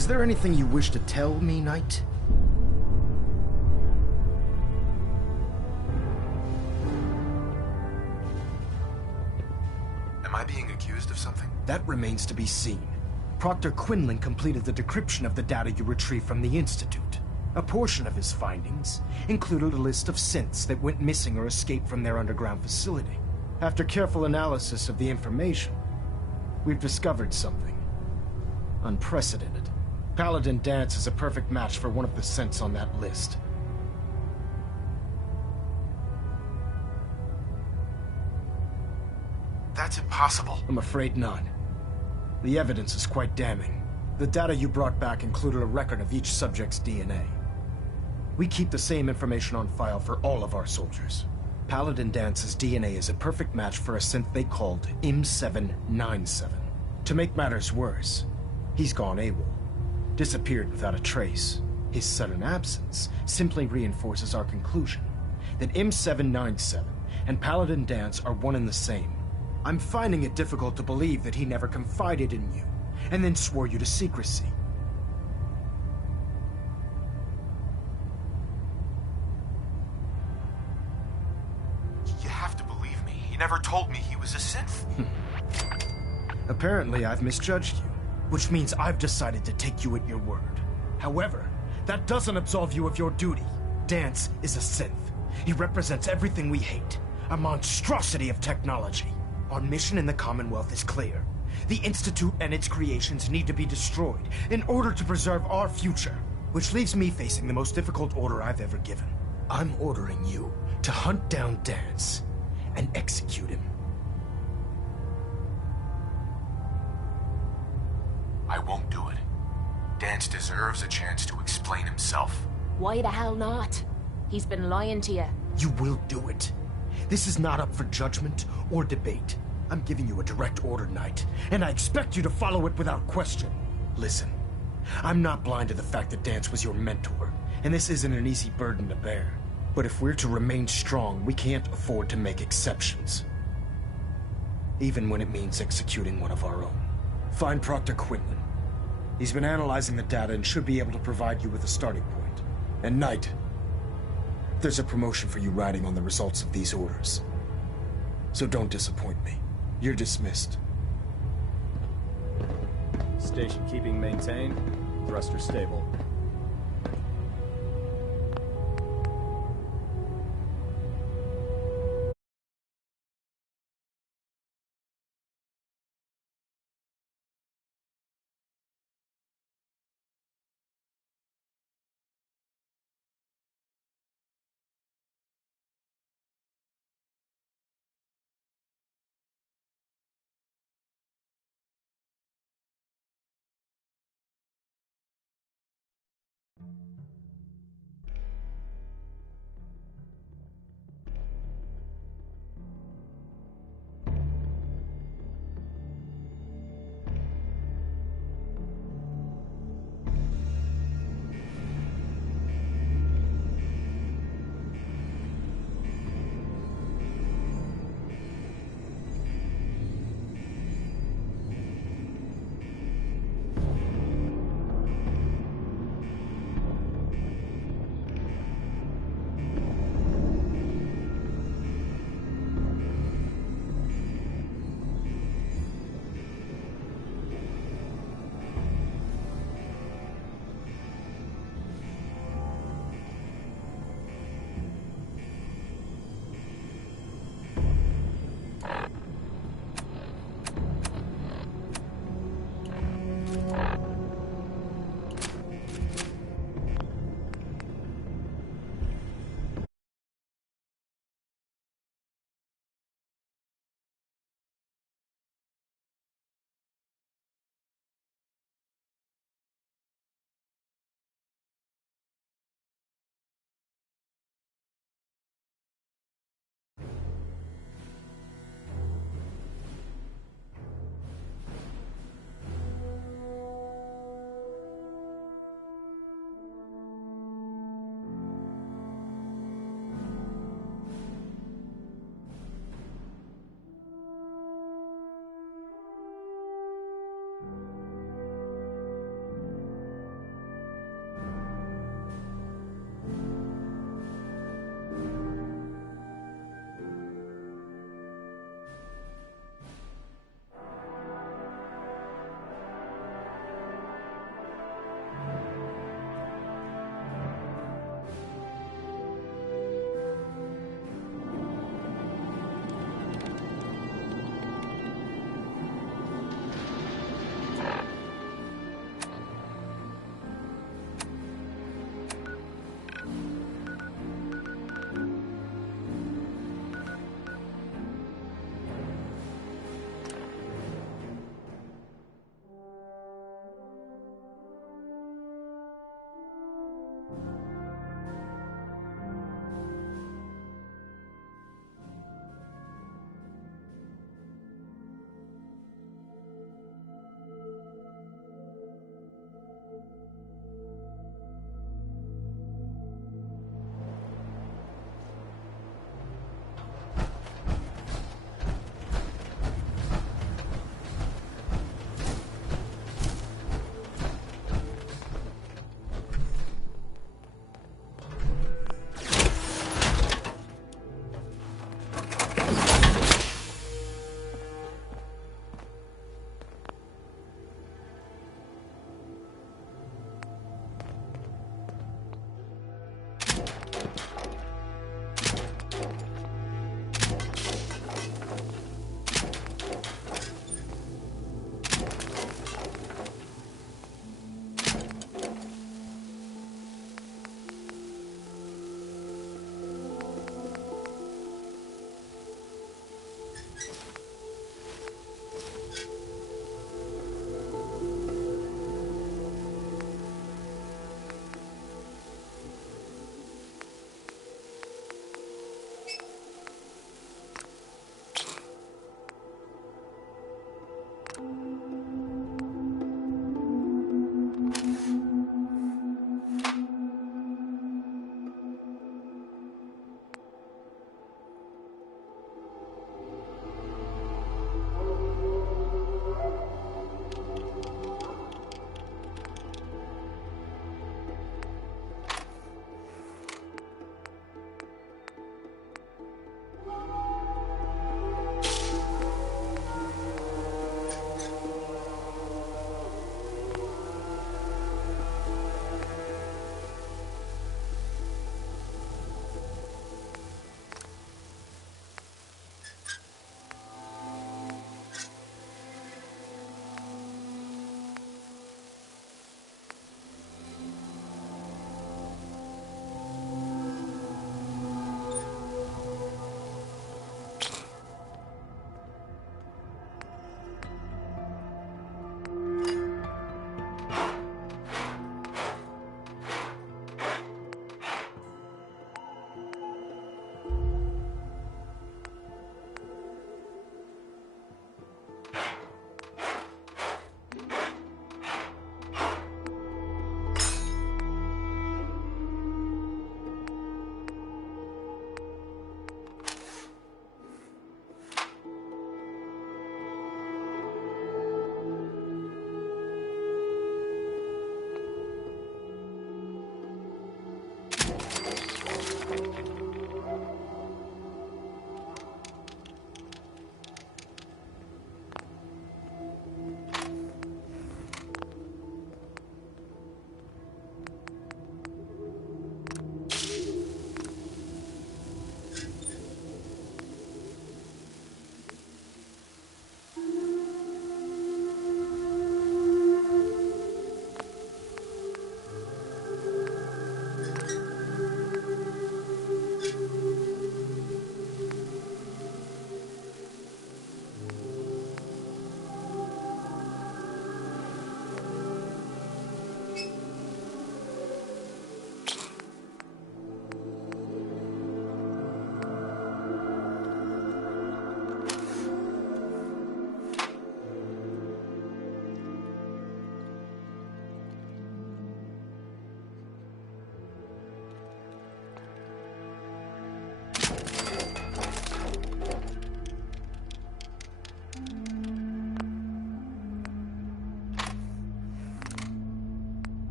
Is there anything you wish to tell me, Knight? Am I being accused of something? That remains to be seen. Proctor Quinlan completed the decryption of the data you retrieved from the Institute. A portion of his findings included a list of synths that went missing or escaped from their underground facility. After careful analysis of the information, we've discovered something unprecedented. Paladin Dance is a perfect match for one of the synths on that list. That's impossible. I'm afraid not. The evidence is quite damning. The data you brought back included a record of each subject's DNA. We keep the same information on file for all of our soldiers. Paladin Dance's DNA is a perfect match for a synth they called M797. To make matters worse, he's gone AWOL. Disappeared without a trace. His sudden absence simply reinforces our conclusion that M797 and Paladin Dance are one and the same. I'm finding it difficult to believe that he never confided in you, and then swore you to secrecy. You have to believe me. He never told me he was a synth. Apparently, I've misjudged you, which means I've decided to take you at your word. However, that doesn't absolve you of your duty. Dance is a synth. He represents everything we hate, a monstrosity of technology. Our mission in the Commonwealth is clear. The Institute and its creations need to be destroyed in order to preserve our future, which leaves me facing the most difficult order I've ever given. I'm ordering you to hunt down Dance and execute him. I won't do it. Dance deserves a chance to explain himself. Why the hell not? He's been lying to you. You will do it. This is not up for judgment or debate. I'm giving you a direct order, Knight, and I expect you to follow it without question. Listen, I'm not blind to the fact that Dance was your mentor, and this isn't an easy burden to bear. But if we're to remain strong, we can't afford to make exceptions. Even when it means executing one of our own. Find Proctor Quinlan. He's been analyzing the data and should be able to provide you with a starting point. And Knight, there's a promotion for you riding on the results of these orders. So don't disappoint me. You're dismissed. Station keeping maintained. Thruster stable.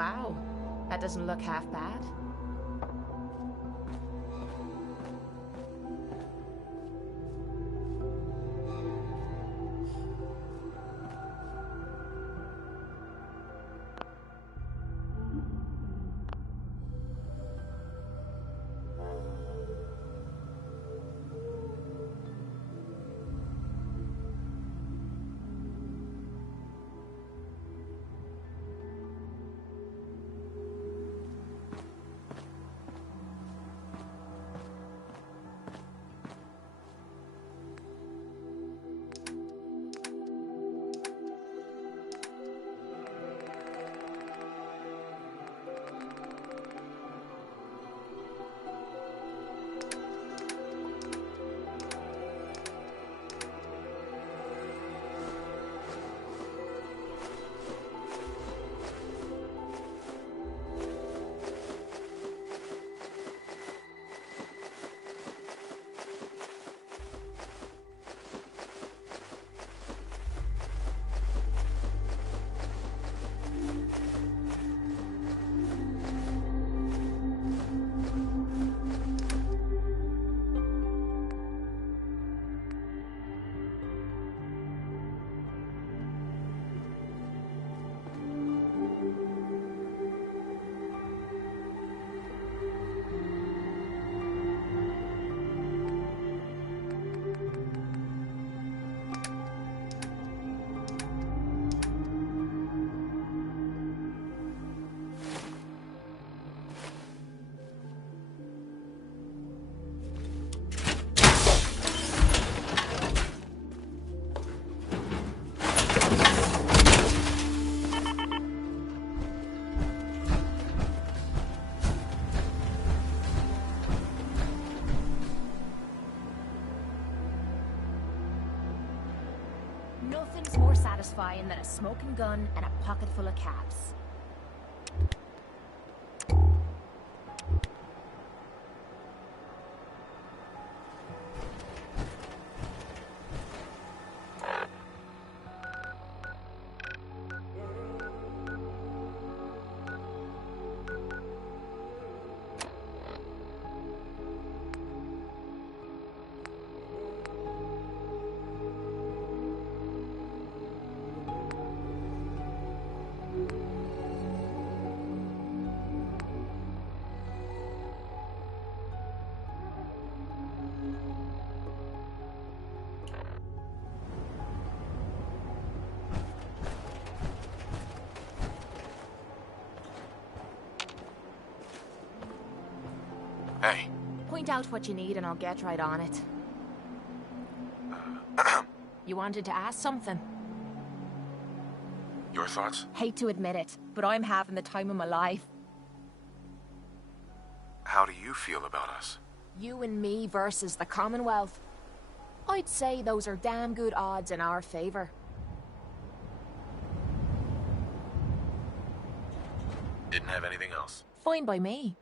Wow, that doesn't look half bad. Nothing's more satisfying than a smoking gun and a pocket full of caps. Hey. Point out what you need and I'll get right on it. You wanted to ask something? Your thoughts? Hate to admit it, but I'm having the time of my life. How do you feel about us? You and me versus the Commonwealth. I'd say those are damn good odds in our favor. Didn't have anything else. Fine by me.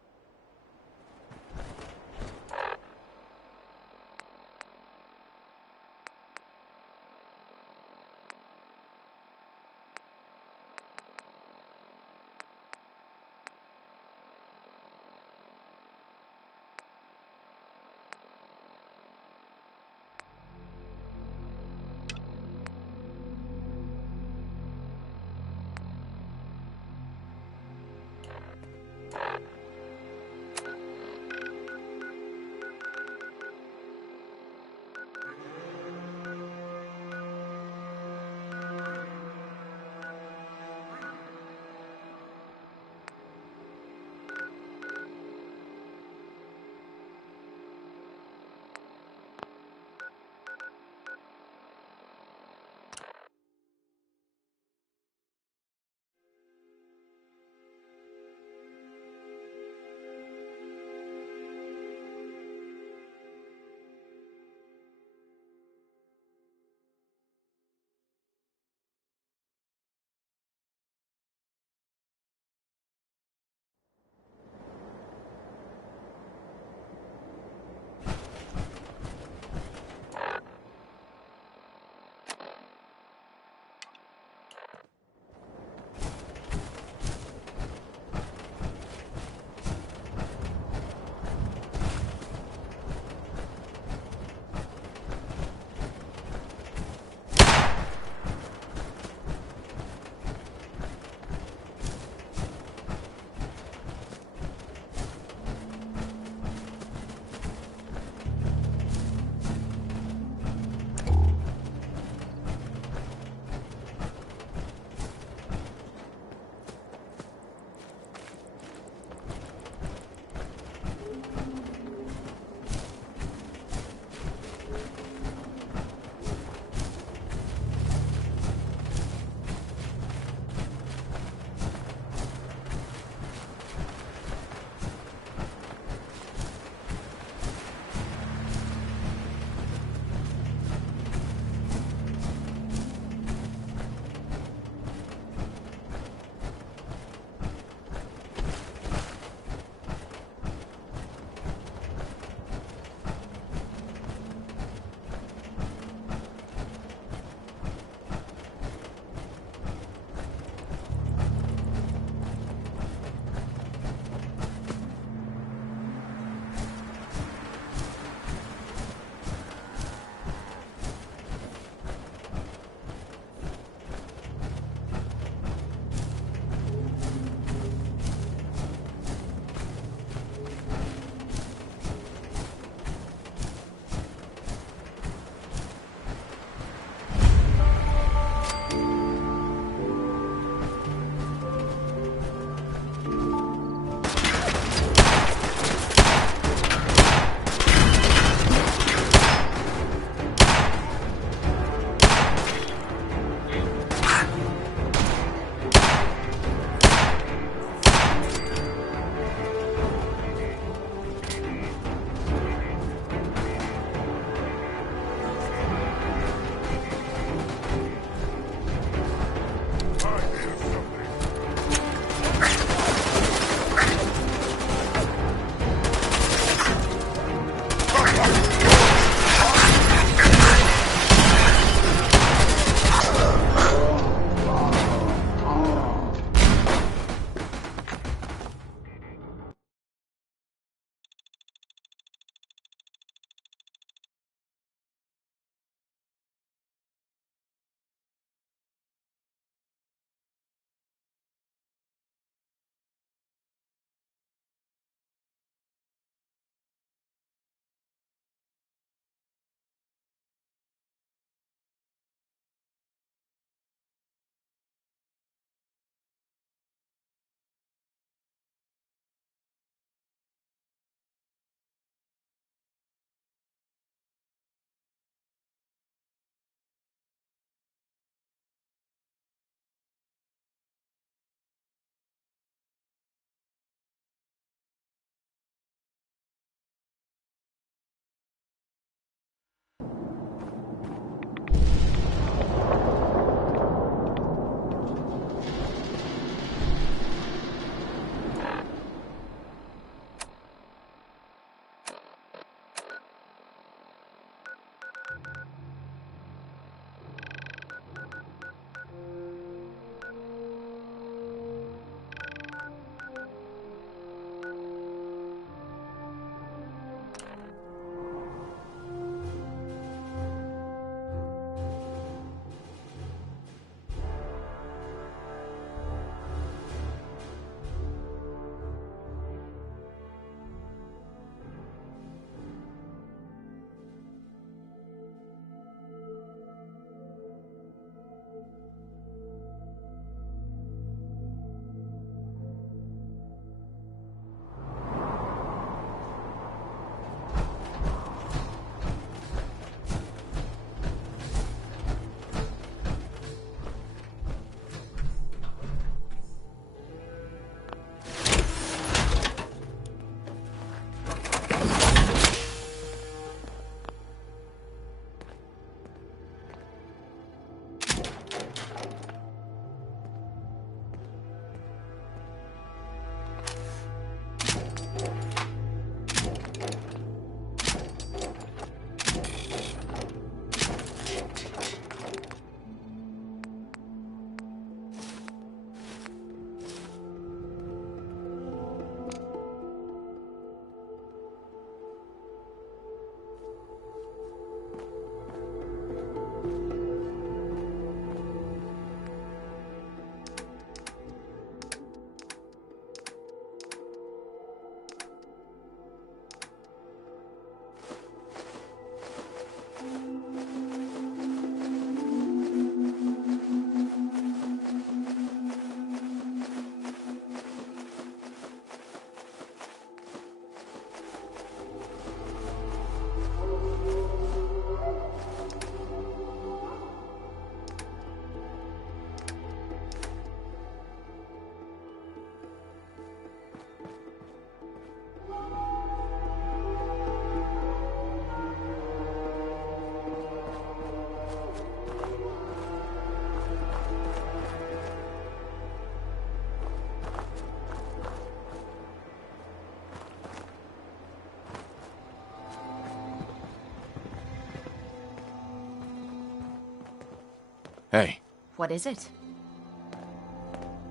Hey. What is it?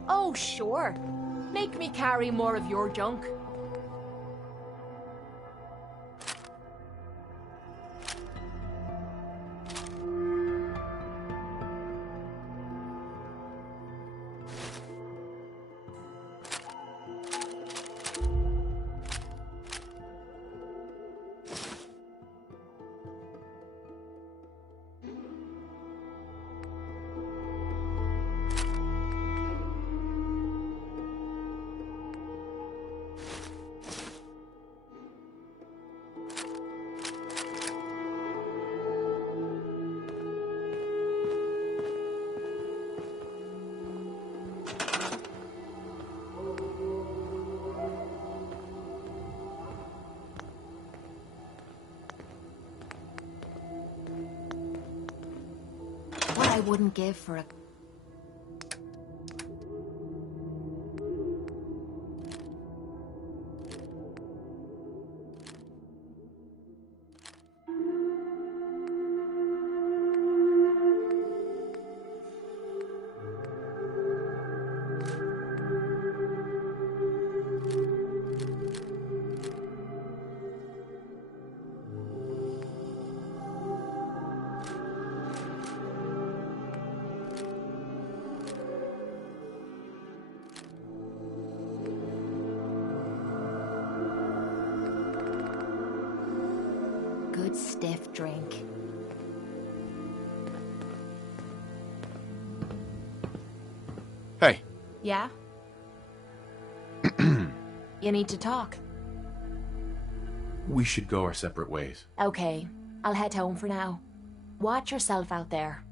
Oh, sure. Make me carry more of your junk. What I wouldn't give for a... good stiff drink. Hey. Yeah? You need to talk. We should go our separate ways. Okay, I'll head home for now. Watch yourself out there.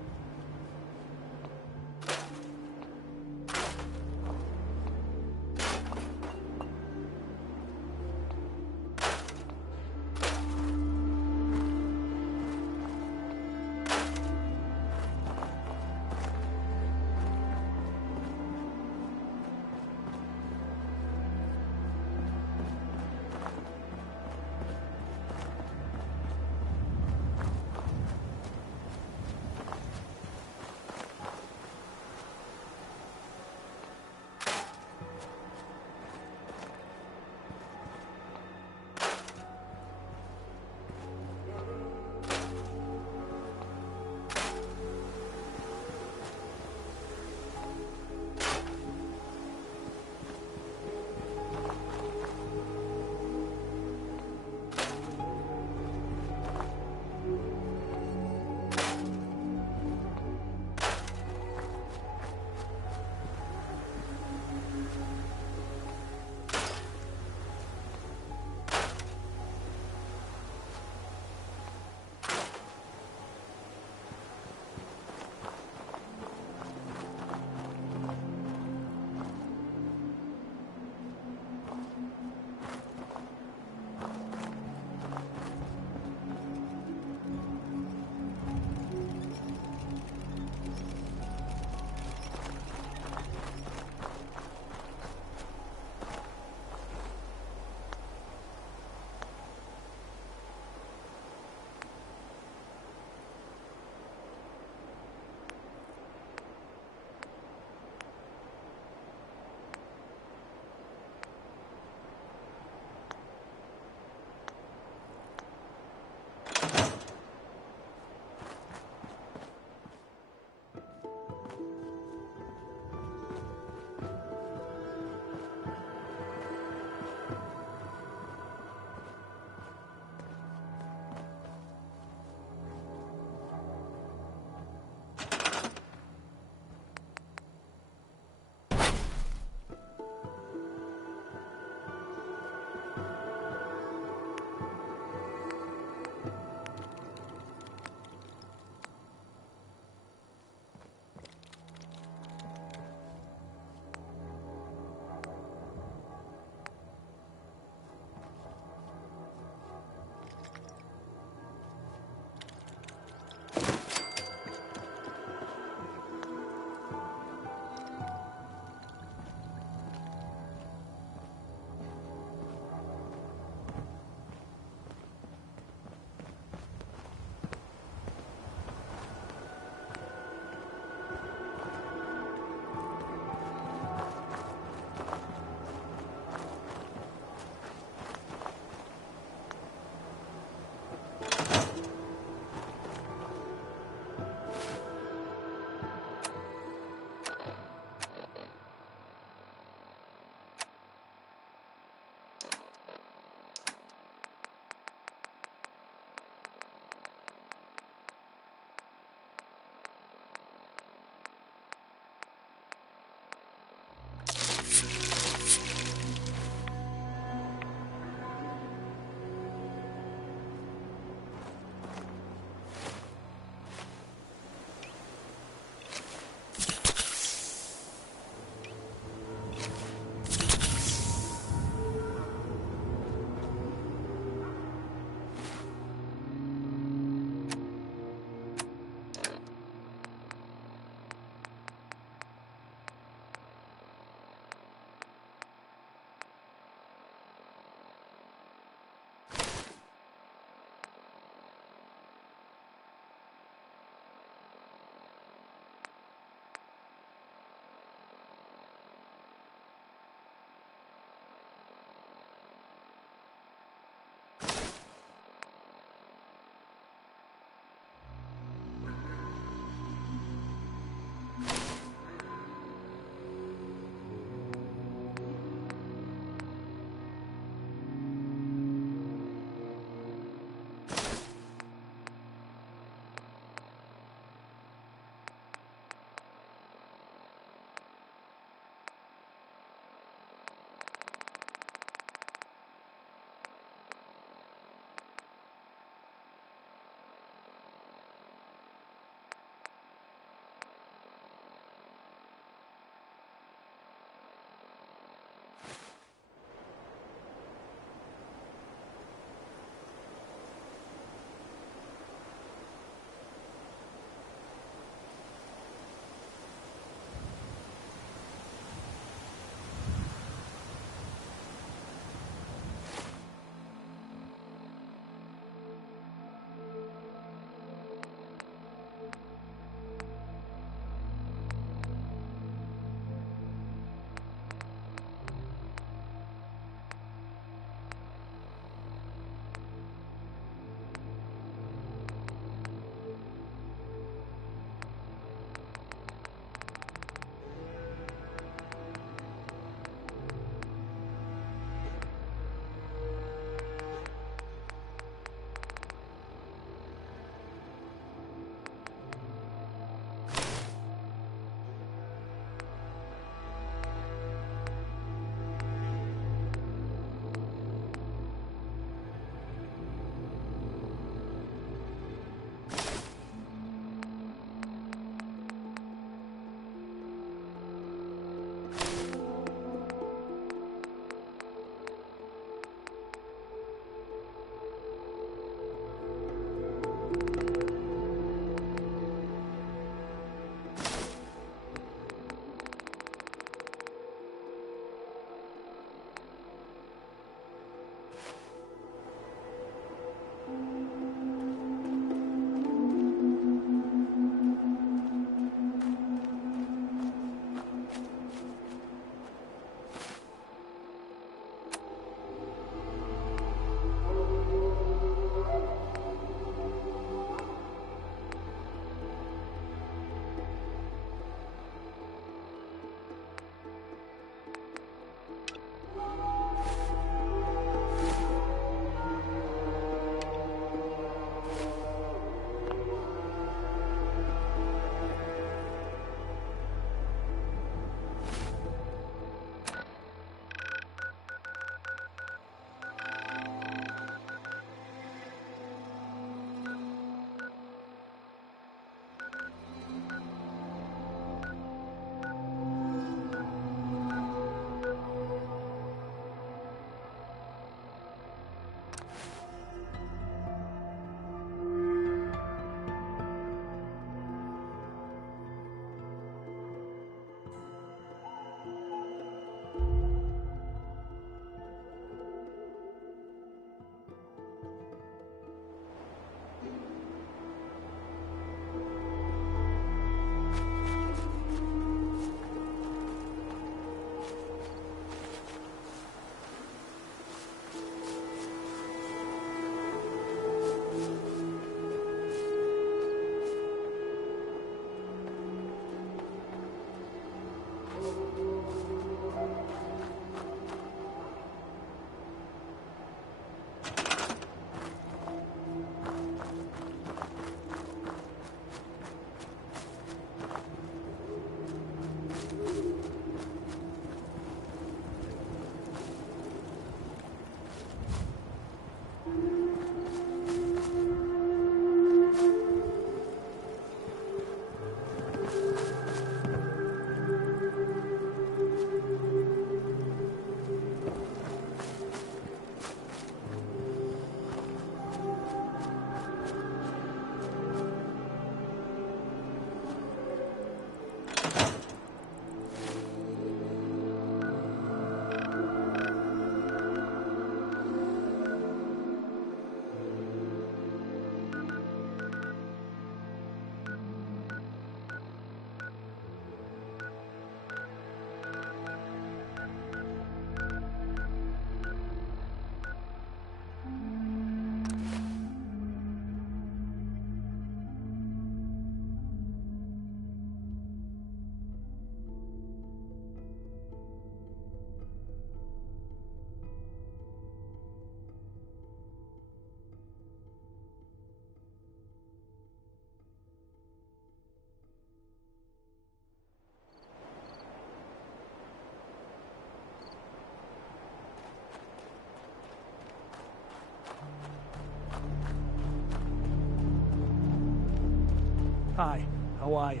Hi, how are you?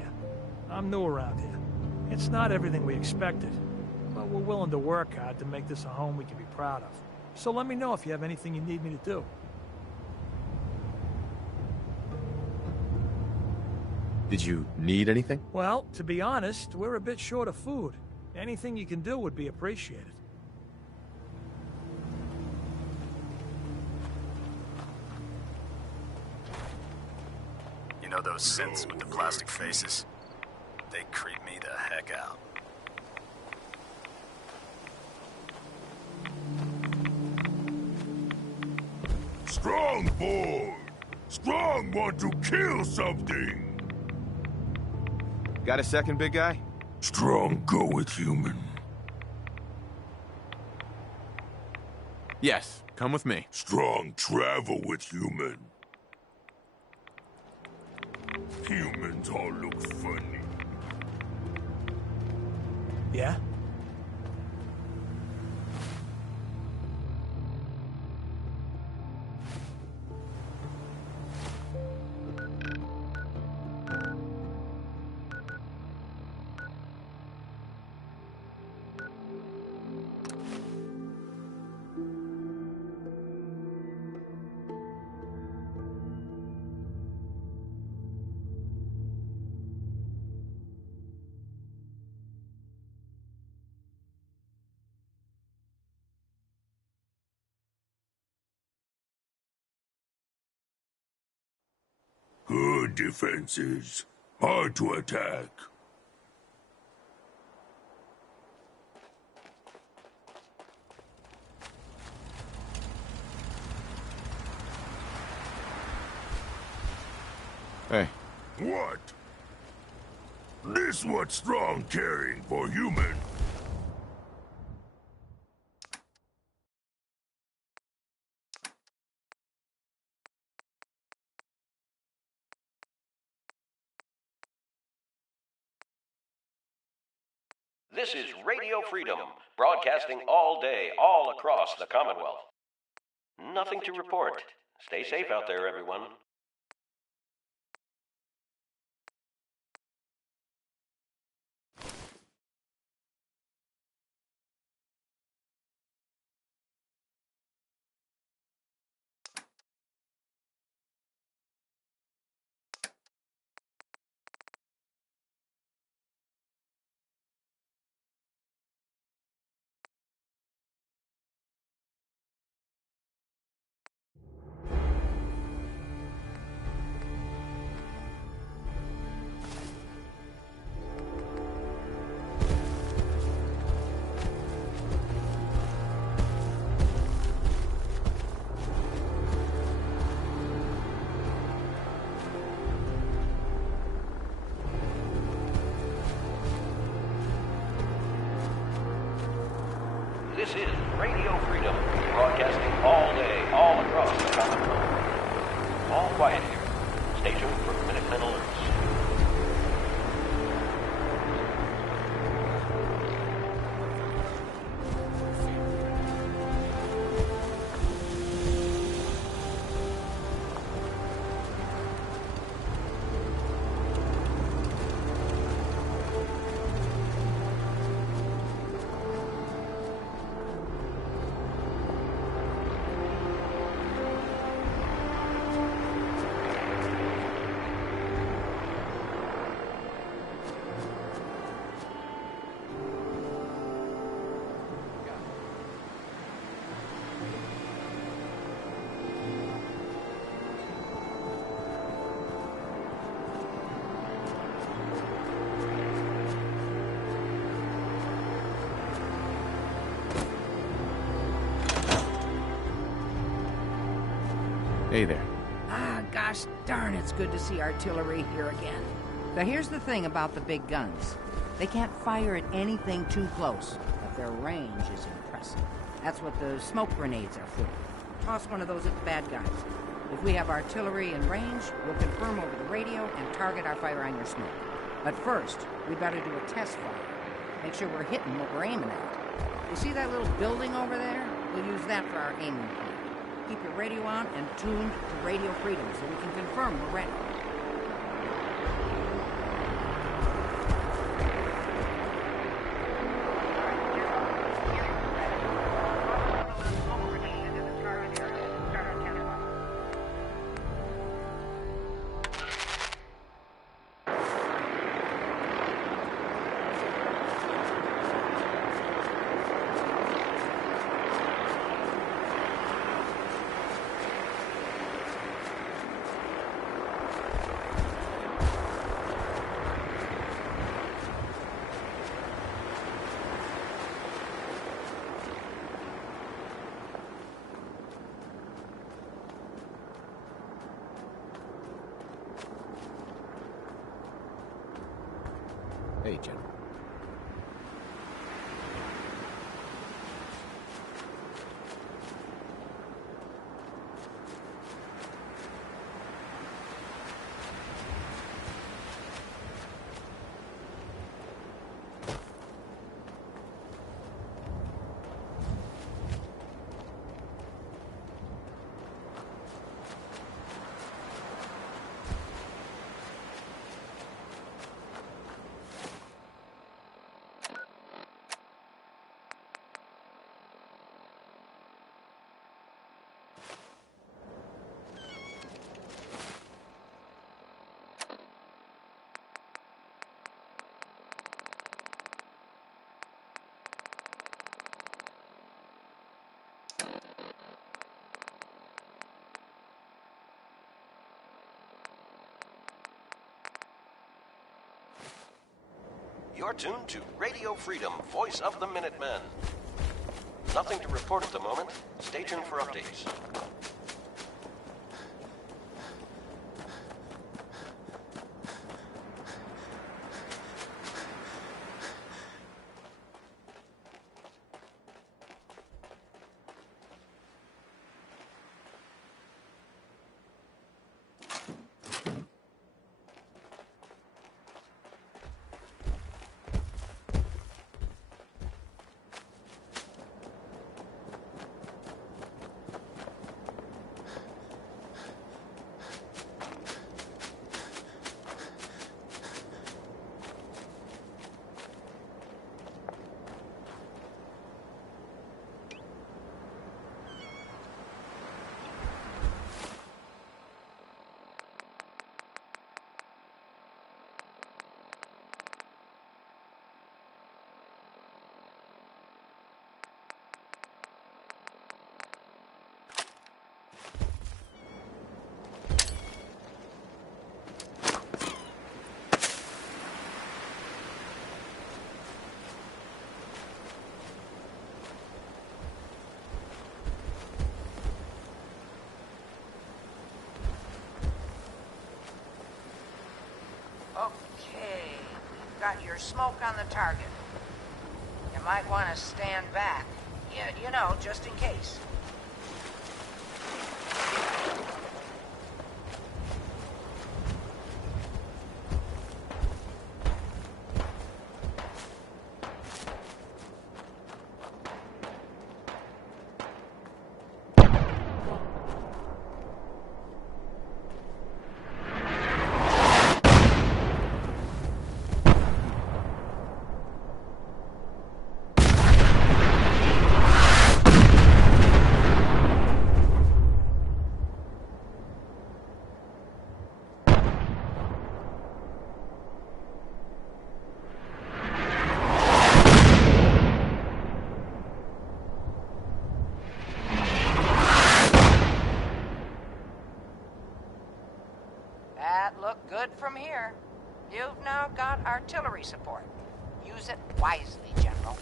I'm new around here. It's not everything we expected, but we're willing to work hard to make this a home we can be proud of. So let me know if you have anything you need me to do. Did you need anything? Well, to be honest, we're a bit short of food. Anything you can do would be appreciated. You know those synths with the plastic faces? They creep me the heck out. Strong boy! Strong want to kill something! Got a second, big guy? Strong go with human. Yes, come with me. Strong travel with human. Humans all look funny. Yeah? Good defenses. Hard to attack. Hey. What? This what strong caring for human. This is Radio Freedom, broadcasting all day, all across the Commonwealth. Nothing to report. Stay safe out there, everyone. This is Radio Freedom, broadcasting all day, all across the Commonwealth. All quiet here. Stay tuned for Minutemen alerts. Hey there. Ah, gosh darn, it's good to see artillery here again. Now here's the thing about the big guns. They can't fire at anything too close, but their range is impressive. That's what the smoke grenades are for. Toss one of those at the bad guys. If we have artillery in range, we'll confirm over the radio and target our fire on your smoke. But first, we better do a test fire. Make sure we're hitting what we're aiming at. You see that little building over there? We'll use that for our aiming point. Keep your radio on and tuned to Radio Freedom so we can confirm we're ready. Hey, General. You're tuned to Radio Freedom, voice of the Minutemen. Nothing to report at the moment. Stay tuned for updates. Okay, we've got your smoke on the target. You might want to stand back. You know, just in case. That looked good from here. You've now got artillery support. Use it wisely, General.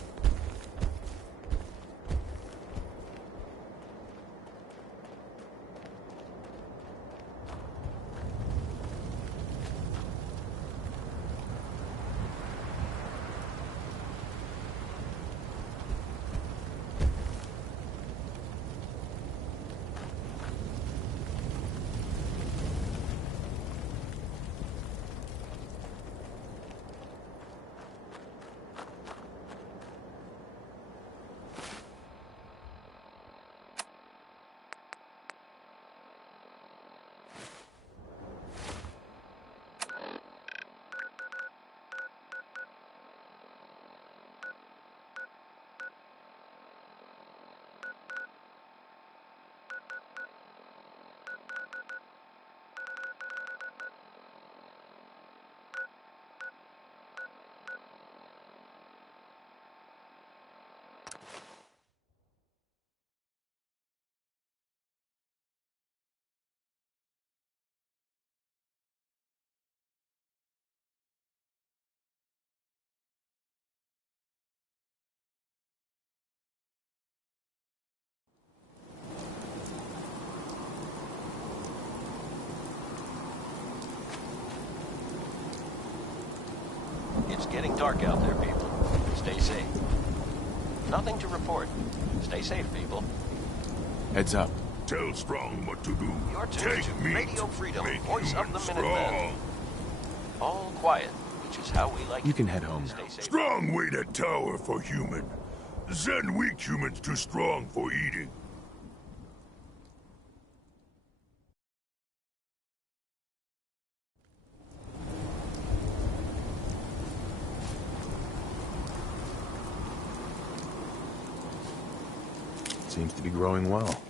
It's getting dark out there, people. Stay safe. Nothing to report. Stay safe, people. Heads up. Tell Strong what to do. You're tuned Take to meat. Radio Freedom, Make voice of the humans Minutemen. strong. All quiet, which is how we like You it. can head home now. Stay safe. Strong wait at tower for human. Send weak humans to Strong for eating. Seems to be growing well.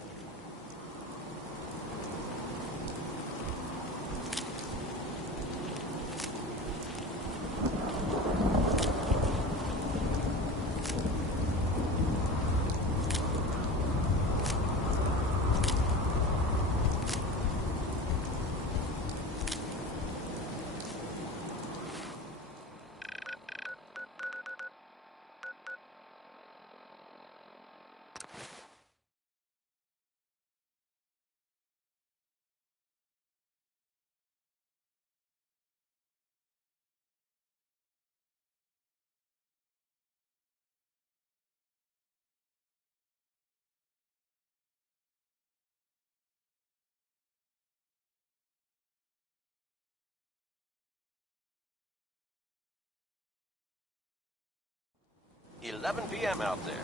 It's 11 p.m. out there.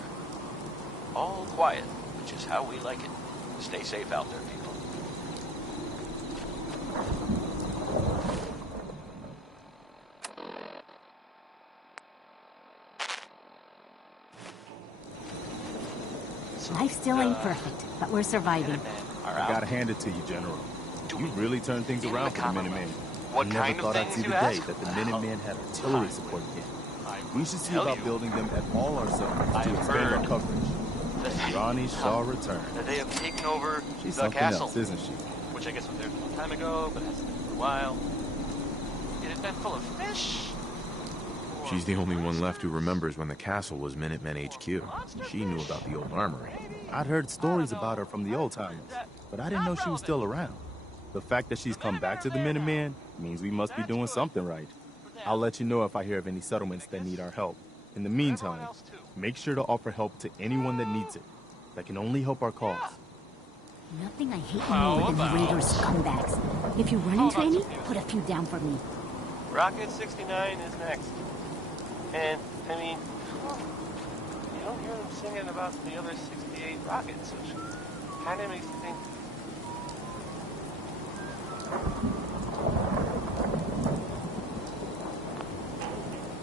All quiet, which is how we like it. Stay safe out there, people. Life still ain't perfect, but we're surviving. I gotta hand it to you, General. You really turned things around for the Minutemen. What I never kind of thought I'd things see you the day ask? that the Minutemen had artillery support again. We should see tell about you. building them at all our settlements I've to expand our heard coverage. that Ronnie Shaw returned. that they have taken over She's the something castle, else, isn't she? which I guess was theirs a long time ago, but hasn't been for a while. It had been full of fish. She's the only one left who remembers when the castle was Minutemen HQ. She knew about the old armory. I'd heard stories about her from the old timers, but I didn't know she was still around. The fact that she's come back to the Minutemen means we must be doing something right. I'll let you know if I hear of any settlements that need our help. In the meantime, make sure to offer help to anyone that needs it. That can only help our cause. Nothing I hate more than raiders scumbags. If you run into any, put a few down for me. Rocket 69 is next. And, I mean, you don't hear them singing about the other 68 rockets, which kind of makes you think.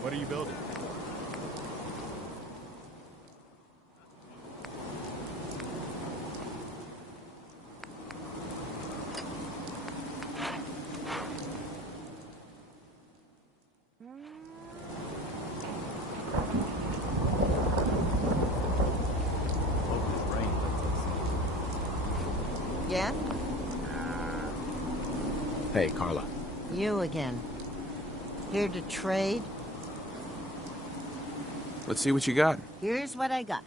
What are you building? Yeah? Hey, Carla. You again. Here to trade? Let's see what you got. Here's what I got.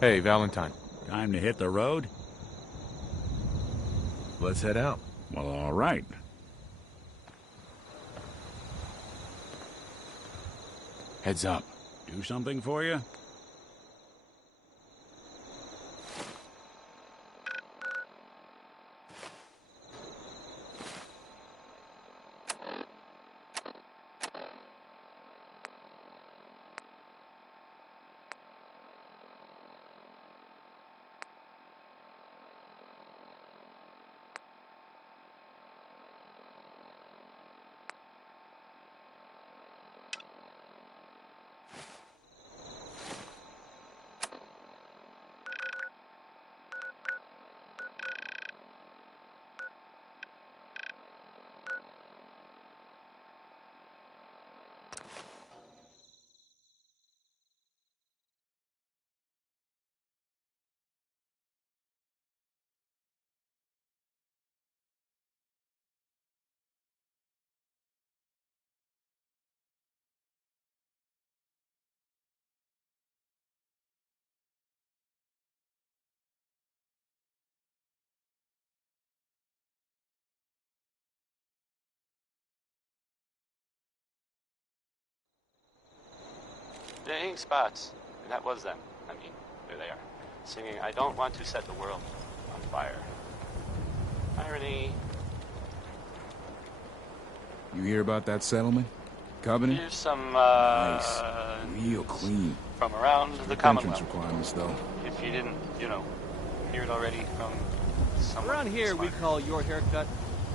Hey, Valentine. Time to hit the road? Let's head out. Well, all right. Heads up. Do something for you? Dang spots. And that was them. I mean, there they are. Singing, I don't want to set the world on fire. Irony. You hear about that settlement? Covenant? Here's some, nice. Real clean. From around the Commonwealth. Entrance requirements, though. If you didn't, hear it already from someone around here, smarter. we call your haircut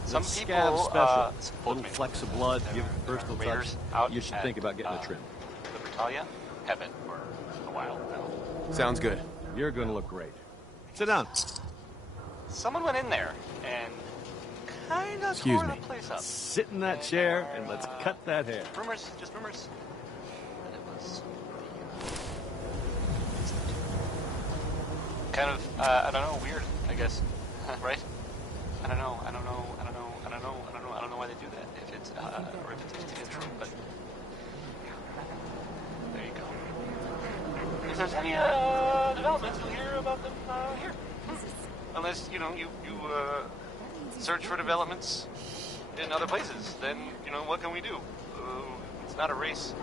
Some the people, scab special. told Little me flecks of blood, give it a personal touch. Raiders out You should at, think about getting a trim. The Battalia have it for a while now. Sounds good. You're gonna look great. Sit down. Someone went in there and kind of Excuse tore me. the place up. Sit in that chair and let's cut that hair. Rumors, just rumors. That it was kind of, I don't know, weird, I guess, right? I don't know why they do that, if it's, or if it's intentional, but there you go. If there's any, developments, you'll hear about them, here. Unless, you search for developments in other places, then, what can we do? It's not a race.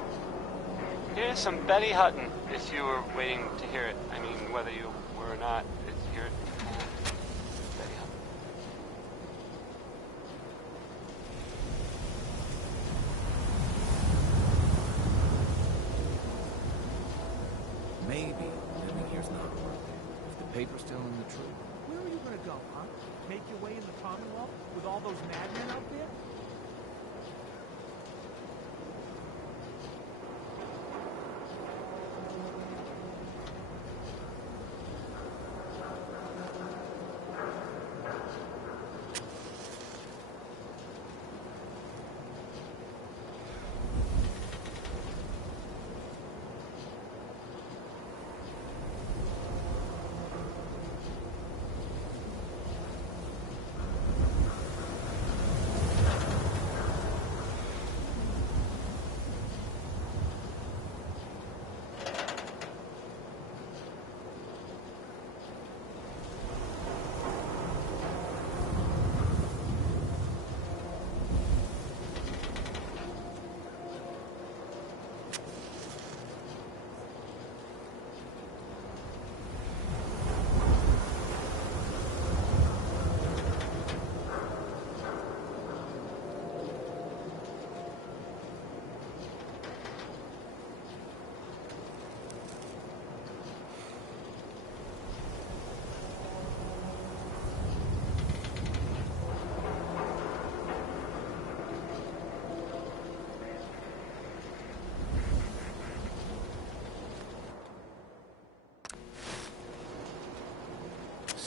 Here's some Betty Hutton, if you were waiting to hear it. I mean, whether you were or not, hear it. Betty Hutton. Maybe living here's not worth it. If the paper's telling the truth. Where are you gonna go, huh? Make your way in the Commonwealth with all those madmen out there?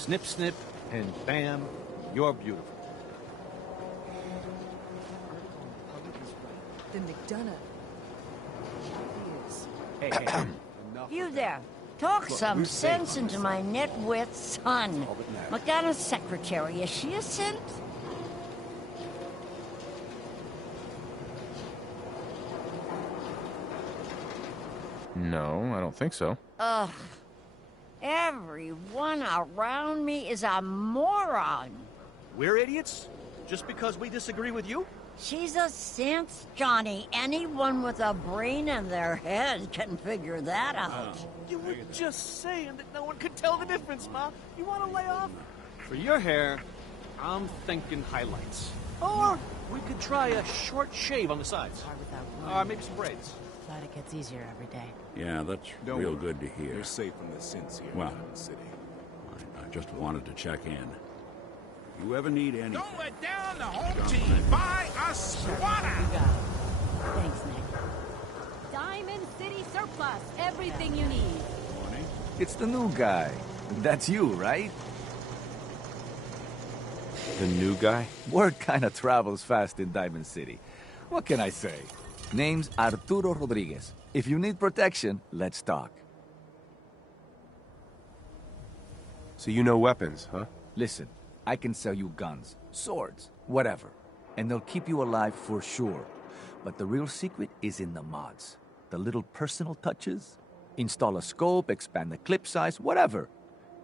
snip, snip, and bam, you're beautiful. The McDonough. Hey, hey. You there. Talk some sense into my nitwit son. McDonough's secretary, is she a synth? No, I don't think so. Ugh. Everyone around me is a moron. We're idiots? Just because we disagree with you? She's a synth, Johnny. Anyone with a brain in their head can figure that out. You were just saying that no one could tell the difference, Ma. You want to lay off? For your hair, I'm thinking highlights. Or we could try a short shave on the sides. Or maybe some braids. Glad it gets easier every day. Yeah, that's real good to hear. You're safe from the sins here Well, in the city. I just wanted to check in. You ever need any... Going down the home team. Buy a swatter. Thanks, Nick. Diamond City Surplus. Everything you need. It's the new guy. That's you, right? The new guy? Word kinda travels fast in Diamond City. What can I say? Name's Arturo Rodriguez. If you need protection, let's talk. So you know weapons, huh? Listen, I can sell you guns, swords, whatever. And they'll keep you alive for sure. But the real secret is in the mods. The little personal touches. Install a scope, expand the clip size, whatever.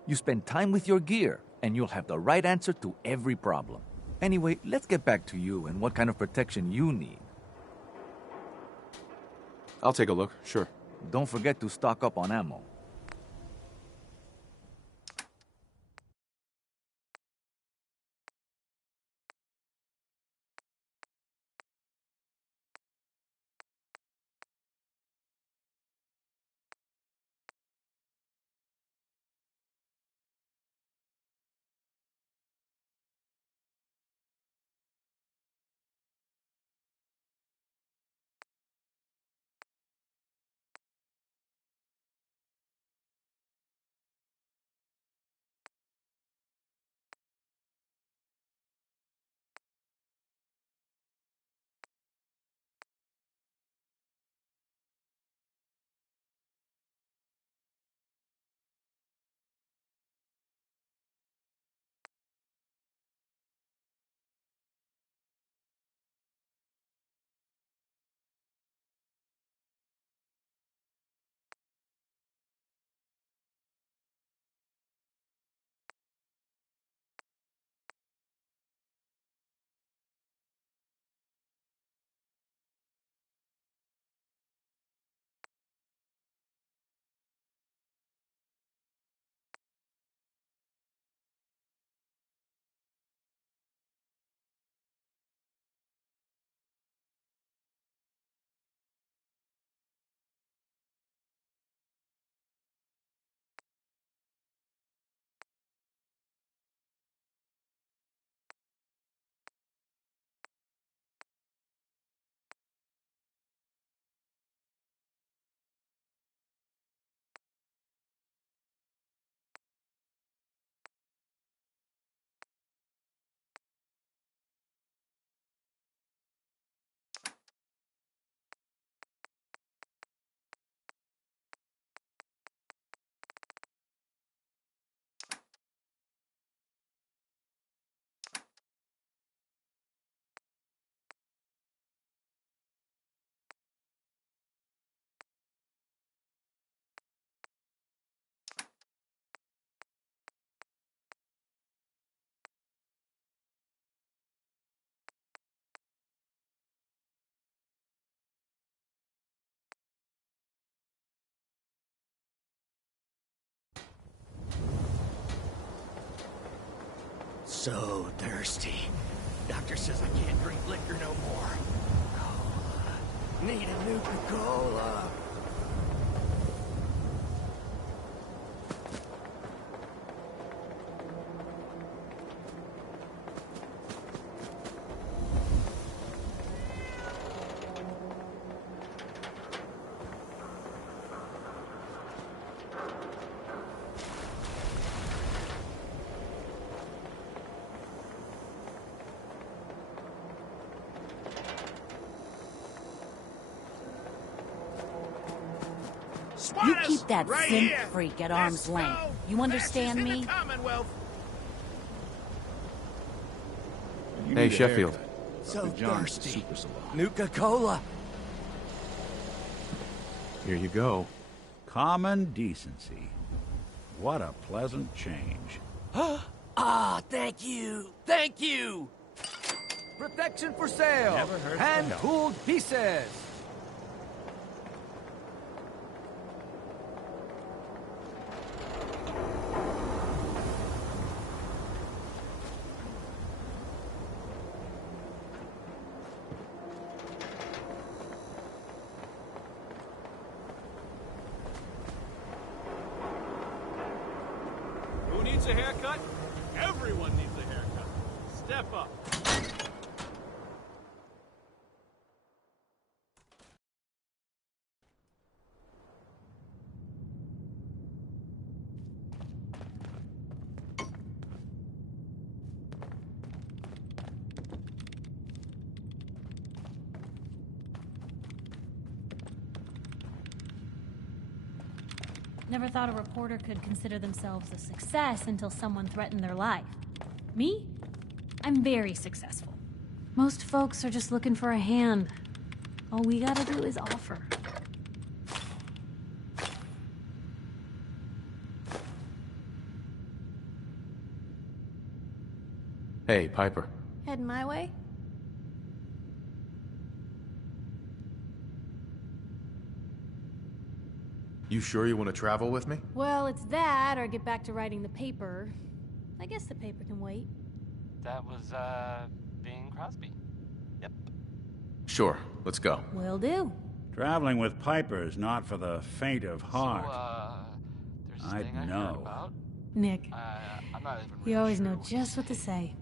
You spend time with your gear, and you'll have the right answer to every problem. Anyway, let's get back to you and what kind of protection you need. I'll take a look, sure. Don't forget to stock up on ammo. So thirsty. Doctor says I can't drink liquor no more. Cola. Need a Nuka-Cola. You keep that right simp here. freak at arm's length. You understand Fascists in me? the Commonwealth. You Hey, need a Sheffield. haircut. So Dr. John's thirsty. Super Salon. Nuka-Cola. Here you go. Common decency. What a pleasant change. Ah, thank you. Thank you. Protection for sale. Never hurts to Hand-tooled pieces. Who needs a haircut? Everyone needs a haircut. Step up. Never thought a reporter could consider themselves a success until someone threatened their life. Me? I'm very successful. Most folks are just looking for a hand. All we gotta do is offer. Hey, Piper. Heading my way? You sure you want to travel with me? Well, it's that, or get back to writing the paper. I guess the paper can wait. That was, Bing Crosby. Yep. Sure, let's go. Will do. Traveling with Piper is not for the faint of heart. There's this I'd thing I heard know. about. Nick, I'm not even you always sure know what just what to say.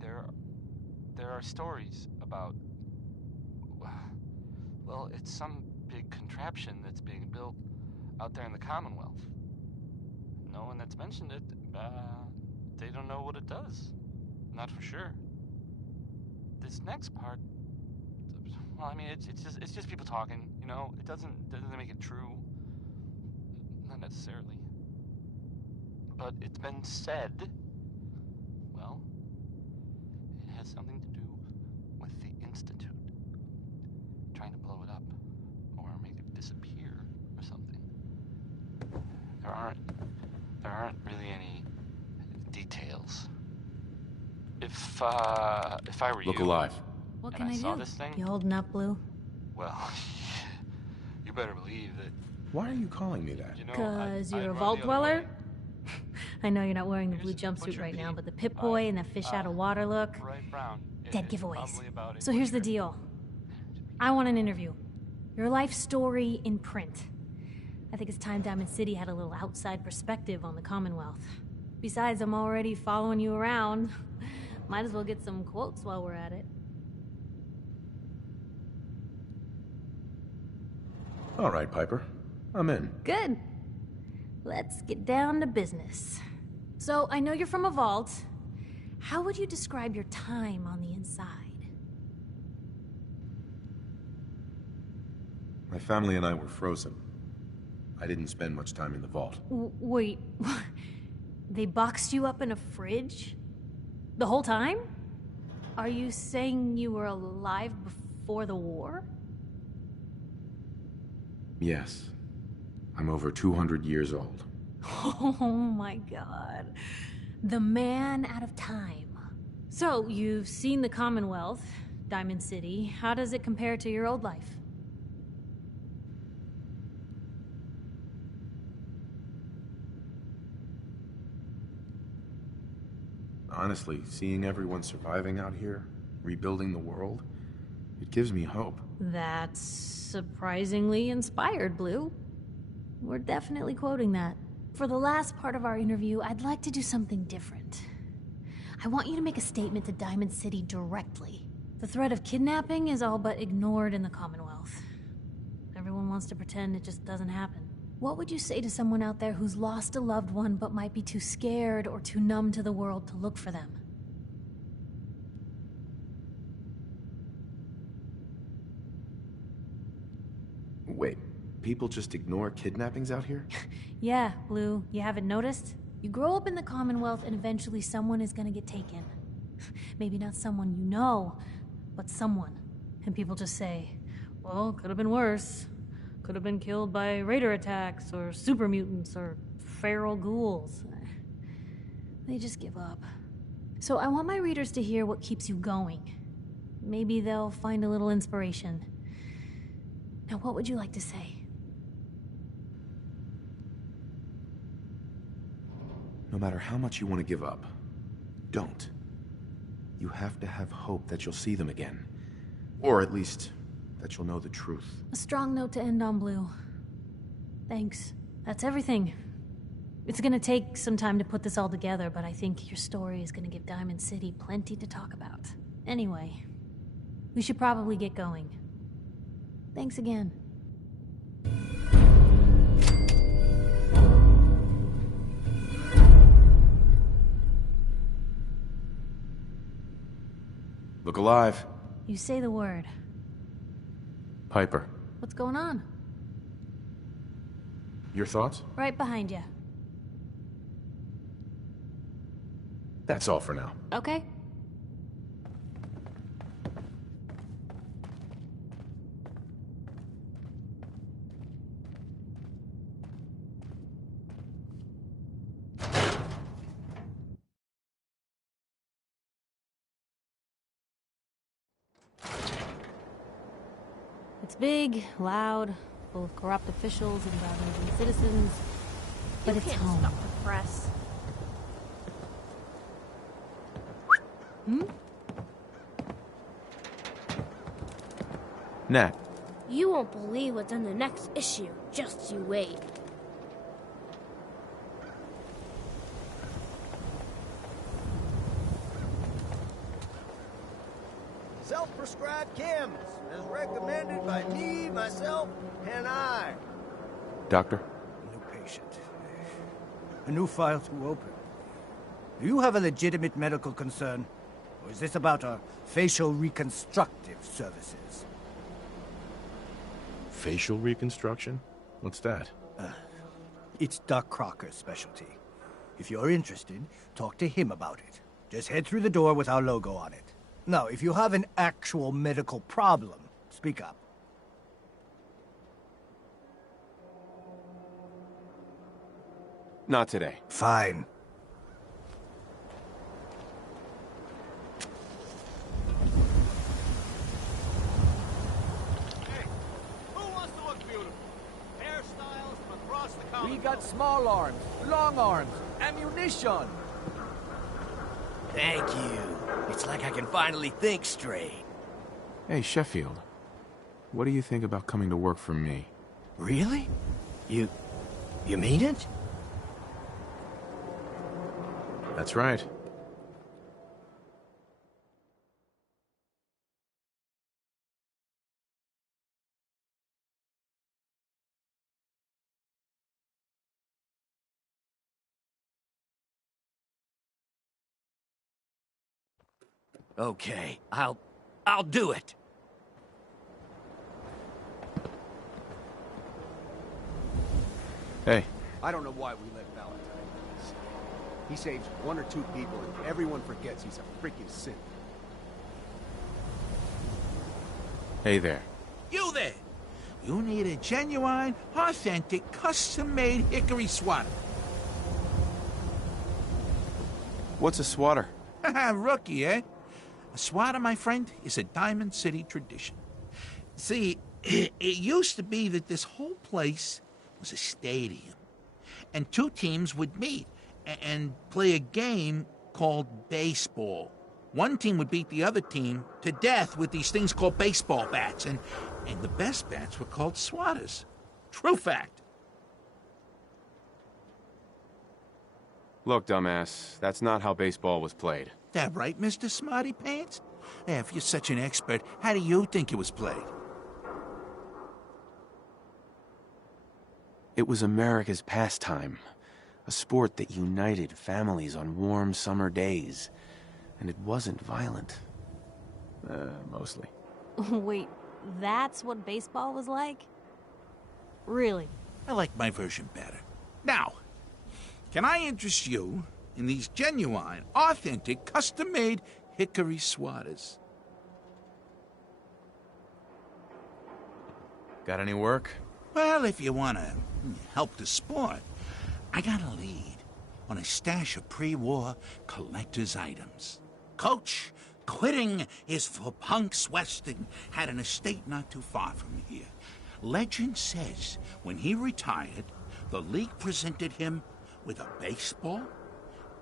There are stories about... Well, it's some big contraption that's being built out there in the Commonwealth. No one that's mentioned it, they don't know what it does. Not for sure. This next part... Well, I mean, it's just people talking, you know? It doesn't make it true. Not necessarily. But it's been said, well, it has something to do with the Institute. Trying to blow it up, or make it disappear, or something. There aren't really any details. If I were you... Look alive. What and can I saw do? this thing, You holding up, Blue? well, you better believe that... Why are you calling me that? You know, Because I'd you're a run vault the other dweller? way. I know you're not wearing the blue jumpsuit right now, but the Pip Boy and the fish out of water look. Bright brown. Dead It's giveaways. probably about So here's the deal. I want an interview. Your life story in print. I think it's time Diamond City had a little outside perspective on the Commonwealth. Besides, I'm already following you around. Might as well get some quotes while we're at it. All right, Piper. I'm in. Good. Let's get down to business. So, I know you're from a vault. How would you describe your time on the inside? My family and I were frozen. I didn't spend much time in the vault. Wait, they boxed you up in a fridge? The whole time? Are you saying you were alive before the war? Yes. I'm over 200 years old. Oh my god. The man out of time. So, you've seen the Commonwealth, Diamond City. How does it compare to your old life? Honestly, seeing everyone surviving out here, rebuilding the world, it gives me hope. That's surprisingly inspired, Blue. We're definitely quoting that. For the last part of our interview, I'd like to do something different. I want you to make a statement to Diamond City directly. The threat of kidnapping is all but ignored in the Commonwealth. Everyone wants to pretend it just doesn't happen. What would you say to someone out there who's lost a loved one but might be too scared or too numb to the world to look for them? Wait, people just ignore kidnappings out here? Yeah, Blue, you haven't noticed? You grow up in the Commonwealth and eventually someone is gonna get taken. Maybe not someone you know, but someone. And people just say, well, could have been worse. Could have been killed by raider attacks, or super mutants, or feral ghouls. They just give up. So I want my readers to hear what keeps you going. Maybe they'll find a little inspiration. Now, what would you like to say? No matter how much you want to give up, don't. You have to have hope that you'll see them again. Or at least, that you'll know the truth. A strong note to end on, Blue. Thanks. That's everything. It's gonna take some time to put this all together, but I think your story is gonna give Diamond City plenty to talk about. Anyway, we should probably get going. Thanks again. Look alive. You say the word. Piper. What's going on? Your thoughts? Right behind you. That's all for now. Okay. It's big, loud, full of corrupt officials and bad citizens, but it's home. Stop the press. Hmm? Nat. You won't believe what's in the next issue. Just you wait. Self-prescribed chems, as recommended by me, myself, and I. Doctor? A new patient. A new file to open. Do you have a legitimate medical concern? Or is this about our facial reconstructive services? Facial reconstruction? What's that? It's Doc Crocker's specialty. If you're interested, talk to him about it. Just head through the door with our logo on it. Now, if you have an actual medical problem, speak up. Not today. Fine. Who wants to look beautiful? Hairstyles from across the country. We got small arms, long arms, ammunition. Thank you. It's like I can finally think straight. Hey, Sheffield. What do you think about coming to work for me? Really? You mean it? That's right. Okay, I'll do it. Hey. I don't know why we let Valentine do this. He saves one or two people and everyone forgets he's a freaking synth. Hey there. You there! You need a genuine, authentic, custom-made hickory swatter. What's a swatter? Rookie, eh? A swatter, my friend, is a Diamond City tradition. See, it used to be that this whole place was a stadium, and two teams would meet and play a game called baseball. One team would beat the other team to death with these things called baseball bats, and the best bats were called swatters. True fact. Look, dumbass, that's not how baseball was played. That right, Mr. Smarty Pants? If you're such an expert, how do you think it was played? It was America's pastime. A sport that united families on warm summer days. And it wasn't violent. Mostly. Wait, that's what baseball was like? Really? I like my version better. Now, can I interest you in these genuine, authentic, custom-made hickory swatters? Got any work? Well, if you want to help the sport, I got a lead on a stash of pre-war collector's items. Coach, quitting is for punks Weston had an estate not too far from here. Legend says when he retired, the league presented him with a baseball,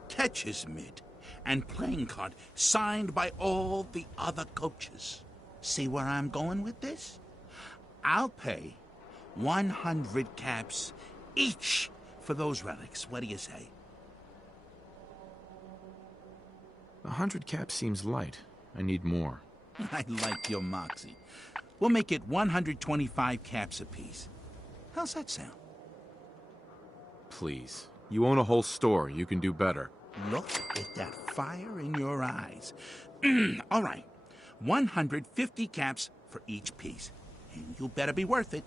catcher's mitt, and playing card signed by all the other coaches. See where I'm going with this? I'll pay 100 caps each for those relics. What do you say? 100 caps seems light. I need more. I like your moxie. We'll make it 125 caps apiece. How's that sound? Please. You own a whole store. You can do better. Look at that fire in your eyes. All right. 150 caps for each piece. And you better be worth it.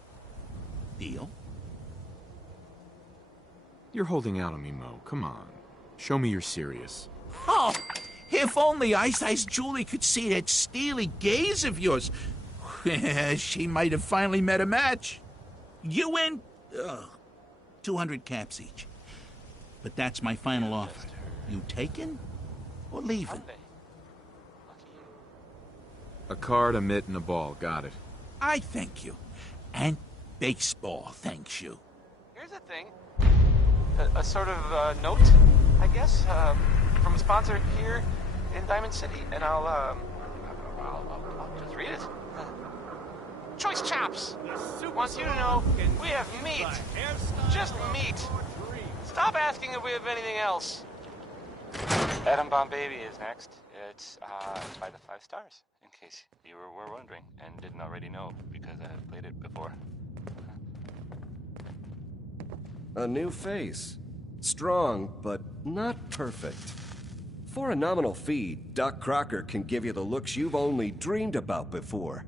Deal? You're holding out on me, Mo. Come on. Show me you're serious. Oh, if only Ice Julie could see that steely gaze of yours. She might have finally met a match. You win 200 caps each. But that's my final offer. You taking or leaving? A card, a mitt, and a ball. Got it. I thank you. And baseball thanks you. Here's a thing. A sort of note, I guess, from a sponsor here in Diamond City. And I'll just read it. Choice Chops wants you to know we have meat. Just meat. Stop asking if we have anything else. Adam Bomb Baby is next. It's by the 5 stars, in case you were wondering and didn't already know, because I have played it before. A new face. Strong, but not perfect. For a nominal fee, Doc Crocker can give you the looks you've only dreamed about before.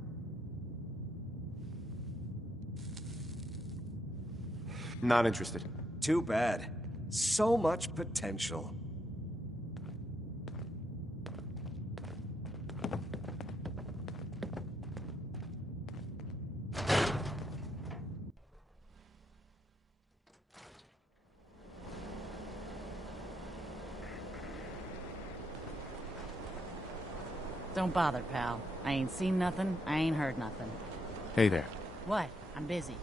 Not interested. Too bad. So much potential. Don't bother, pal. I ain't seen nothing, I ain't heard nothing. Hey there. What? I'm busy.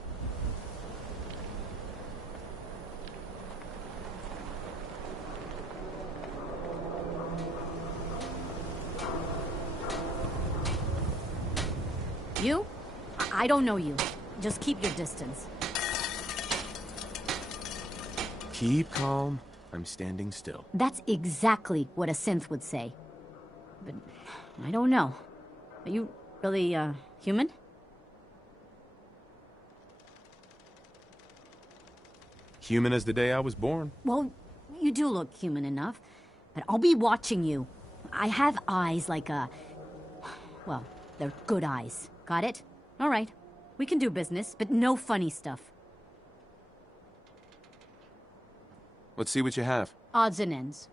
You? I don't know you. Just keep your distance. Keep calm. I'm standing still. That's exactly what a synth would say. But I don't know. Are you really, human? Human as the day I was born. Well, you do look human enough. But I'll be watching you. I have eyes like a... Well, they're good eyes. Got it? All right. We can do business, but no funny stuff. Let's see what you have. Odds and ends.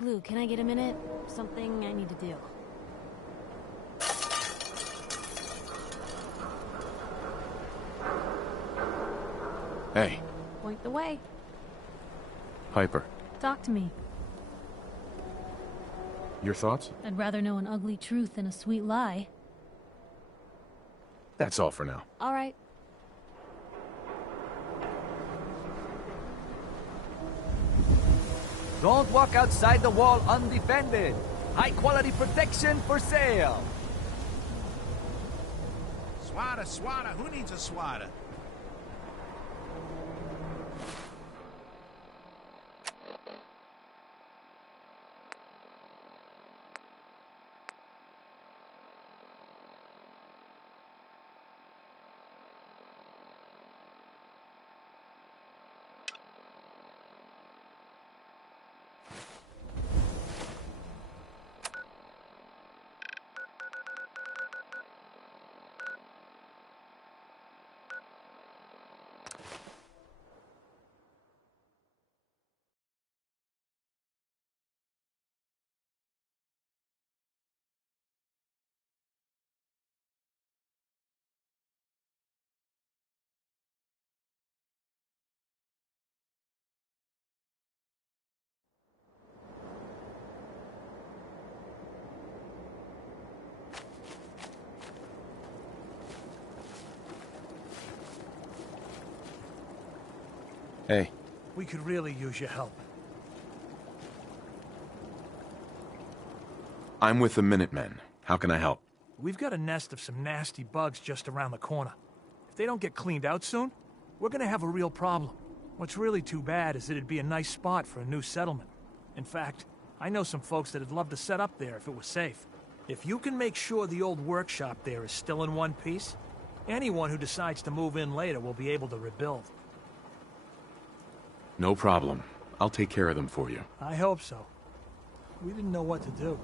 Blue, can I get a minute? Something I need to do. Hey. Point the way. Piper. Talk to me. Your thoughts? I'd rather know an ugly truth than a sweet lie. That's all for now. All right. Don't walk outside the wall undefended. High-quality protection for sale. Swatter, swatter. Who needs a swatter? Hey. We could really use your help. I'm with the Minutemen. How can I help? We've got a nest of some nasty bugs just around the corner. If they don't get cleaned out soon, we're gonna have a real problem. What's really too bad is that it'd be a nice spot for a new settlement. In fact, I know some folks that'd love to set up there if it was safe. If you can make sure the old workshop there is still in one piece, anyone who decides to move in later will be able to rebuild. No problem. I'll take care of them for you. I hope so. We didn't know what to do.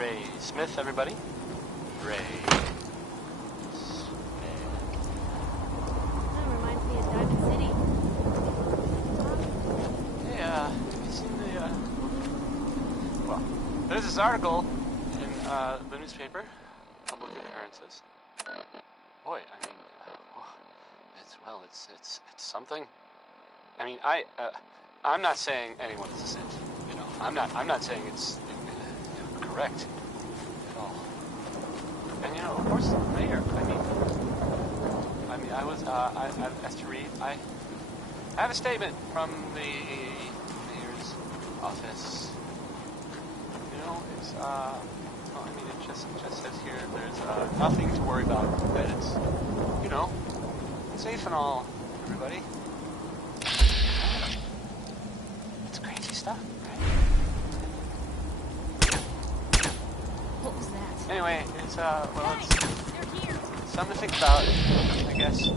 Ray Smith, everybody. Ray Smith. That reminds me of Diamond City. Hey, have you seen the, well, there's this article in, the newspaper, public occurrences. Boy, I mean, it's something. I mean, I'm not saying anyone's a cinch. You know, I'm not saying it's correct at all. And you know, of course, the mayor. I mean, I was as to read. I have a statement from the mayor's office. You know, it's well, I mean, it just says here there's nothing to worry about. That it's, you know, safe and all, everybody. It's crazy stuff, right? What was that? Anyway, it's well, it's something to think about, I guess.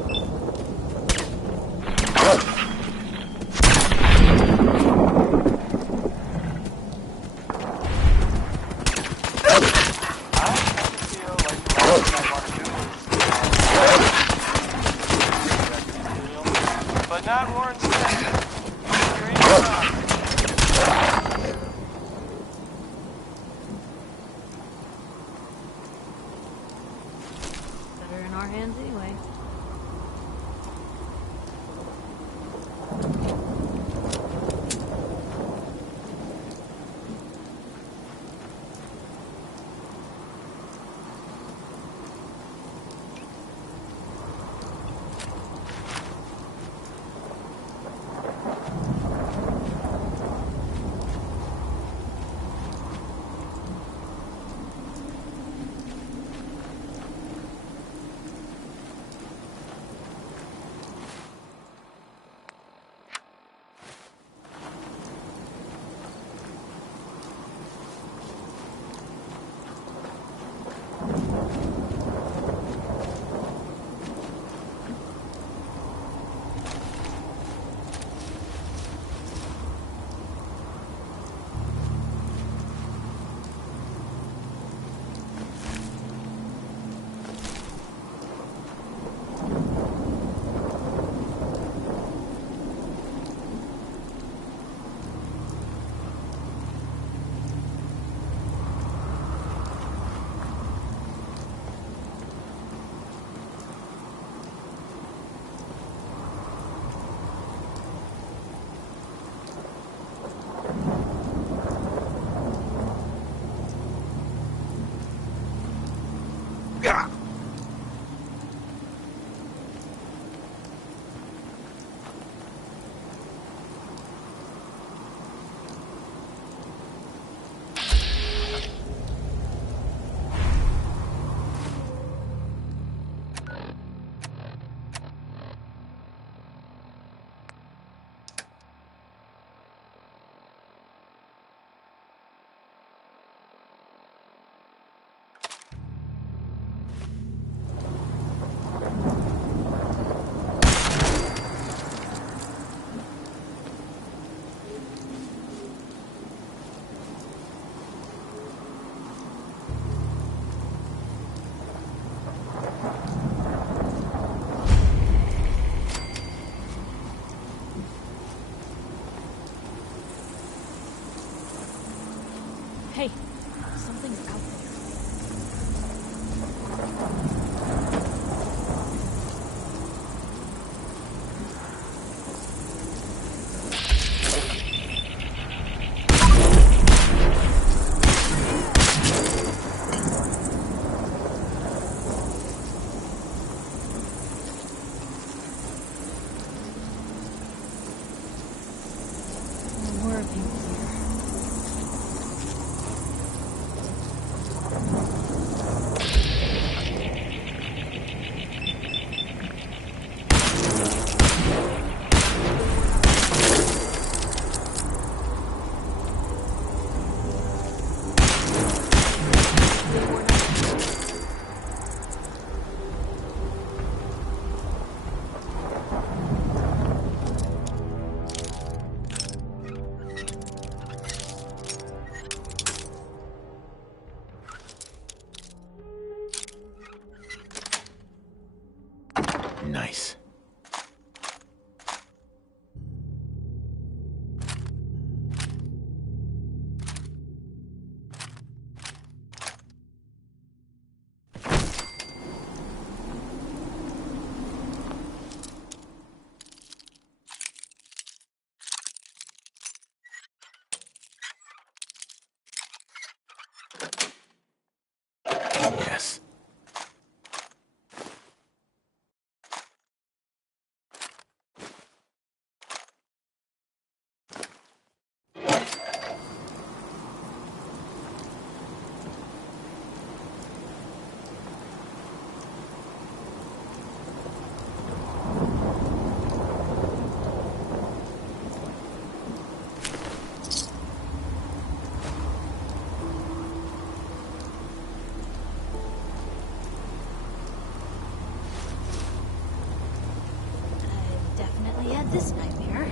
But not Warren Smith. Better in our hands anyway. Hey, something's out there. There were people here. Nice. Yes. Definitely had this nightmare.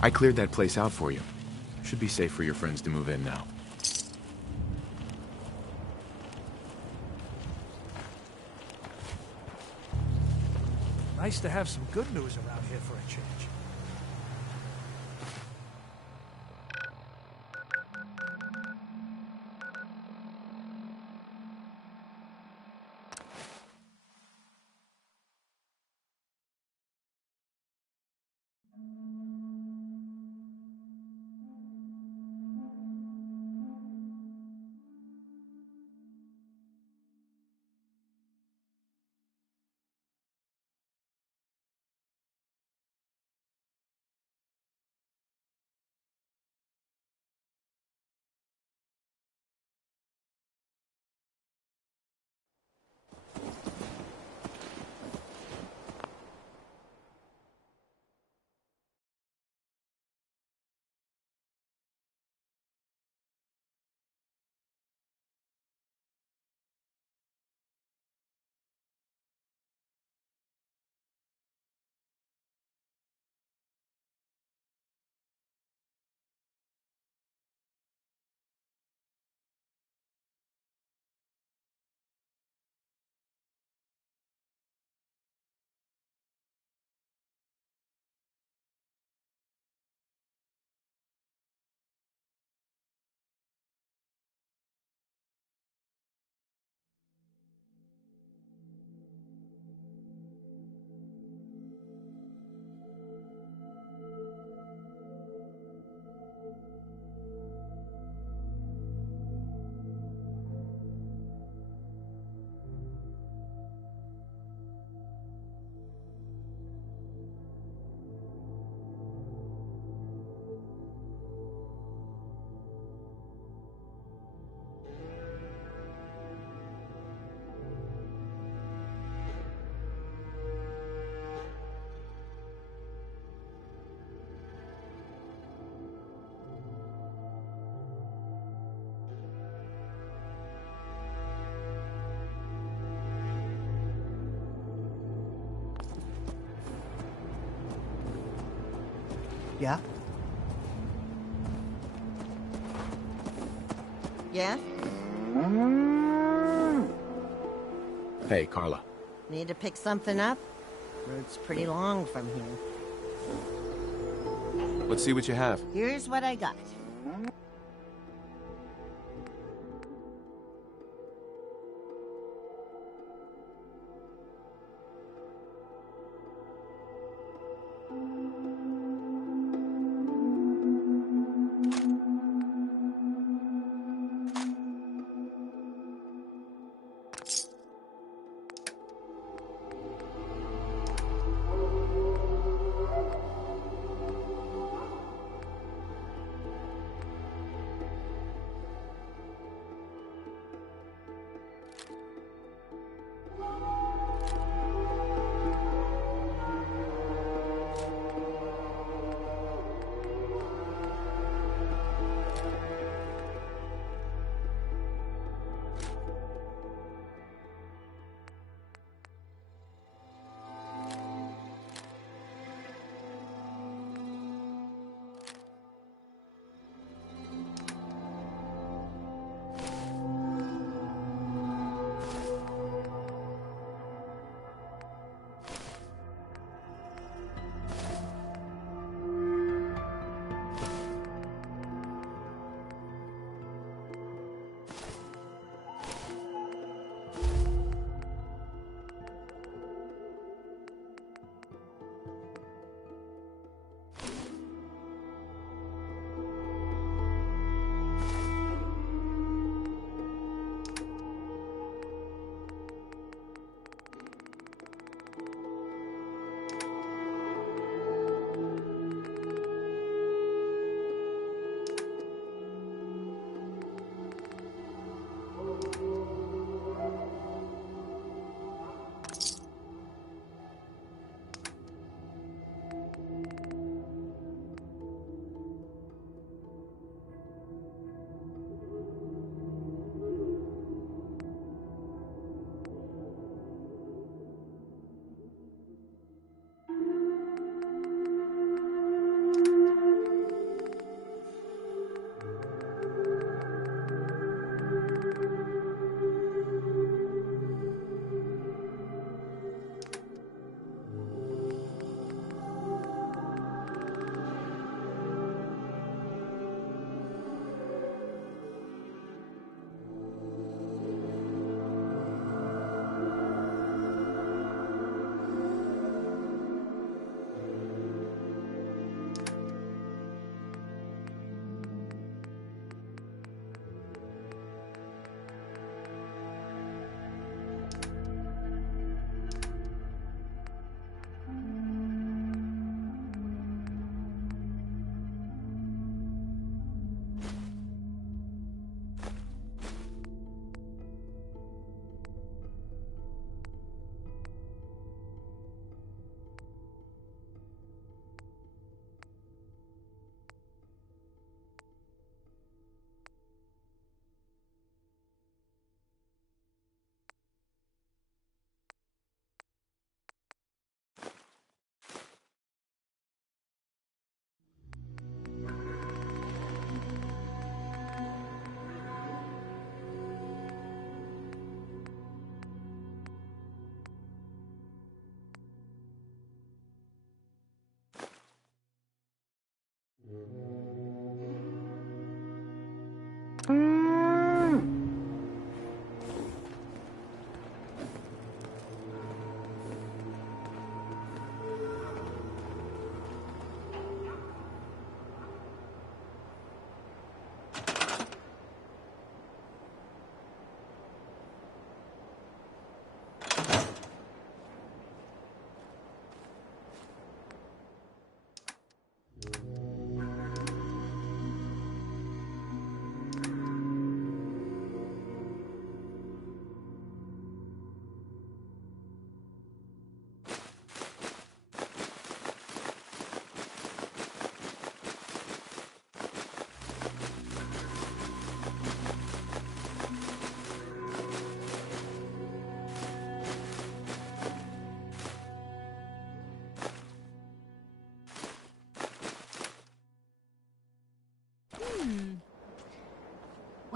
I cleared that place out for you. Should be safe for your friends to move in now. Nice to have some good news around here for a change. Yeah? Yeah? Hey, Carla. Need to pick something up? Route's pretty long from here. Let's see what you have. Here's what I got.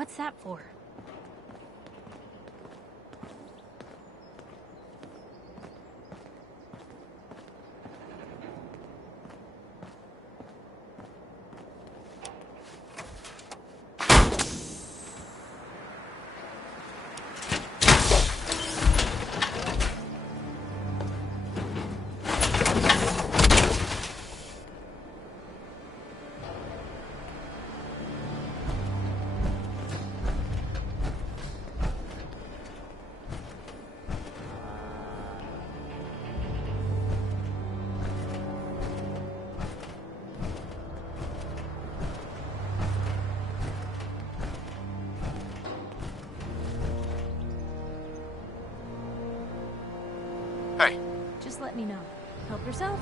What's that for? Hey. Just let me know. Help yourself.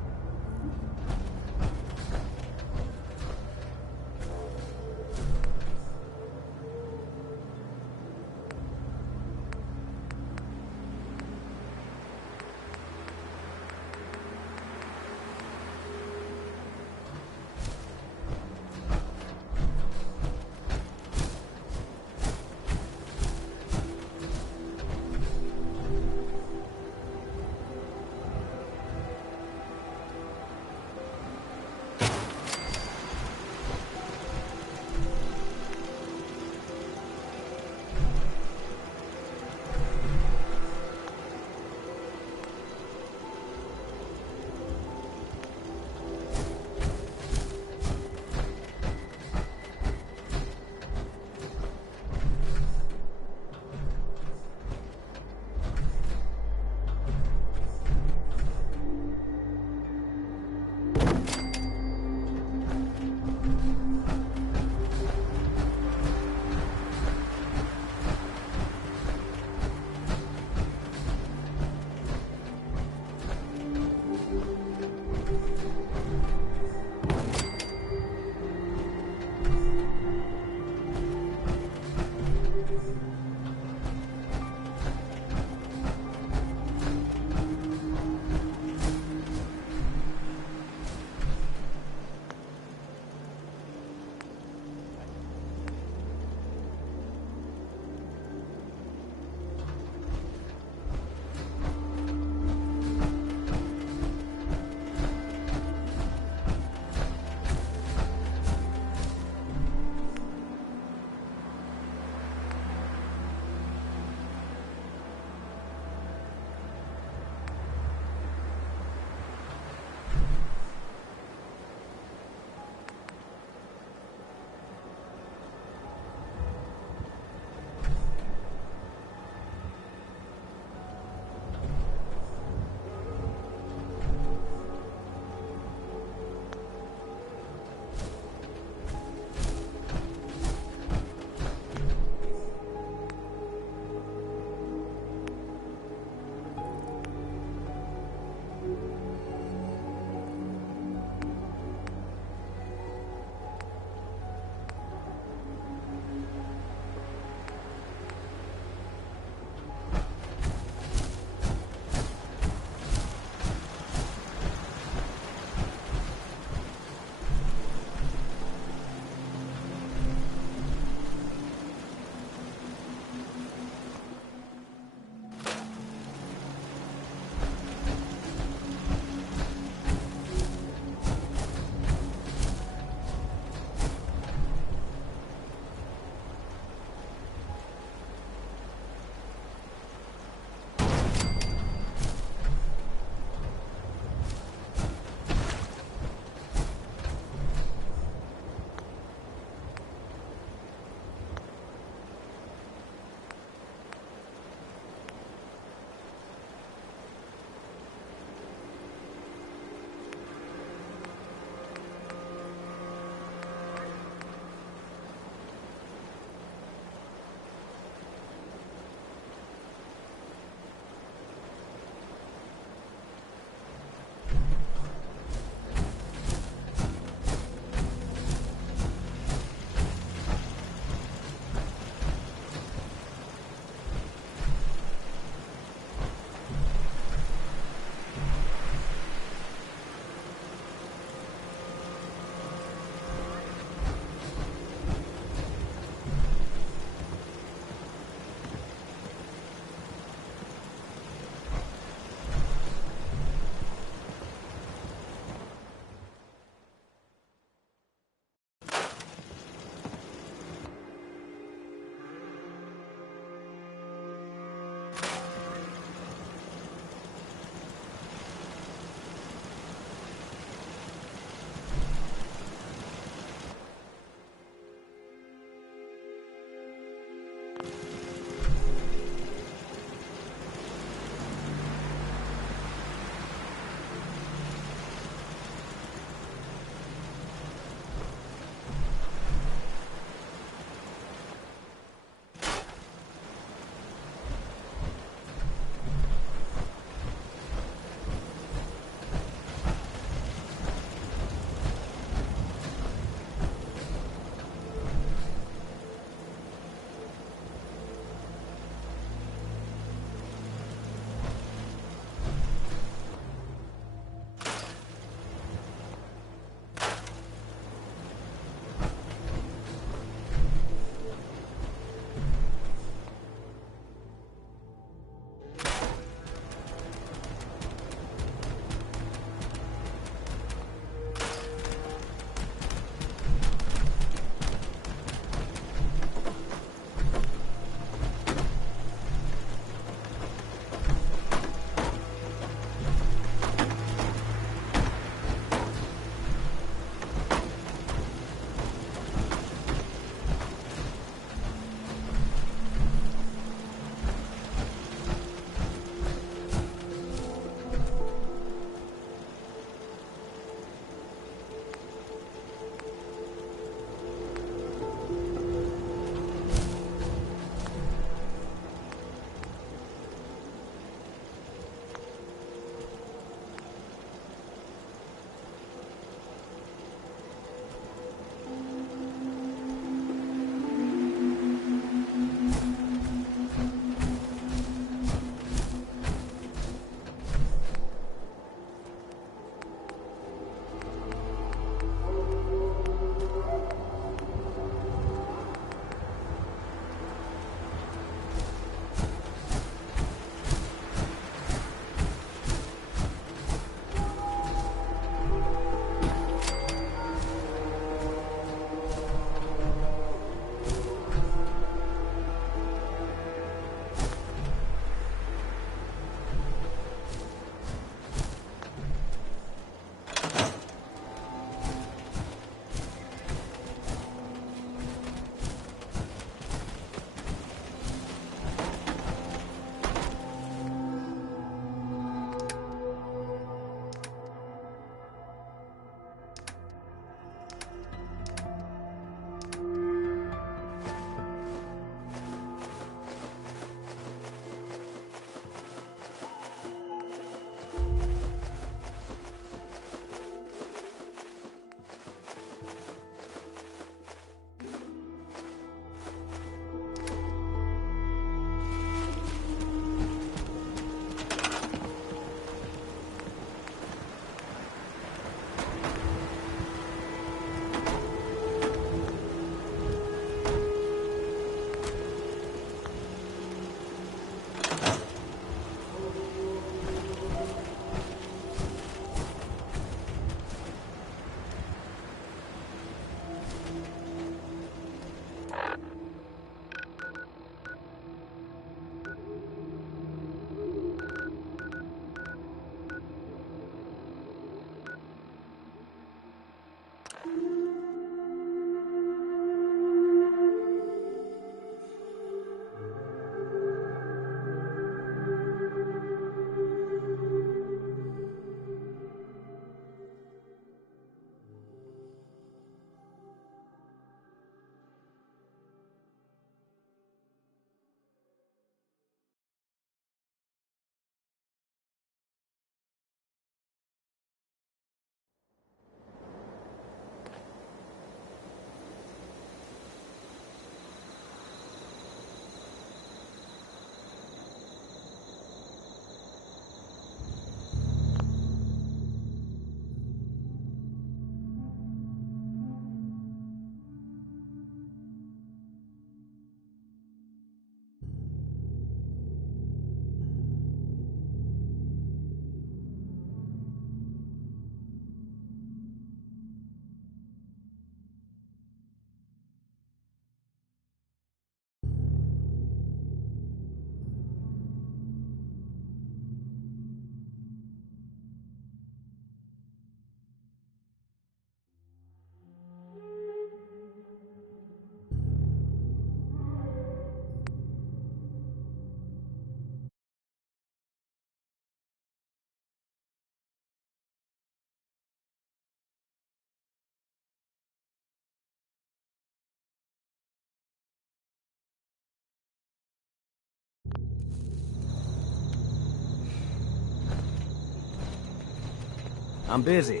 I'm busy.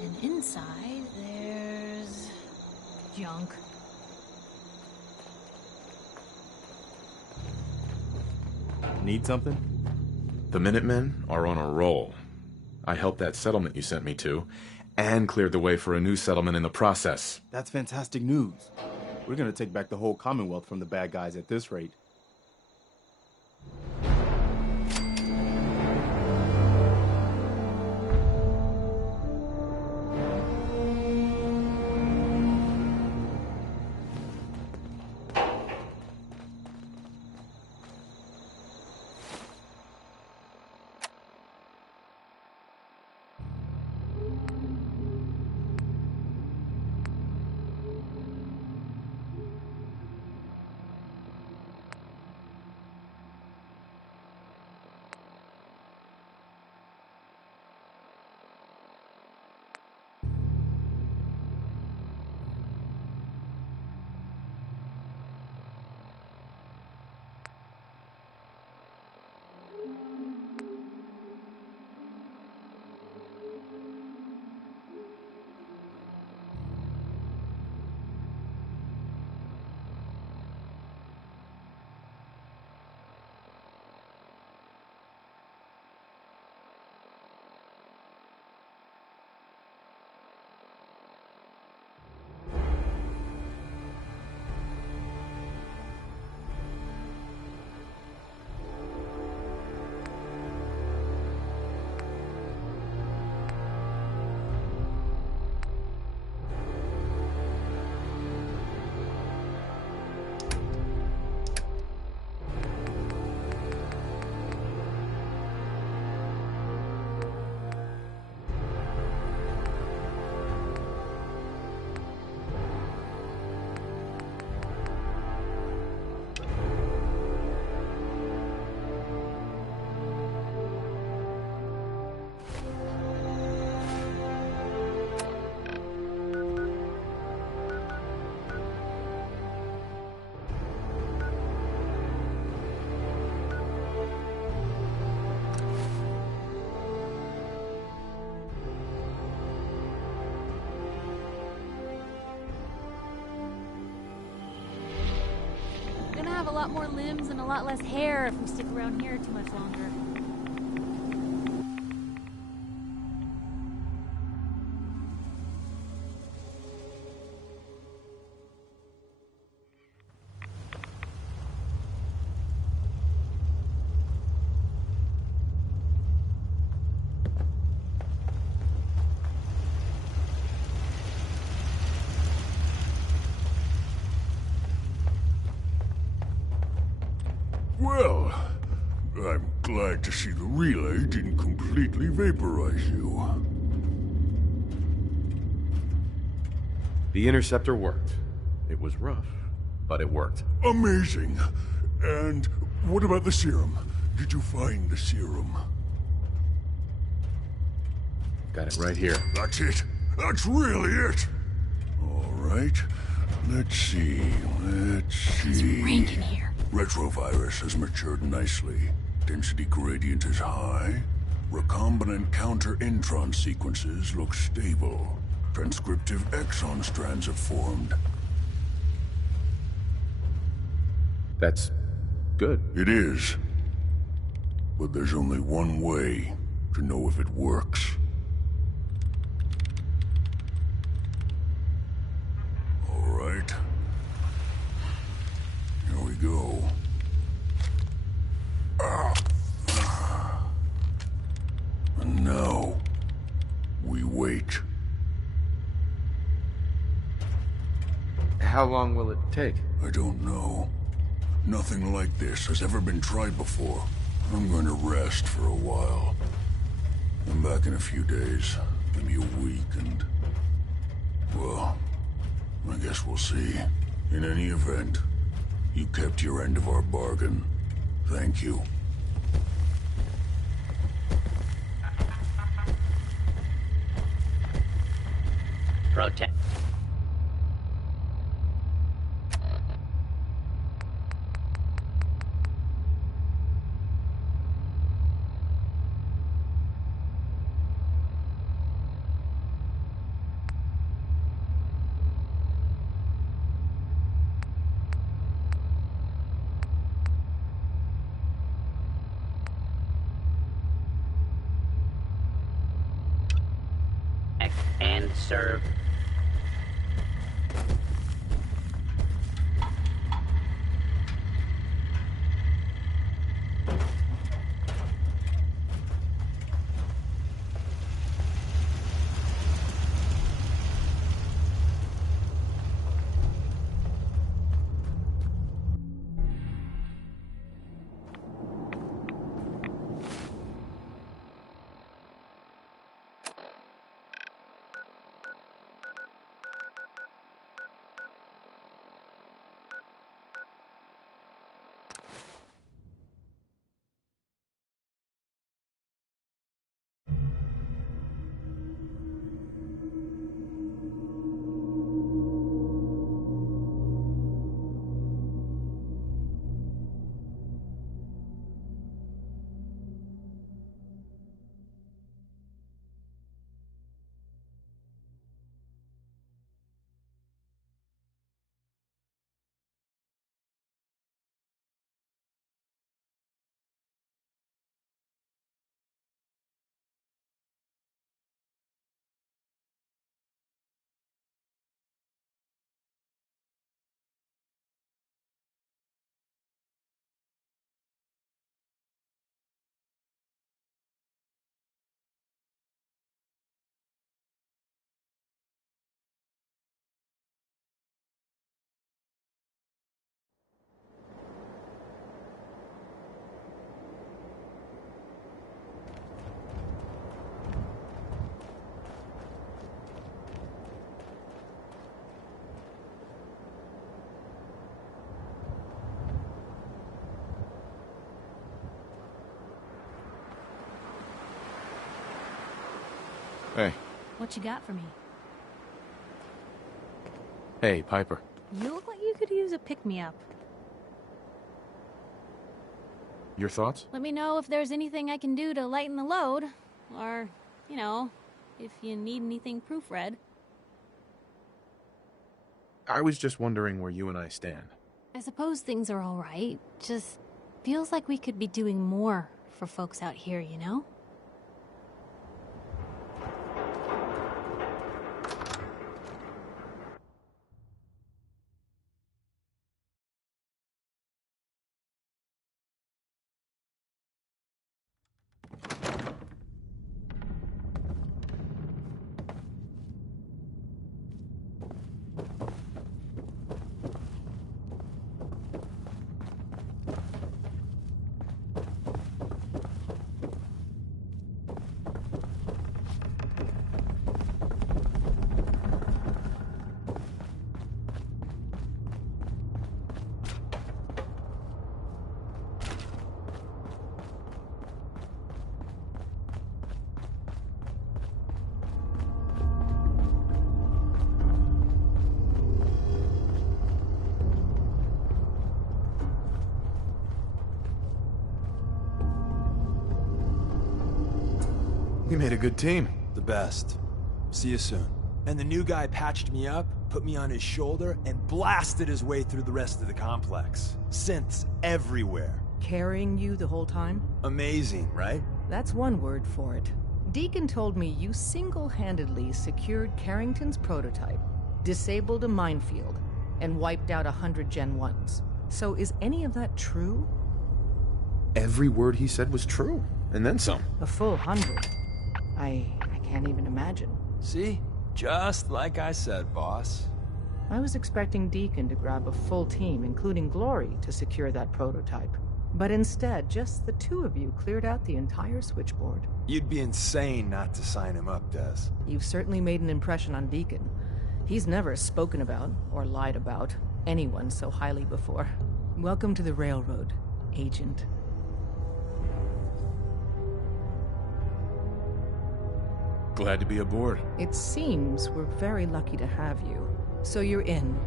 And inside, there's junk. Need something? The Minutemen are on a roll. I helped that settlement you sent me to, and cleared the way for a new settlement in the process. That's fantastic news. We're gonna take back the whole Commonwealth from the bad guys at this rate. A lot more limbs and a lot less hair if we stick around here too much longer. Well, I'm glad to see the relay didn't completely vaporize you. The interceptor worked. It was rough, but it worked. Amazing. And what about the serum? Did you find the serum? Got it right here. That's it. That's really it. All right. Let's see. It's rank in here. Retrovirus has matured nicely. Density gradient is high. Recombinant counter-intron sequences look stable. Transcriptive exon strands have formed. That's good. It is. But there's only one way to know if it works. All right. Here we go. And now, we wait. How long will it take? I don't know. Nothing like this has ever been tried before. I'm going to rest for a while. I'm back in a few days, maybe a week, and... well, I guess we'll see. In any event, you kept your end of our bargain. Thank you. Protect. And serve. Hey. What you got for me? Hey, Piper. You look like you could use a pick-me-up. Your thoughts? Let me know if there's anything I can do to lighten the load. Or, you know, if you need anything proofread. I was just wondering where you and I stand. I suppose things are alright. Just feels like we could be doing more for folks out here, you know? We made a good team. The best. See you soon. And the new guy patched me up, put me on his shoulder, and blasted his way through the rest of the complex. Synths everywhere. Carrying you the whole time? Amazing, right? That's one word for it. Deacon told me you single-handedly secured Carrington's prototype, disabled a minefield, and wiped out 100 Gen 1s. So is any of that true? Every word he said was true, and then some. A full 100. I can't even imagine. See? Just like I said, boss. I was expecting Deacon to grab a full team, including Glory, to secure that prototype. But instead, just the two of you cleared out the entire switchboard. You'd be insane not to sign him up, Des. You've certainly made an impression on Deacon. He's never spoken about, or lied about, anyone so highly before. Welcome to the Railroad, Agent. Glad to be aboard. It seems we're very lucky to have you. So you're in.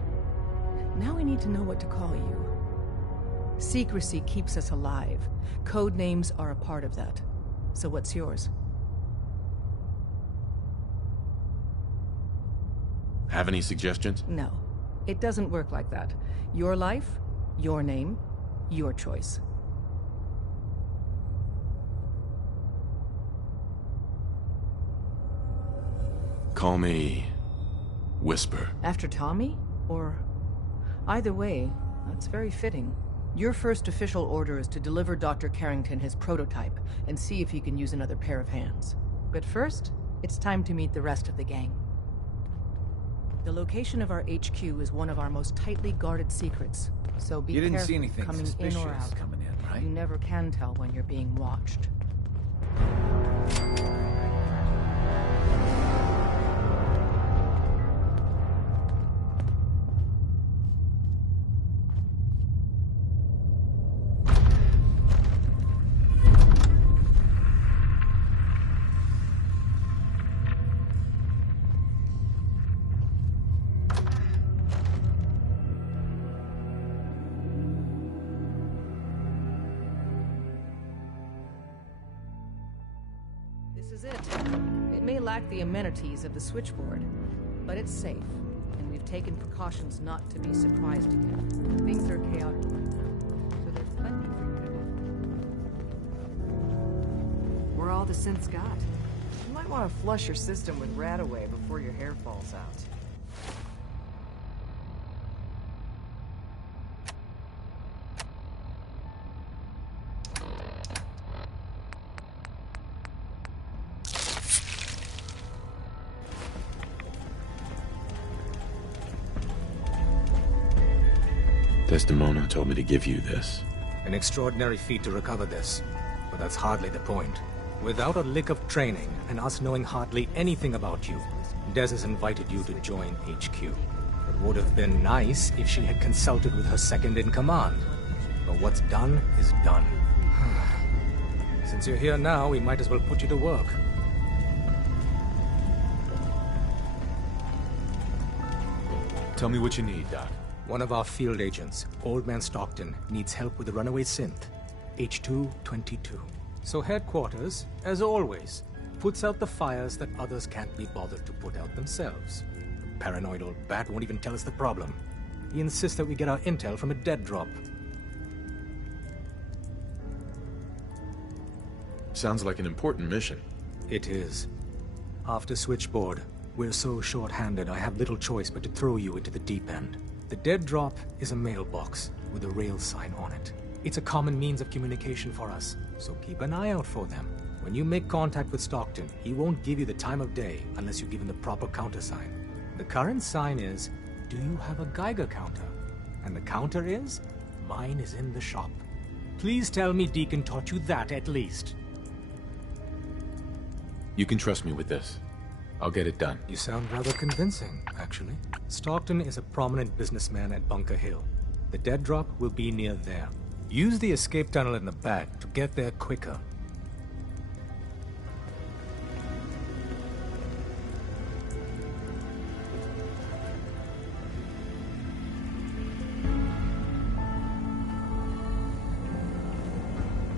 Now we need to know what to call you. Secrecy keeps us alive. Code names are a part of that. So what's yours? Have any suggestions? No. It doesn't work like that. Your life, your name, your choice. Call me Whisper. After Tommy? Or... Either way, that's very fitting. Your first official order is to deliver Dr. Carrington his prototype and see if he can use another pair of hands. But first, it's time to meet the rest of the gang. The location of our HQ is one of our most tightly guarded secrets, so be You didn't careful see anything coming in suspicious or out. coming in, right? You never can tell when you're being watched. This is it. It may lack the amenities of the switchboard, but it's safe, and we've taken precautions not to be surprised again. Things are chaotic right now, so there's plenty for you to do. We're all the synths got. You might want to flush your system with Radaway before your hair falls out. Desdemona told me to give you this. An extraordinary feat to recover this, but that's hardly the point. Without a lick of training, and us knowing hardly anything about you, Des has invited you to join HQ. It would have been nice if she had consulted with her second-in-command. But what's done is done. Since you're here now, we might as well put you to work. Tell me what you need, Doc. One of our field agents, Old Man Stockton, needs help with the runaway synth, H222. So headquarters, as always, puts out the fires that others can't be bothered to put out themselves. Paranoid old bat won't even tell us the problem. He insists that we get our intel from a dead drop. Sounds like an important mission. It is. After Switchboard, we're so short-handed I have little choice but to throw you into the deep end. The dead drop is a mailbox with a rail sign on it. It's a common means of communication for us, so keep an eye out for them. When you make contact with Stockton, he won't give you the time of day unless you give him the proper countersign. The current sign is, do you have a Geiger counter? And the counter is, mine is in the shop. Please tell me Deacon taught you that at least. You can trust me with this. I'll get it done. You sound rather convincing, actually. Stockton is a prominent businessman at Bunker Hill. The dead drop will be near there. Use the escape tunnel in the back to get there quicker.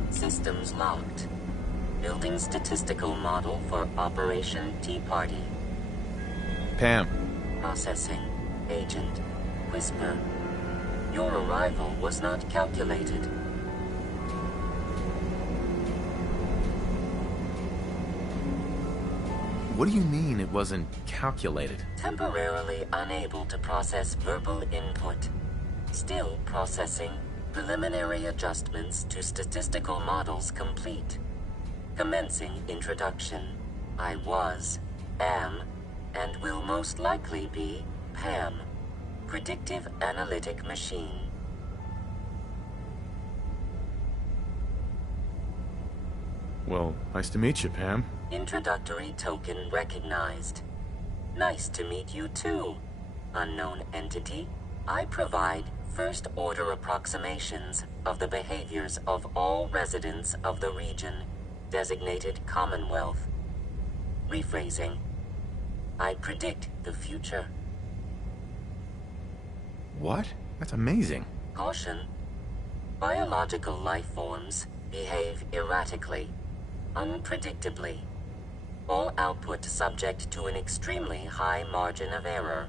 Systems locked. Building statistical model for Operation Tea Party. Pam. Processing. Agent. Whisper. Your arrival was not calculated. What do you mean it wasn't calculated? Temporarily unable to process verbal input. Still processing. Preliminary adjustments to statistical models complete. Commencing introduction. I was, am, and will most likely be Pam. Predictive analytic machine. Well, nice to meet you, Pam. Introductory token recognized. Nice to meet you too, unknown entity, I provide first-order approximations of the behaviors of all residents of the region designated Commonwealth. Rephrasing. I predict the future. What? That's amazing. Caution. Biological life forms behave erratically, unpredictably. All output subject to an extremely high margin of error.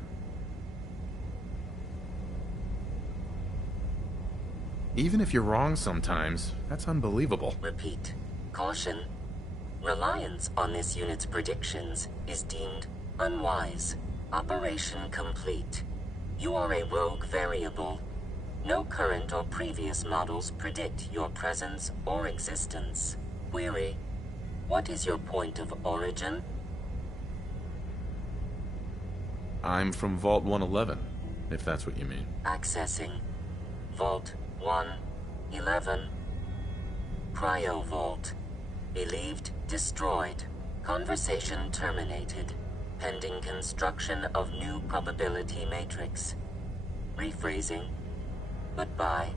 Even if you're wrong sometimes, that's unbelievable. Repeat. Caution. Reliance on this unit's predictions is deemed unwise. Operation complete. You are a rogue variable. No current or previous models predict your presence or existence. Query. What is your point of origin? I'm from Vault 111, if that's what you mean. Accessing. Vault 111. Cryo Vault. Believed destroyed. Conversation terminated. Pending construction of new probability matrix. Rephrasing. Goodbye.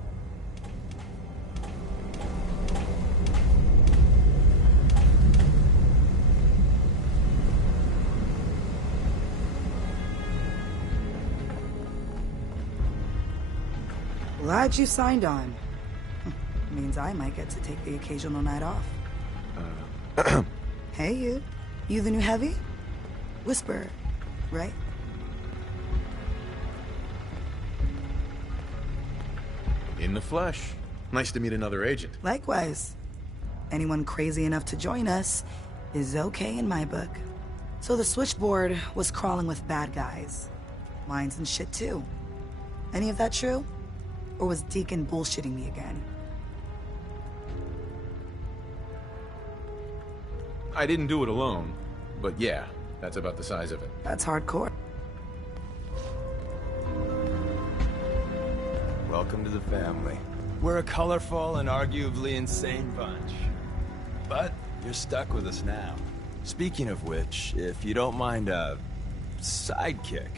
Glad you signed on. Means I might get to take the occasional night off. Hey, you. You the new heavy? Whisper, right? In the flesh. Nice to meet another agent. Likewise. Anyone crazy enough to join us is okay in my book. So the switchboard was crawling with bad guys. Mines and shit too. Any of that true? Or was Deacon bullshitting me again? I didn't do it alone, but yeah, that's about the size of it. That's hardcore. Welcome to the family. We're a colorful and arguably insane bunch. But you're stuck with us now. Speaking of which, if you don't mind a sidekick,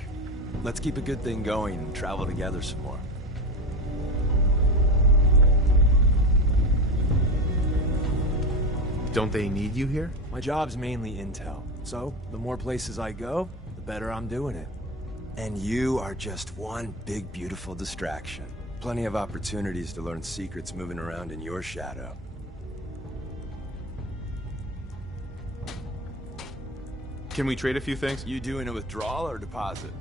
let's keep a good thing going and travel together some more. Don't they need you here? My job's mainly intel, so the more places I go, the better I'm doing it. And you are just one big, beautiful distraction. Plenty of opportunities to learn secrets moving around in your shadow. Can we trade a few things? You doing a withdrawal or deposit?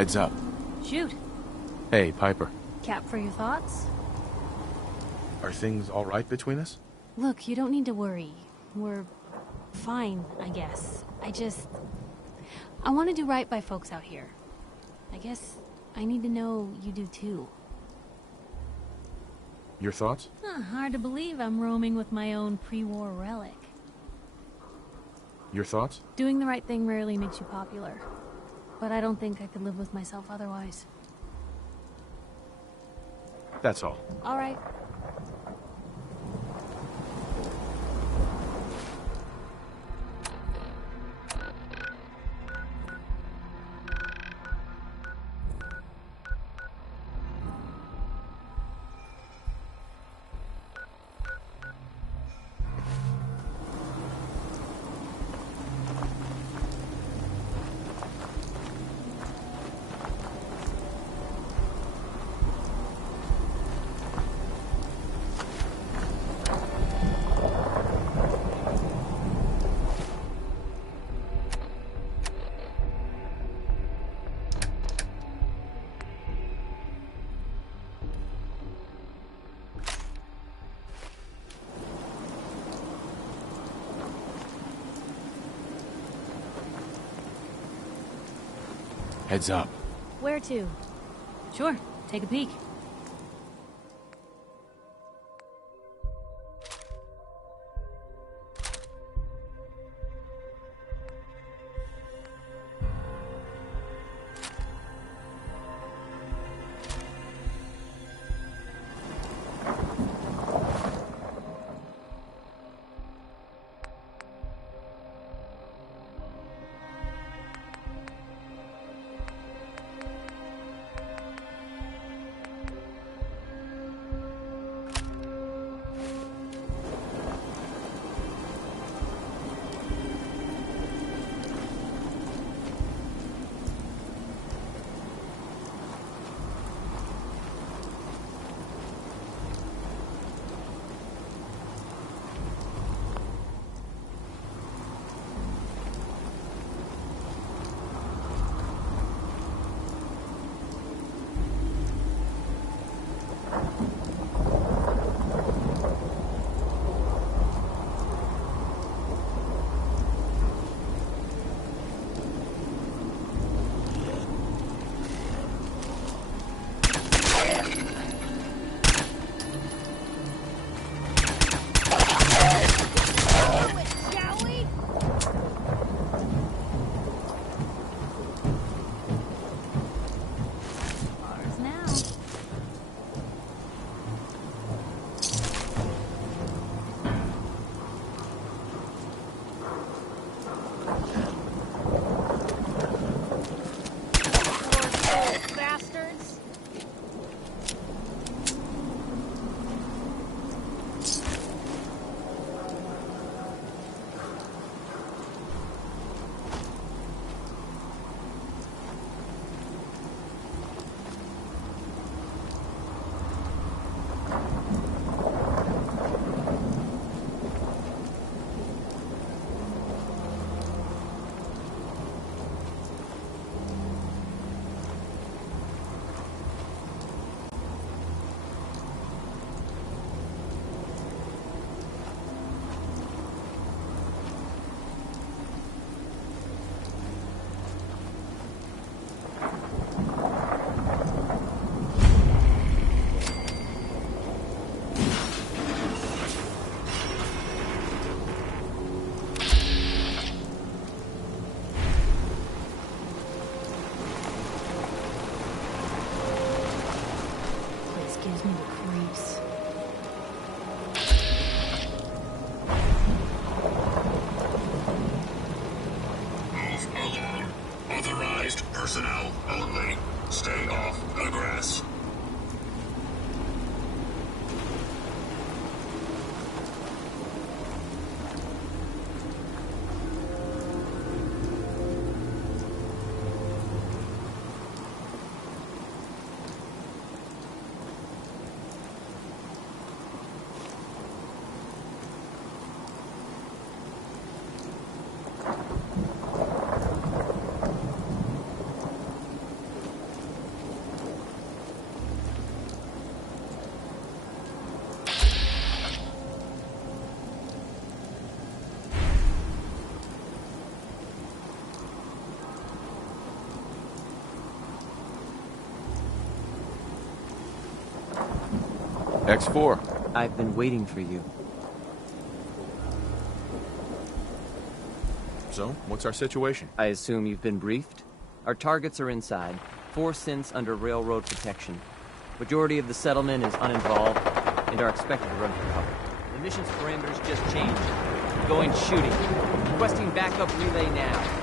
Heads up. Shoot. Hey, Piper. Cap for your thoughts? Are things all right between us? Look, you don't need to worry. We're fine, I guess. I want to do right by folks out here. I guess I need to know you do too. Your thoughts? Hard to believe I'm roaming with my own pre-war relic. Your thoughts? Doing the right thing rarely makes you popular. But I don't think I could live with myself otherwise. That's all. All right. Heads up. Where to? Sure, take a peek. X4. I've been waiting for you. So, what's our situation? I assume you've been briefed? Our targets are inside. 4 synths under railroad protection. Majority of the settlement is uninvolved and are expected to run for cover. The mission's parameters just changed. Going shooting. Requesting backup relay now.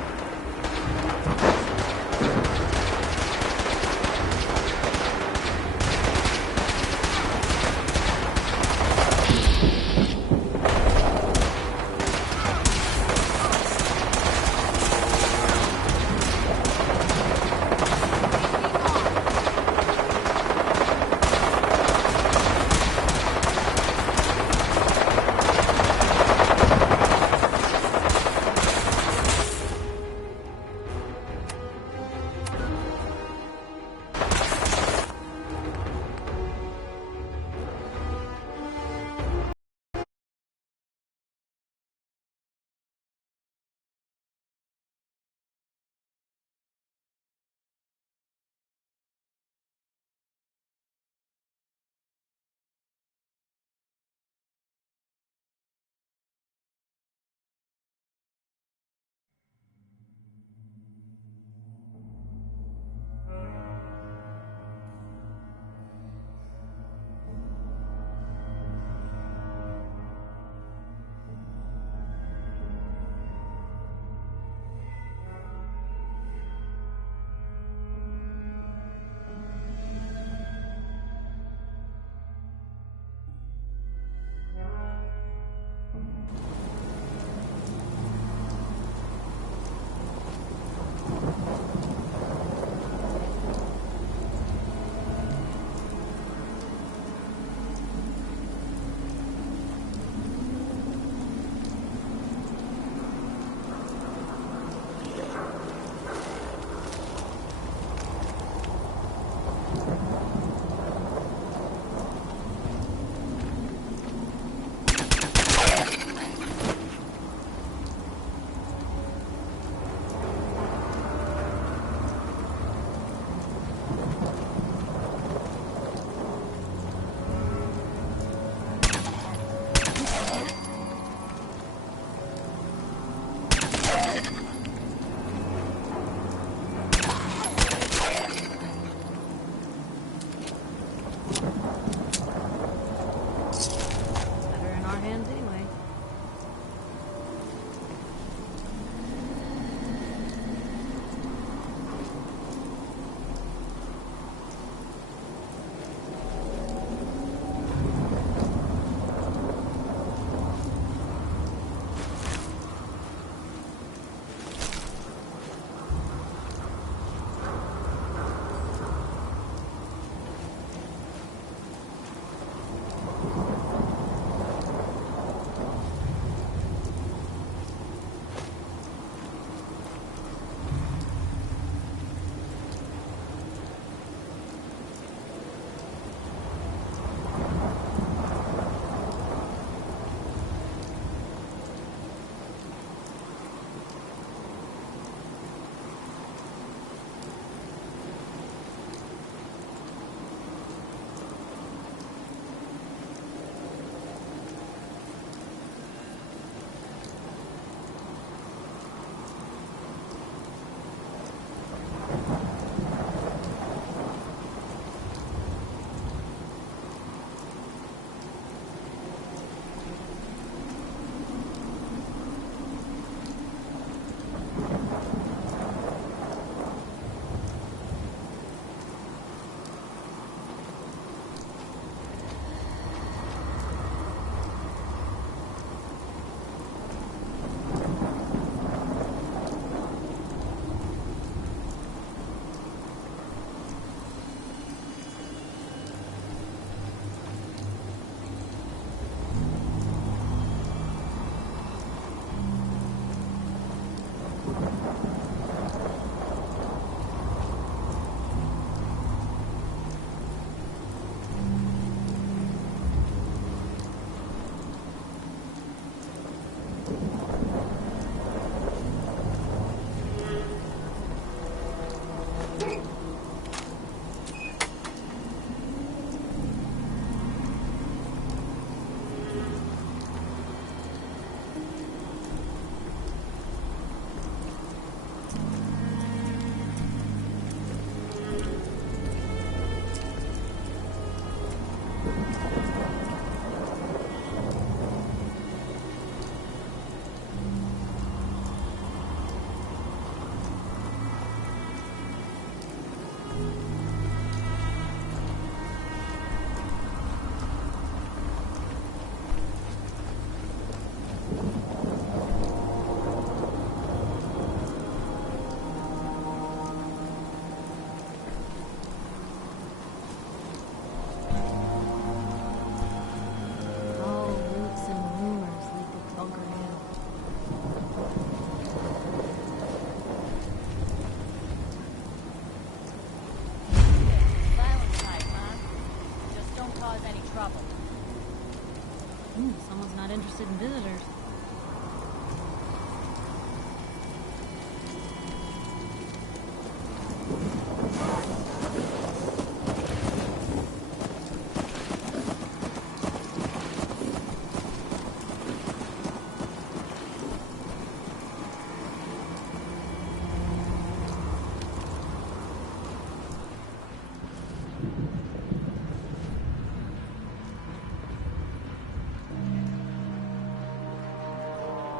interested in visitors.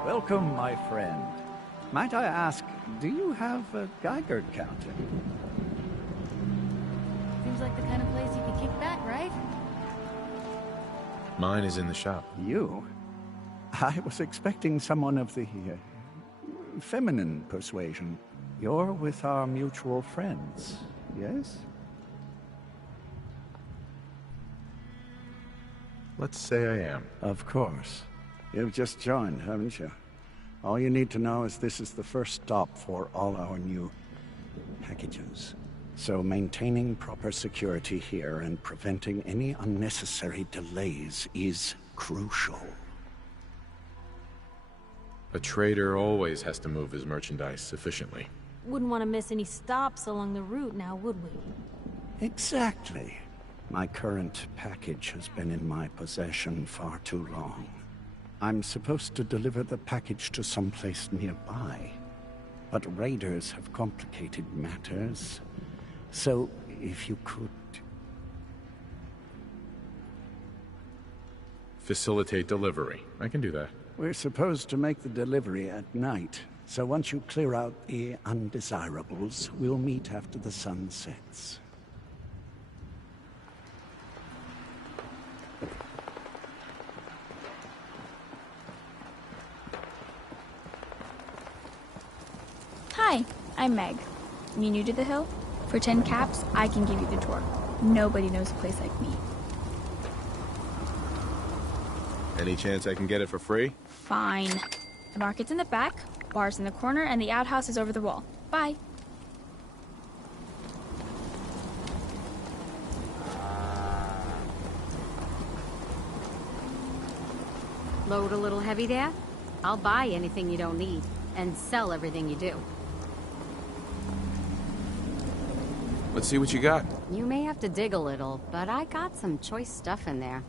Welcome, my friend. Might I ask, do you have a Geiger counter? Seems like the kind of place you could kick back, right? Mine is in the shop. You? I was expecting someone of the feminine persuasion. You're with our mutual friends, yes? Let's say I am. Of course. You've just joined, haven't you? All you need to know is this is the first stop for all our new packages. So maintaining proper security here and preventing any unnecessary delays is crucial. A trader always has to move his merchandise efficiently. Wouldn't want to miss any stops along the route now, would we? Exactly. My current package has been in my possession far too long. I'm supposed to deliver the package to someplace nearby, but raiders have complicated matters. So, if you could... Facilitate delivery. I can do that. We're supposed to make the delivery at night, so once you clear out the undesirables, we'll meet after the sun sets. Hi, I'm Meg. You new to the hill? For 10 caps, I can give you the tour. Nobody knows a place like me. Any chance I can get it for free? Fine. The market's in the back, bar's in the corner, and the outhouse is over the wall. Bye. Load a little heavy there? I'll buy anything you don't need, and sell everything you do. Let's see what you got. You may have to dig a little, but I got some choice stuff in there.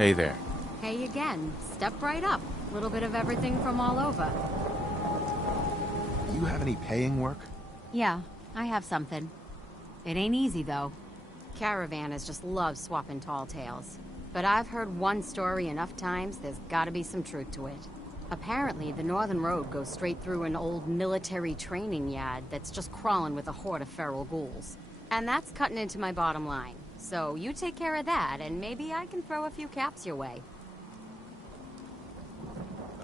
Hey there. Hey again. Step right up. Little bit of everything from all over. Do you have any paying work? Yeah, I have something. It ain't easy, though. Caravanners just love swapping tall tales. But I've heard one story enough times, there's gotta be some truth to it. Apparently, the Northern Road goes straight through an old military training yard that's just crawling with a horde of feral ghouls. And that's cutting into my bottom line. So you take care of that, and maybe I can throw a few caps your way.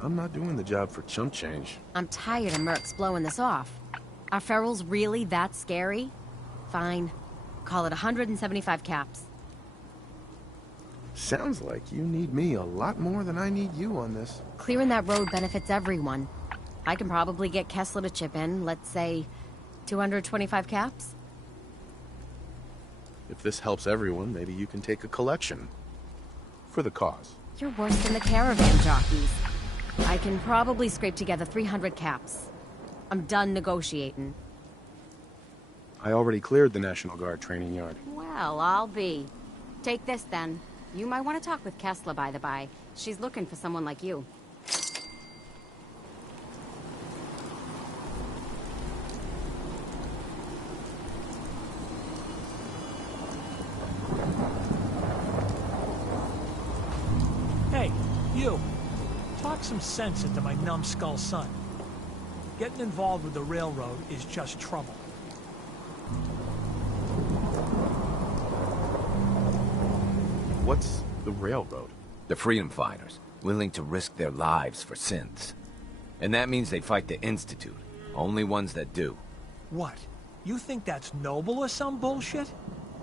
I'm not doing the job for chump change. I'm tired of mercs blowing this off. Are ferals really that scary? Fine. Call it 175 caps. Sounds like you need me a lot more than I need you on this. Clearing that road benefits everyone. I can probably get Kessler to chip in, let's say, 225 caps? If this helps everyone, maybe you can take a collection. For the cause. You're worse than the caravan jockeys. I can probably scrape together 300 caps. I'm done negotiating. I already cleared the National Guard training yard. Well, I'll be. Take this, then. You might want to talk with Kessler, by the by. She's looking for someone like you. Hey, you. Talk some sense into my numbskull son. Getting involved with the railroad is just trouble. What's the railroad? The freedom fighters, willing to risk their lives for sins. And that means they fight the Institute. Only ones that do. What? You think that's noble or some bullshit?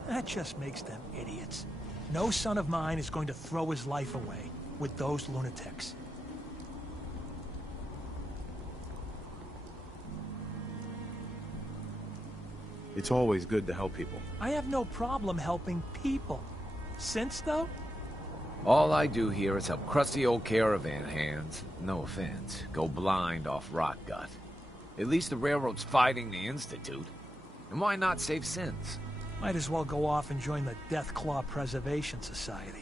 That just makes them idiots. No son of mine is going to throw his life away with those lunatics. It's always good to help people. I have no problem helping people. Since, though? All I do here is help crusty old caravan hands, no offense, go blind off rot gut. At least the railroad's fighting the Institute. And why not save sins? Might as well go off and join the Death Claw Preservation Society.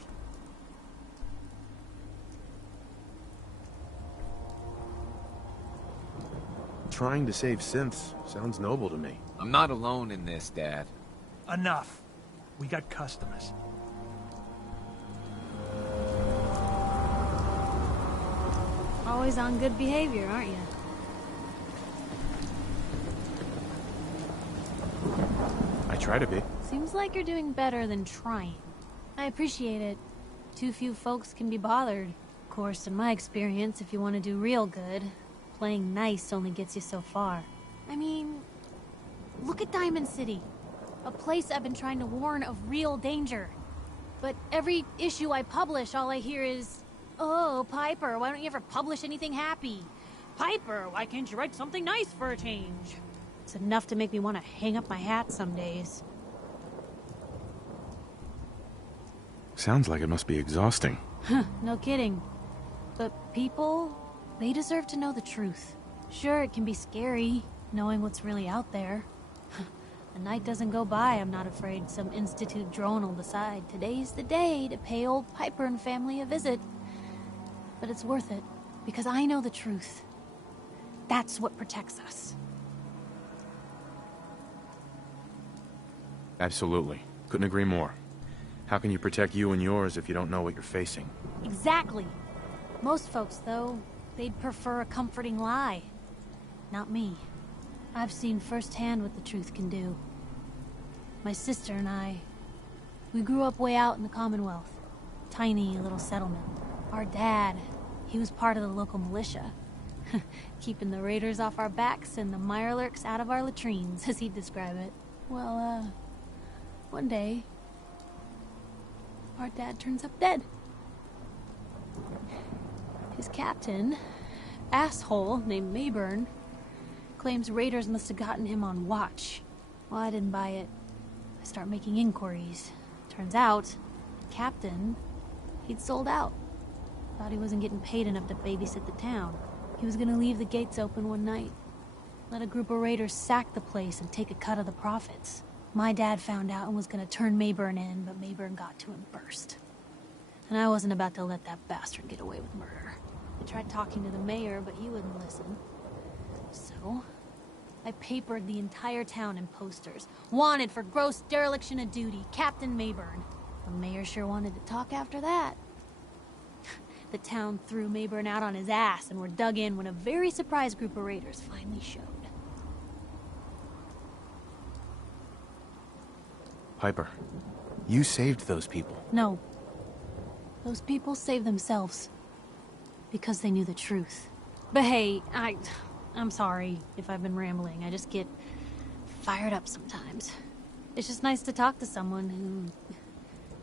Trying to save synths sounds noble to me. I'm not alone in this, Dad. Enough. We got customers. Always on good behavior, aren't you? I try to be. Seems like you're doing better than trying. I appreciate it. Too few folks can be bothered. Of course, in my experience, if you want to do real good, playing nice only gets you so far. I mean, look at Diamond City. A place I've been trying to warn of real danger. But every issue I publish, all I hear is, "Oh, Piper, why don't you ever publish anything happy? Piper, why can't you write something nice for a change?" It's enough to make me want to hang up my hat some days. Sounds like it must be exhausting. Huh, no kidding. But people, they deserve to know the truth. Sure, it can be scary, knowing what's really out there. A night doesn't go by, I'm not afraid some Institute drone will decide today's the day to pay old Piper and family a visit. But it's worth it, because I know the truth. That's what protects us. Absolutely. Couldn't agree more. How can you protect you and yours if you don't know what you're facing? Exactly. Most folks, though, they'd prefer a comforting lie. Not me. I've seen firsthand what the truth can do. My sister and I, we grew up way out in the Commonwealth. Tiny little settlement. Our dad, he was part of the local militia. Keeping the raiders off our backs and the mirelurks out of our latrines, as he'd describe it. Well, one day, our dad turns up dead. His captain, asshole named Mayburn, claims raiders must have gotten him on watch. Well, I didn't buy it. I start making inquiries. Turns out, the captain, he'd sold out. Thought he wasn't getting paid enough to babysit the town. He was gonna leave the gates open one night. Let a group of raiders sack the place and take a cut of the profits. My dad found out and was gonna turn Mayburn in, but Mayburn got to him first. And I wasn't about to let that bastard get away with murder. I tried talking to the mayor, but he wouldn't listen. So, I papered the entire town in posters. Wanted for gross dereliction of duty, Captain Mayburn. The mayor sure wanted to talk after that. The town threw Mayburn out on his ass and were dug in when a very surprised group of raiders finally showed. Piper, you saved those people. No. Those people saved themselves. Because they knew the truth. But hey, I'm sorry if I've been rambling. I just get fired up sometimes. It's just nice to talk to someone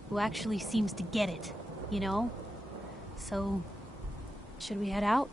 who actually seems to get it, you know? So, should we head out?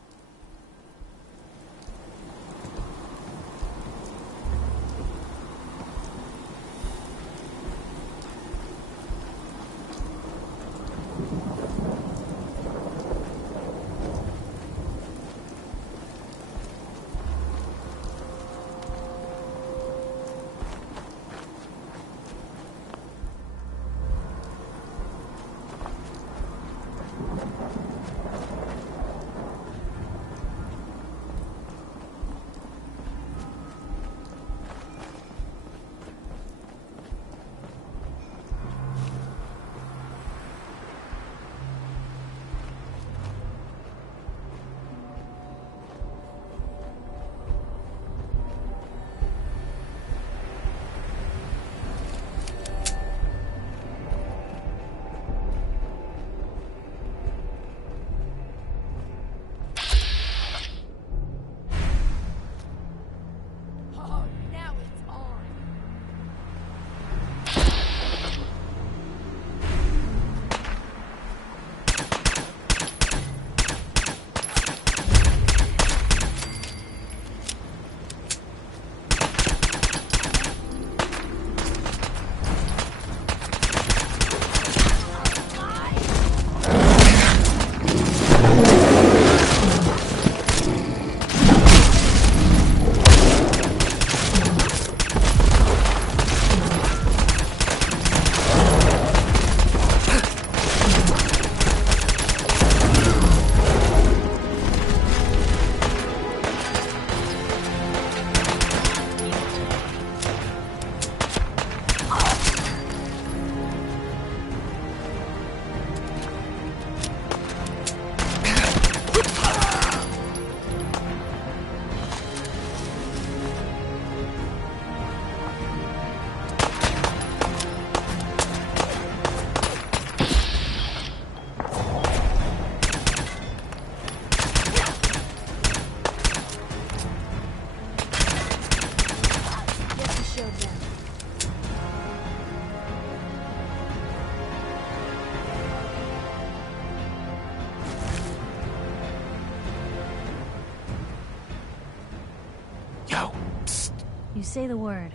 You say the word.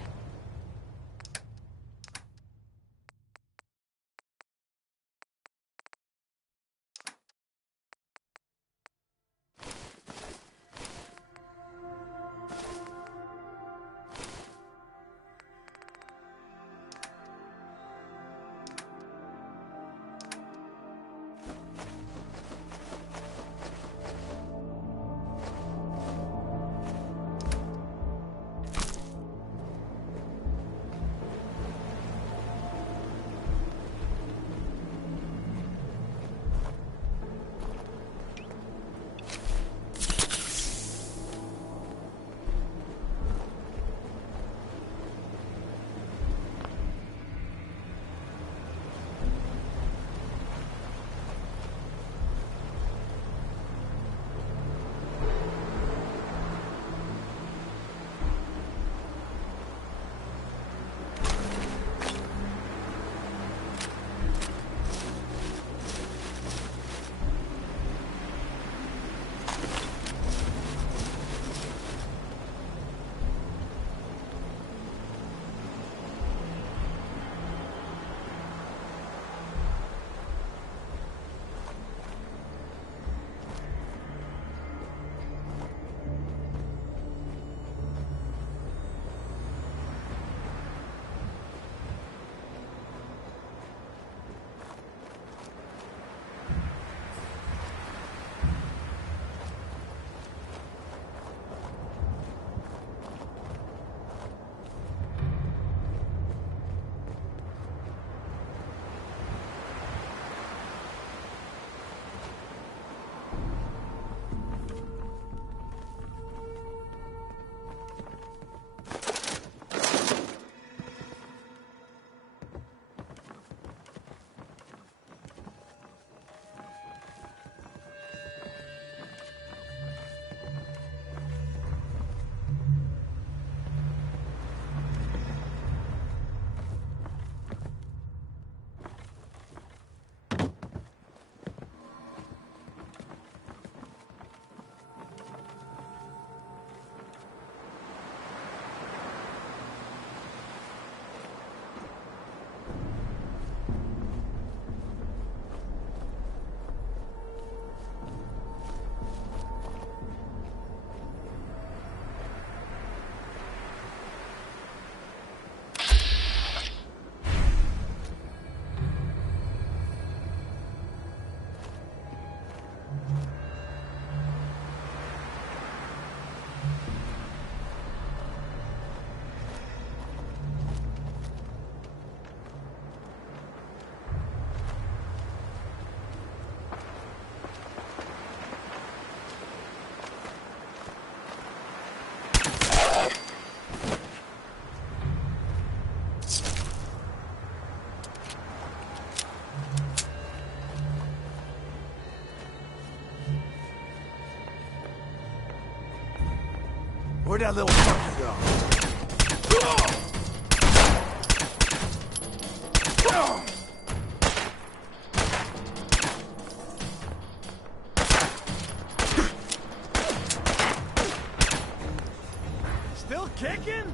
Where'd that little fucker go? Still kicking?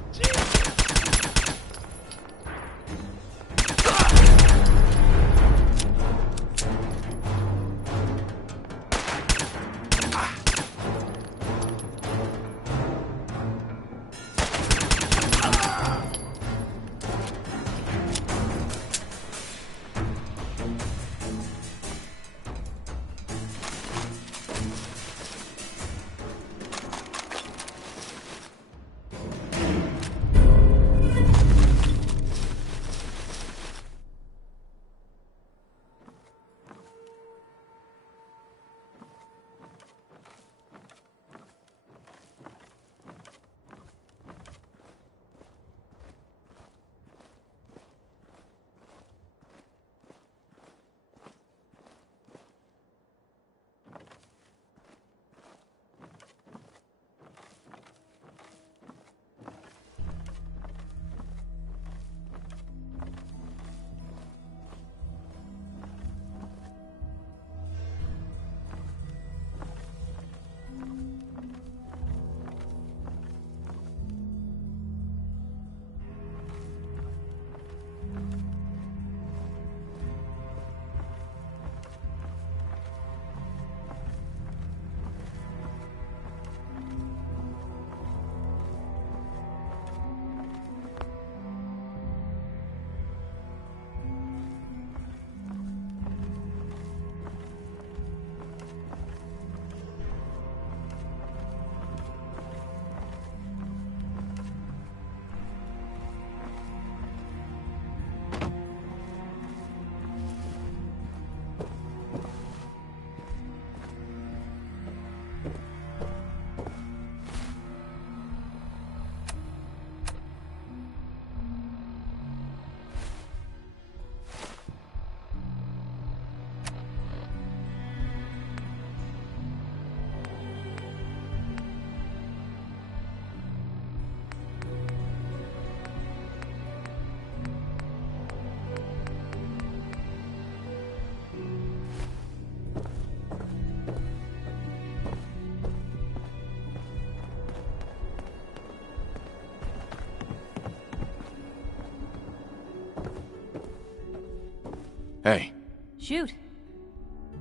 Hey. Shoot.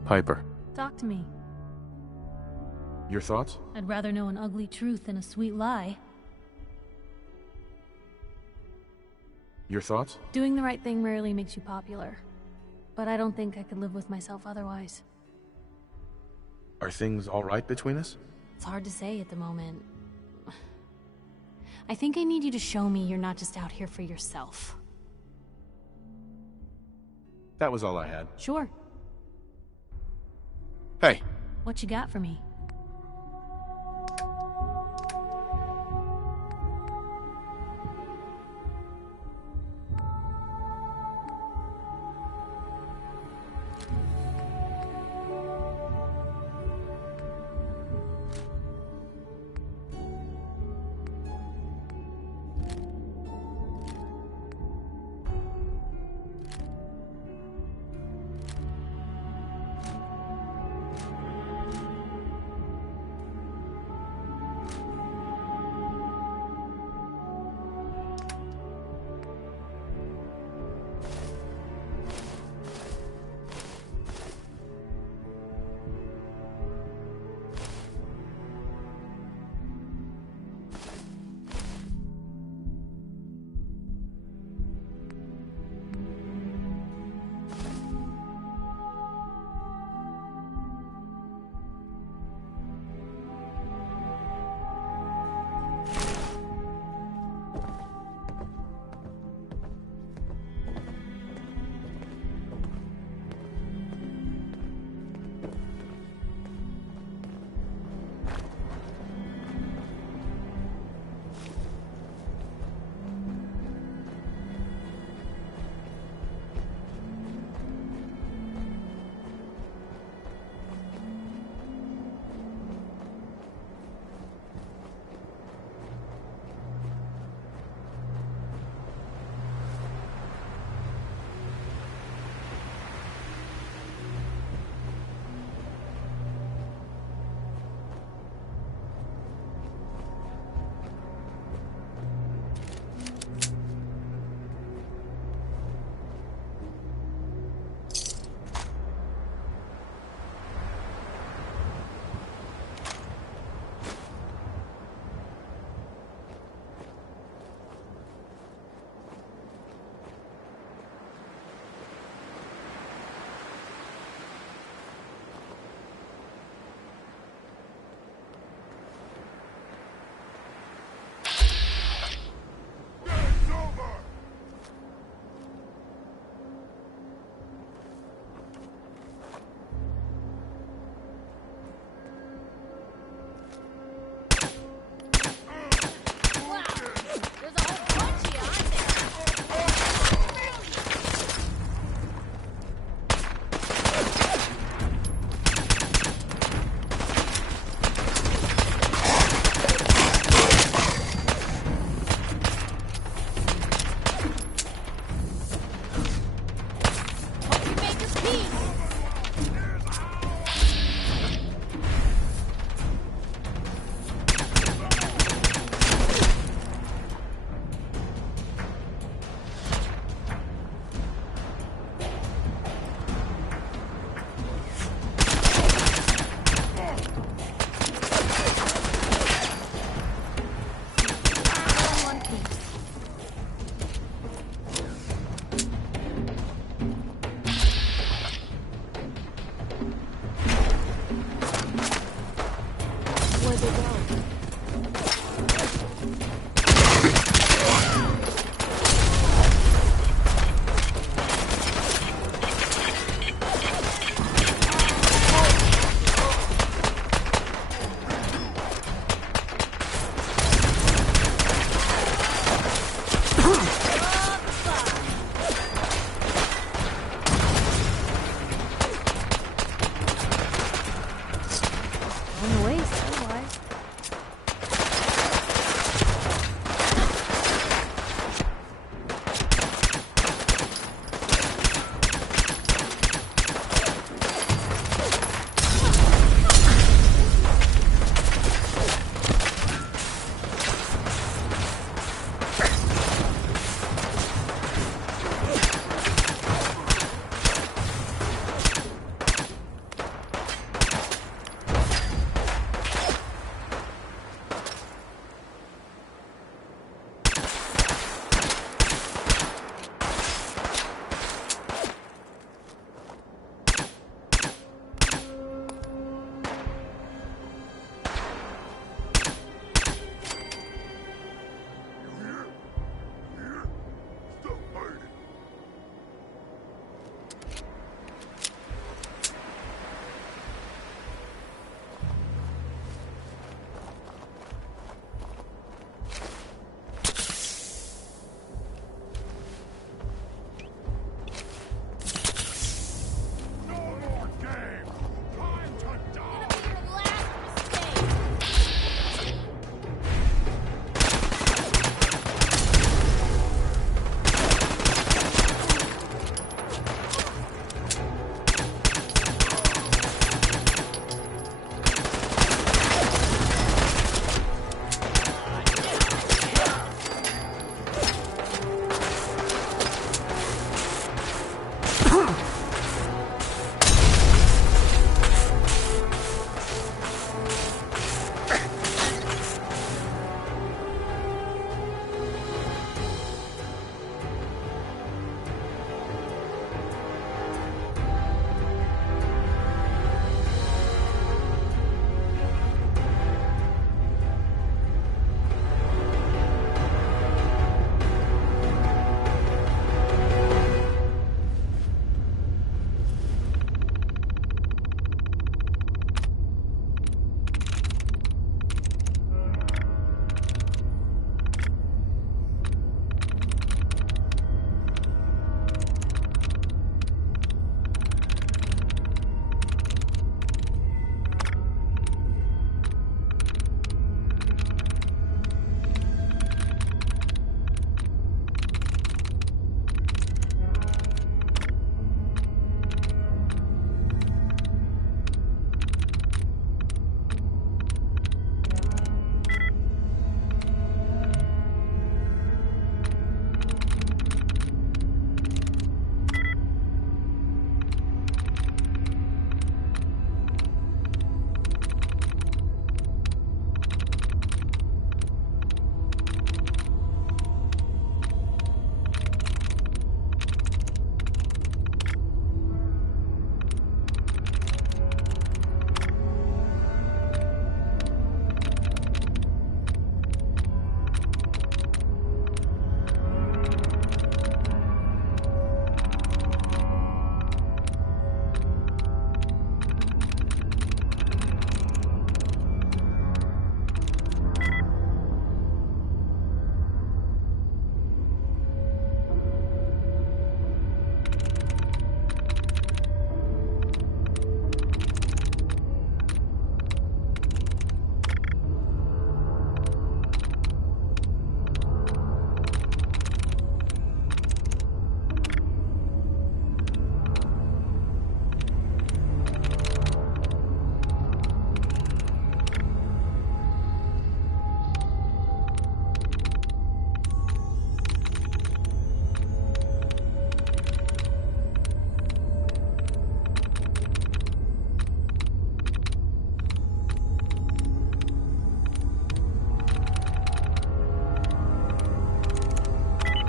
Piper. Talk to me. Your thoughts? I'd rather know an ugly truth than a sweet lie. Your thoughts? Doing the right thing rarely makes you popular. But I don't think I could live with myself otherwise. Are things all right between us? It's hard to say at the moment. I think I need you to show me you're not just out here for yourself. That was all I had. Sure. Hey. What you got for me?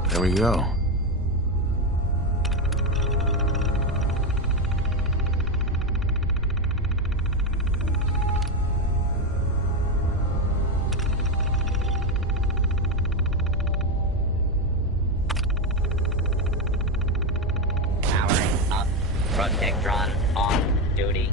There we go. Powering up. Protectron on duty.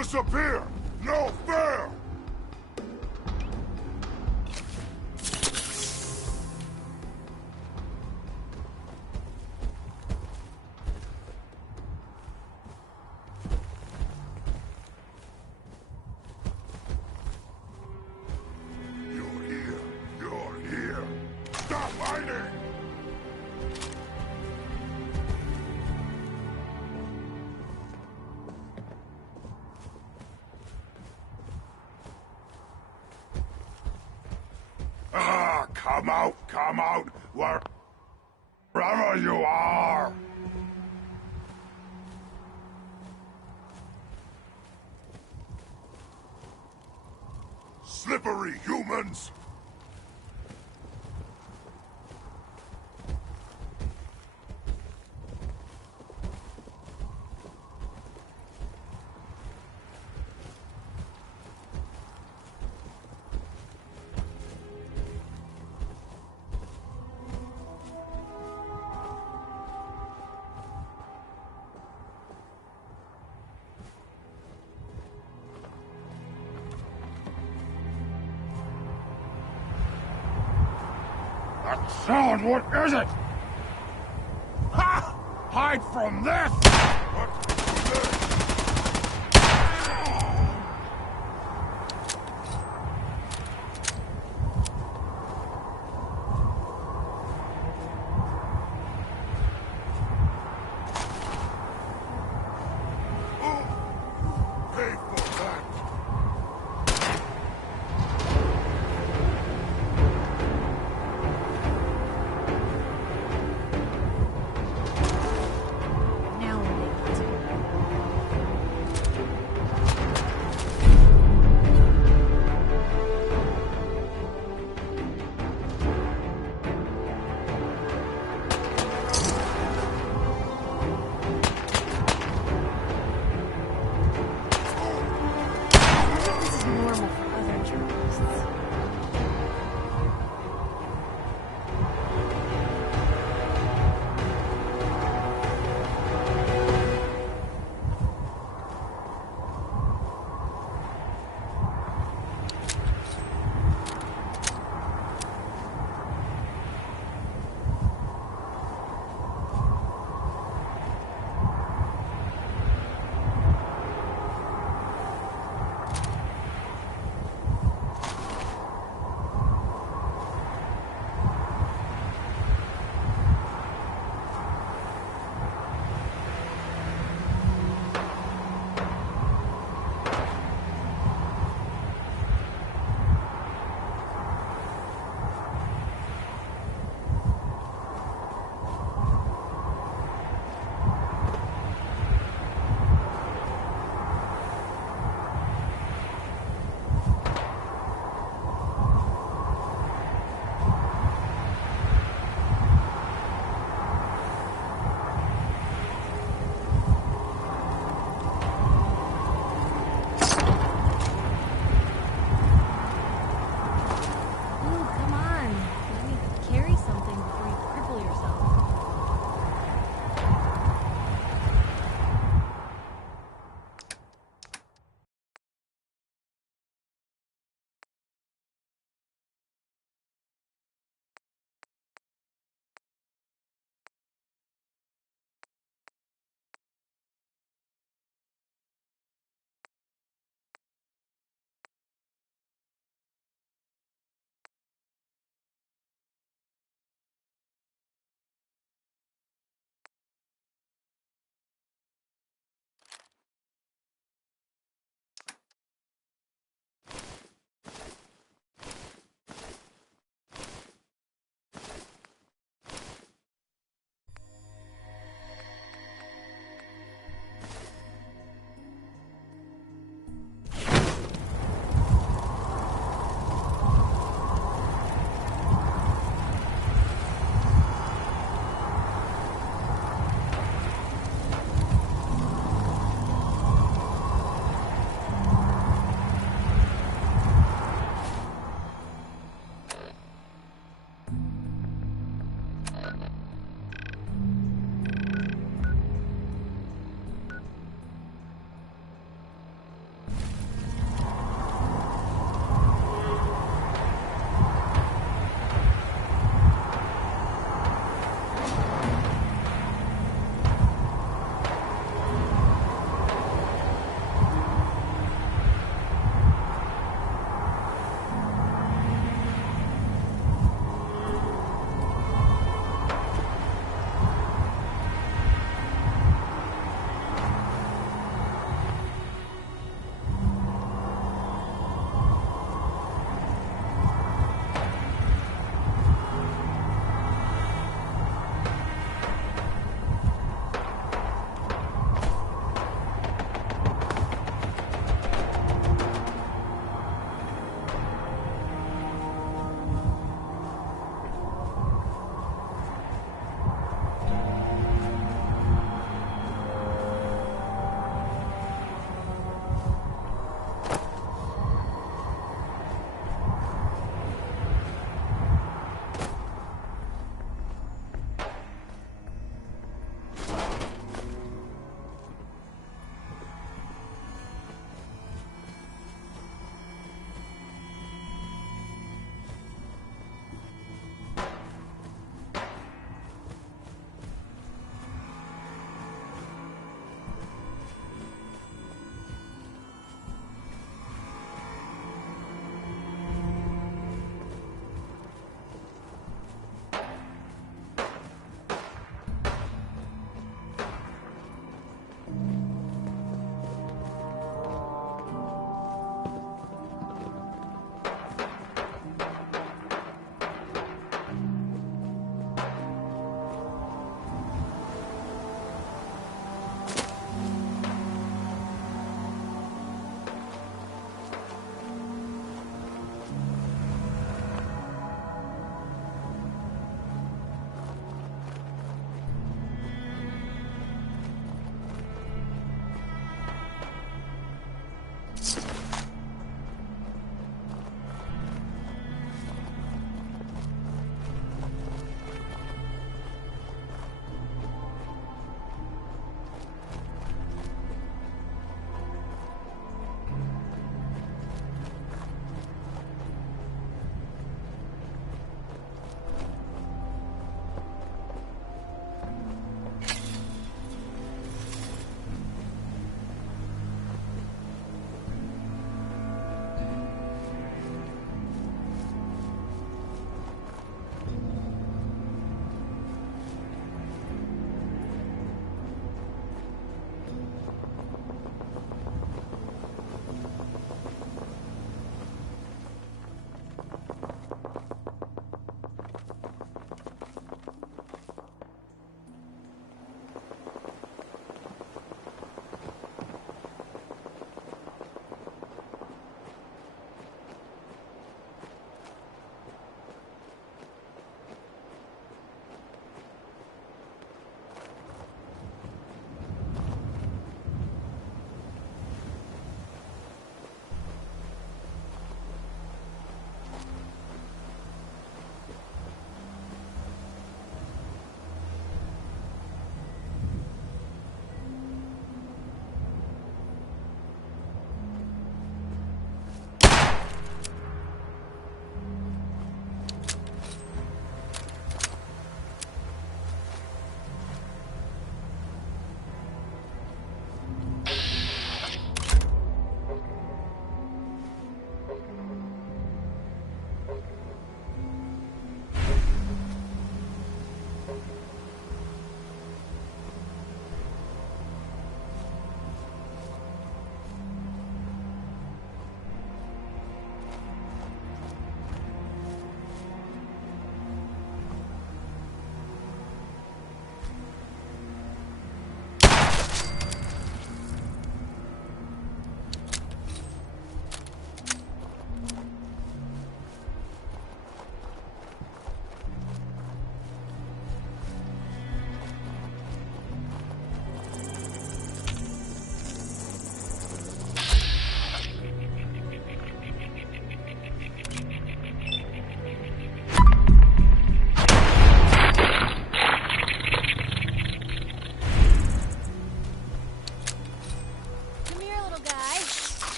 Disappear! No fair! Come out, wherever you are! Slippery humans! That sound, what is it? Ha! Hide from this! Now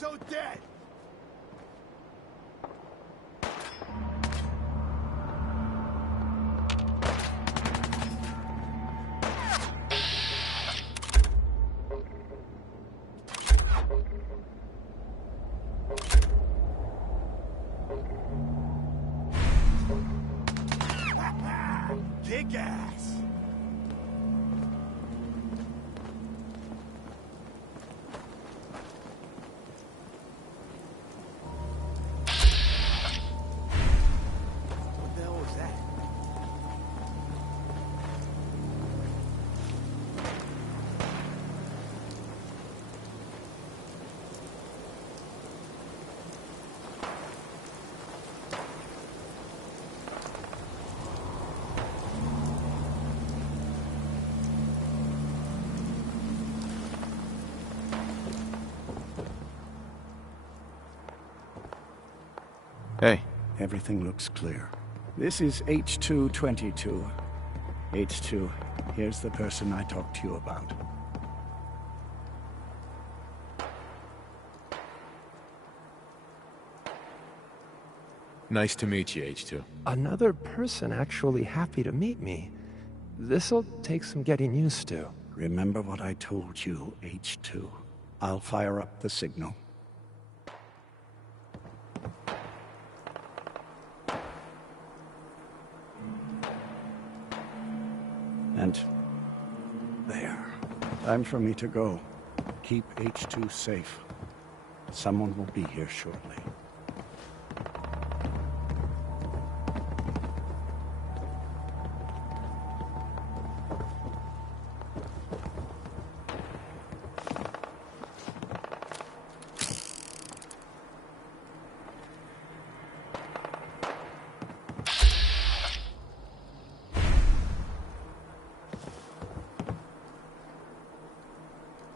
so dead! Kick ass! What the hell was that? Hey. Everything looks clear. This is H222. H2, here's the person I talked to you about. Nice to meet you, H2. Another person actually happy to meet me. This'll take some getting used to. Remember what I told you, H2. I'll fire up the signal. And there. Time for me to go. Keep H2 safe. Someone will be here shortly.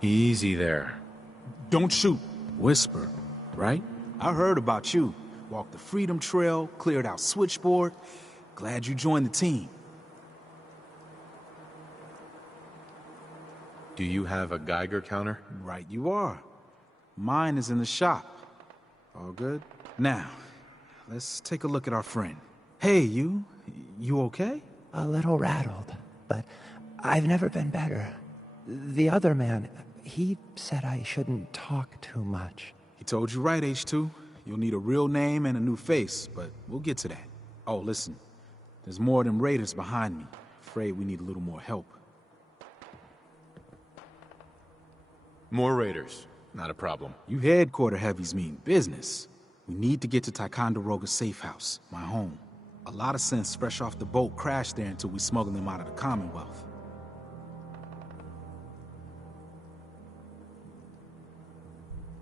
Easy there. Don't shoot. Whisper, right? I heard about you. Walked the Freedom Trail, cleared out Switchboard. Glad you joined the team. Do you have a Geiger counter? Right you are. Mine is in the shop. All good? Now, let's take a look at our friend. Hey, you okay? A little rattled, but I've never been better. The other man, he said I shouldn't talk too much. He told you right, H2. You'll need a real name and a new face, but we'll get to that. Oh, listen. There's more of them raiders behind me. Afraid we need a little more help. More raiders. Not a problem. You headquarter heavies mean business. We need to get to Ticonderoga's safe house, my home. A lot of synths fresh off the boat crashed there until we smuggled them out of the Commonwealth.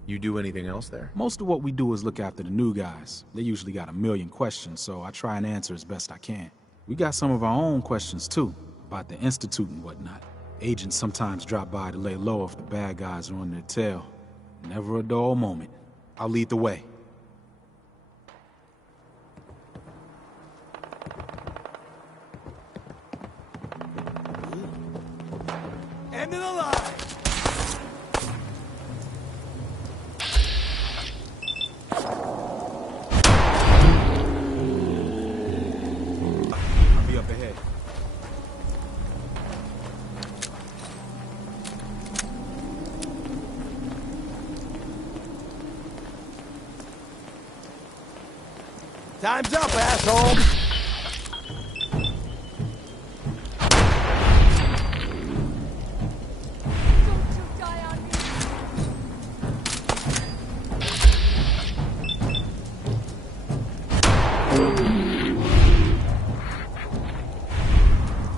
You do anything else there? Most of what we do is look after the new guys. They usually got a million questions, so I try and answer as best I can. We got some of our own questions, too, about the Institute and whatnot. Agents sometimes drop by to lay low if the bad guys are on their tail. Never a dull moment. I'll lead the way. End of the line! I'll be up ahead. Time's up, asshole!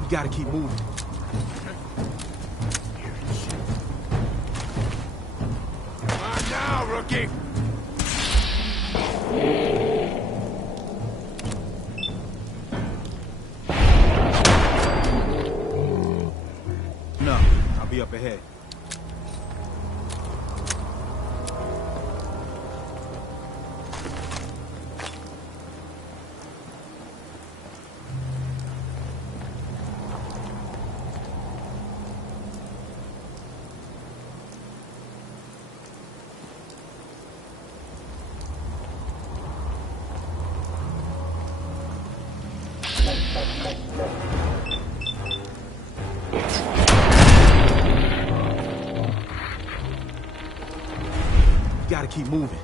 We gotta keep moving. Come on now, rookie! No, I'll be up ahead. You gotta keep moving.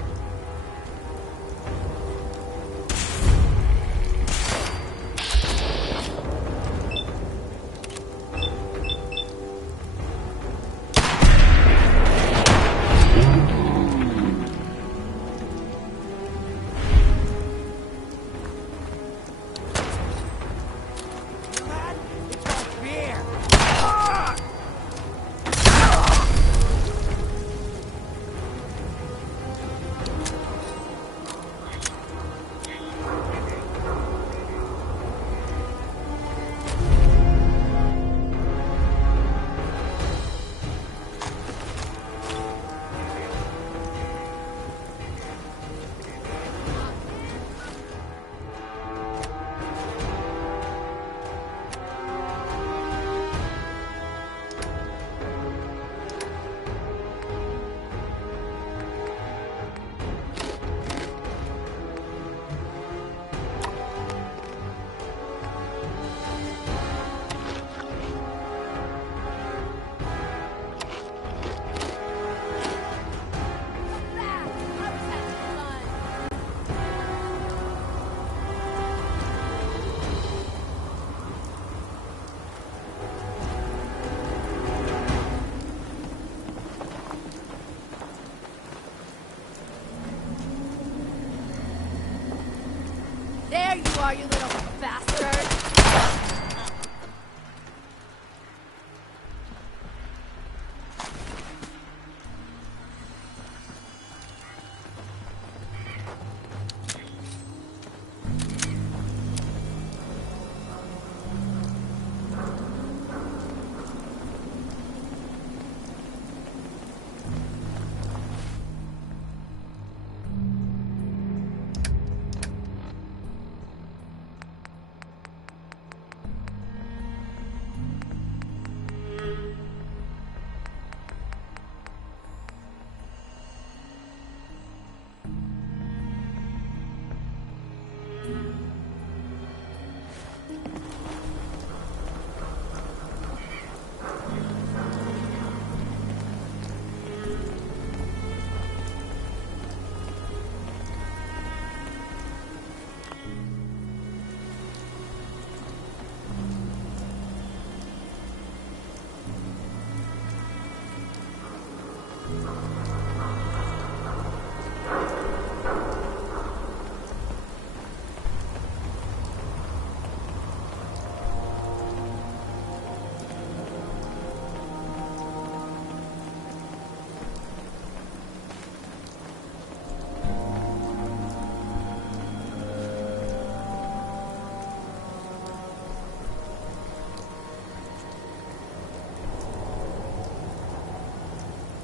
There you are, you little bastard!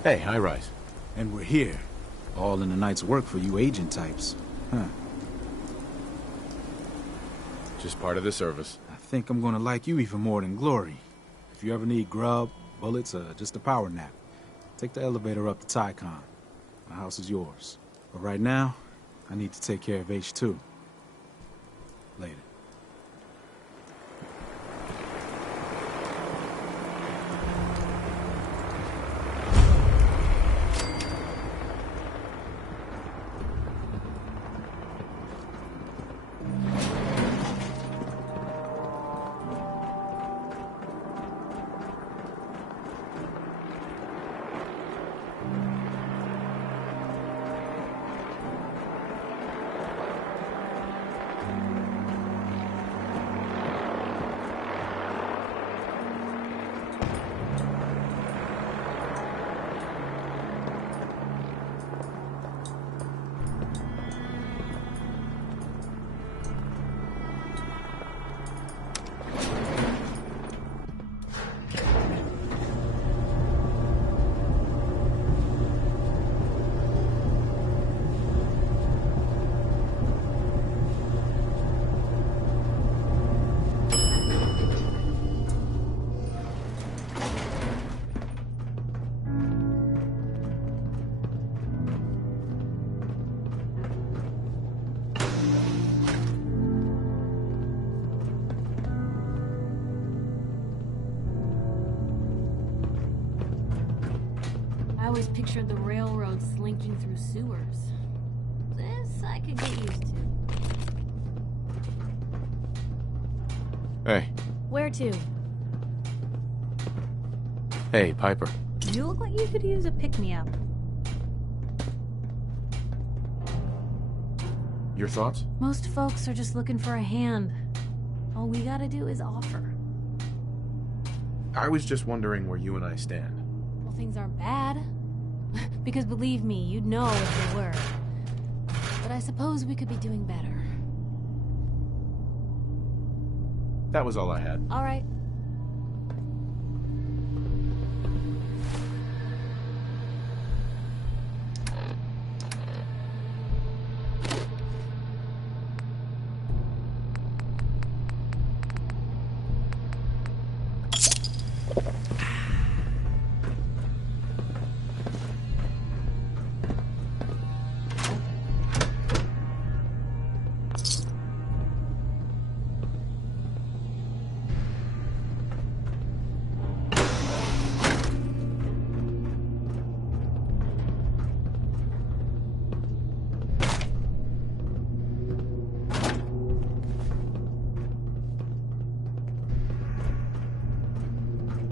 Hey, high rise. And we're here. All in the night's work for you agent types. Huh. Just part of the service. I think I'm gonna like you even more than Glory. If you ever need grub, bullets, or just a power nap, take the elevator up to Tycon. My house is yours. But right now, I need to take care of H2. Later. always pictured the railroad slinking through sewers. This I could get used to. Hey. Where to? Hey, Piper. You look like you could use a pick-me-up. Your thoughts? Most folks are just looking for a hand. All we gotta do is offer. I was just wondering where you and I stand. Well, things aren't bad. Because believe me, you'd know if they were. But I suppose we could be doing better. That was all I had. All right.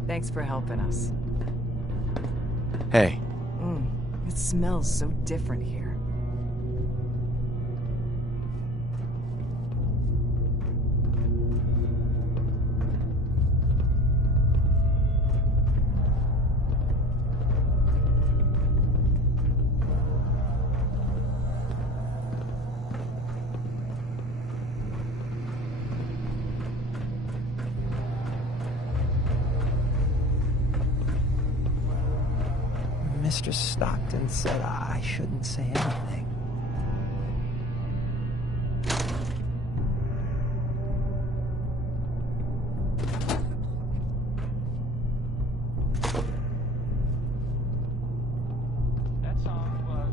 Thanks for helping us. Hey. It smells so different here. Mr. Stockton said I shouldn't say anything. That song was,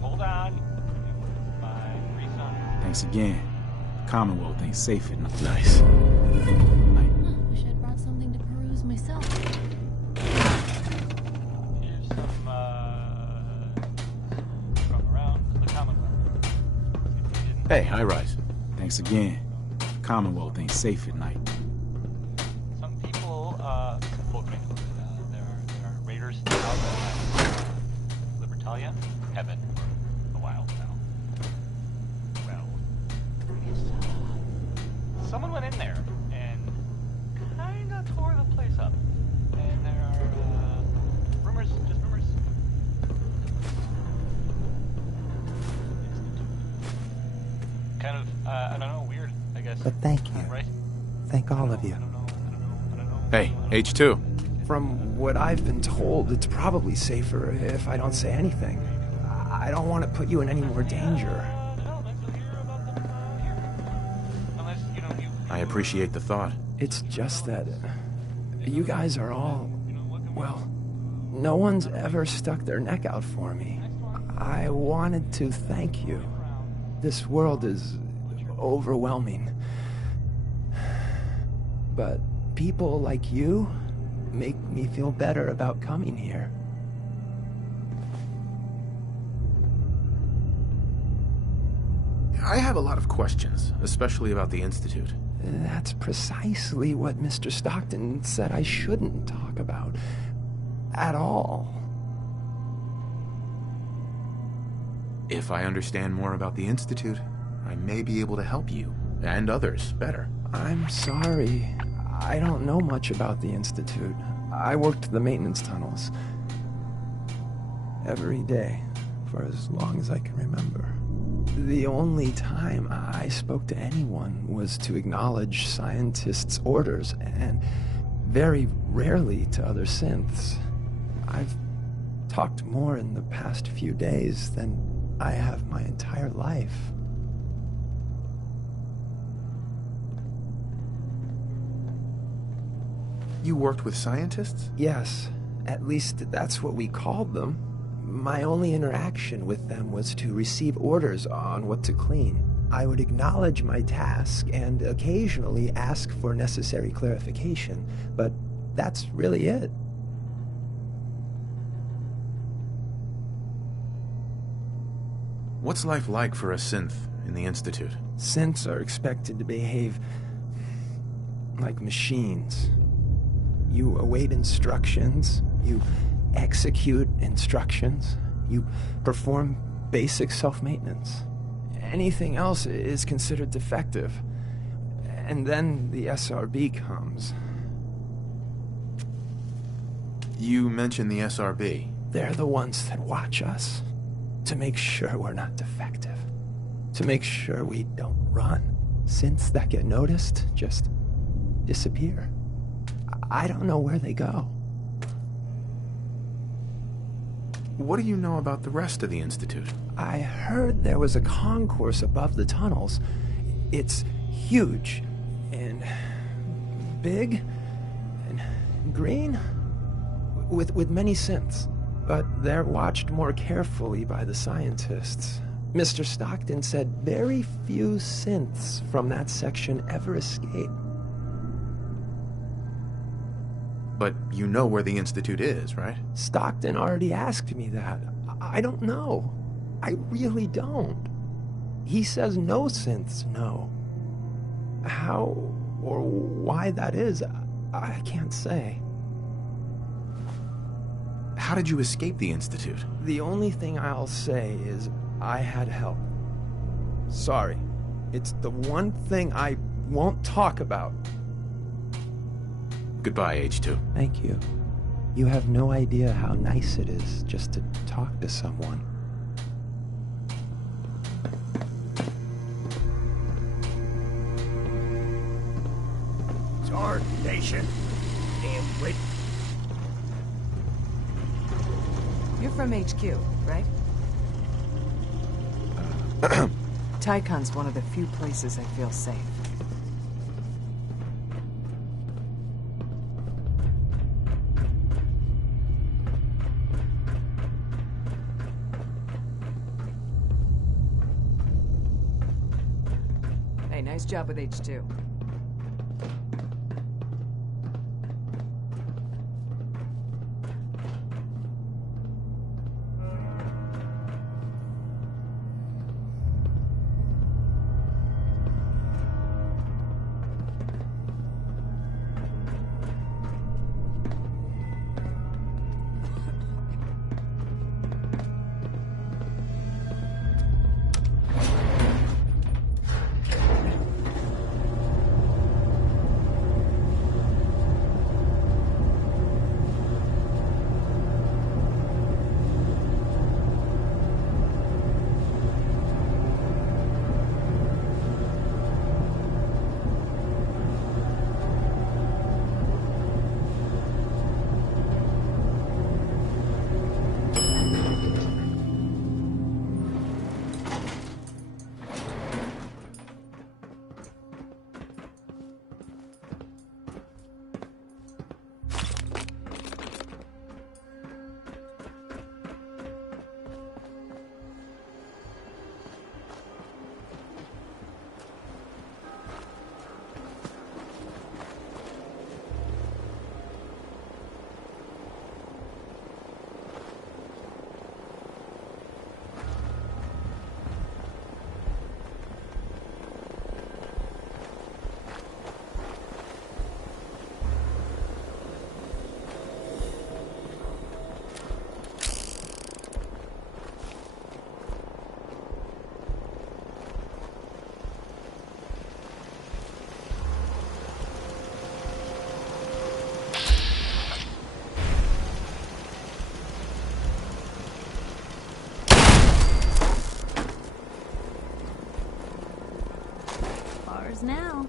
Hold On. It was by Risa. Thanks again. Commonwealth ain't safe at night. Nice. Wish I'd brought something to peruse myself. Here's some, from around the Commonwealth. Hey, high rise. Thanks again. Commonwealth ain't safe at night. Some people, quote me, there are raiders out at Libertalia. Heaven. A while now. Well, someone went in there and kinda tore the place up. And there are, rumors, just rumors. Kind of, I don't know, weird, I guess. But thank you. Right? Thank all of you. Hey, H2. From what I've been told, it's probably safer if I don't say anything. I don't want to put you in any more danger. I appreciate the thought. It's just that you guys are all, well, no one's ever stuck their neck out for me. I wanted to thank you. This world is overwhelming. But people like you make me feel better about coming here. I have a lot of questions, especially about the Institute. That's precisely what Mr. Stockton said I shouldn't talk about. At all. If I understand more about the Institute, I may be able to help you, and others, better. I'm sorry. I don't know much about the Institute. I worked the maintenance tunnels. Every day, for as long as I can remember. The only time I spoke to anyone was to acknowledge scientists' orders, and very rarely to other synths. I've talked more in the past few days than I have my entire life. You worked with scientists? Yes, at least that's what we called them. My only interaction with them was to receive orders on what to clean. I would acknowledge my task and occasionally ask for necessary clarification, but that's really it. What's life like for a synth in the Institute? Synths are expected to behave like machines. You await instructions, you execute instructions, you perform basic self-maintenance. Anything else is considered defective. And then the SRB comes. You mentioned the SRB. They're the ones that watch us, to make sure we're not defective, to make sure we don't run. Synths that get noticed just disappear. I don't know where they go. What do you know about the rest of the Institute? I heard there was a concourse above the tunnels. It's huge and big and green with many synths. But they're watched more carefully by the scientists. Mr. Stockton said very few synths from that section ever escape. But you know where the Institute is, right? Stockton already asked me that. I don't know. I really don't. He says no synths know. How or why that is, I can't say. How did you escape the Institute? The only thing I'll say is I had help. Sorry. It's the one thing I won't talk about. Goodbye, H2. Thank you. You have no idea how nice it is just to talk to someone. It's our nation. Damn wit. You're from HQ, right? Tycon's one of the few places I feel safe. Hey, nice job with H2. Now.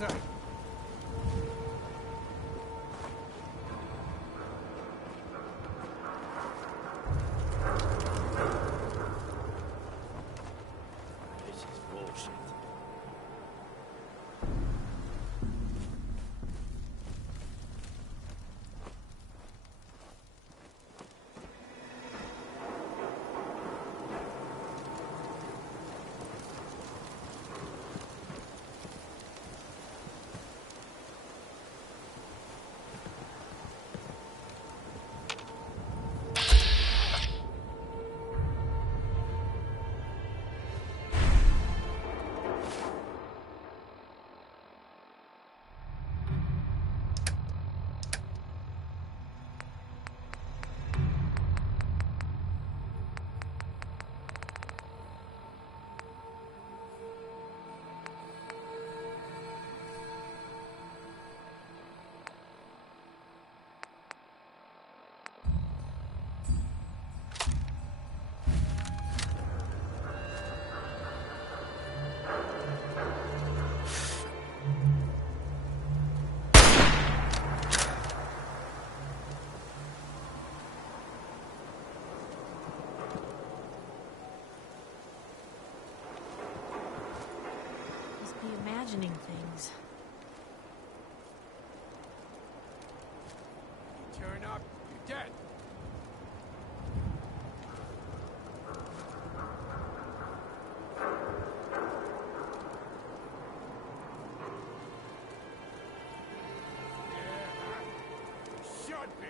was that? This is bullshit. Must be imagining things. Turn up, you're dead. Should be.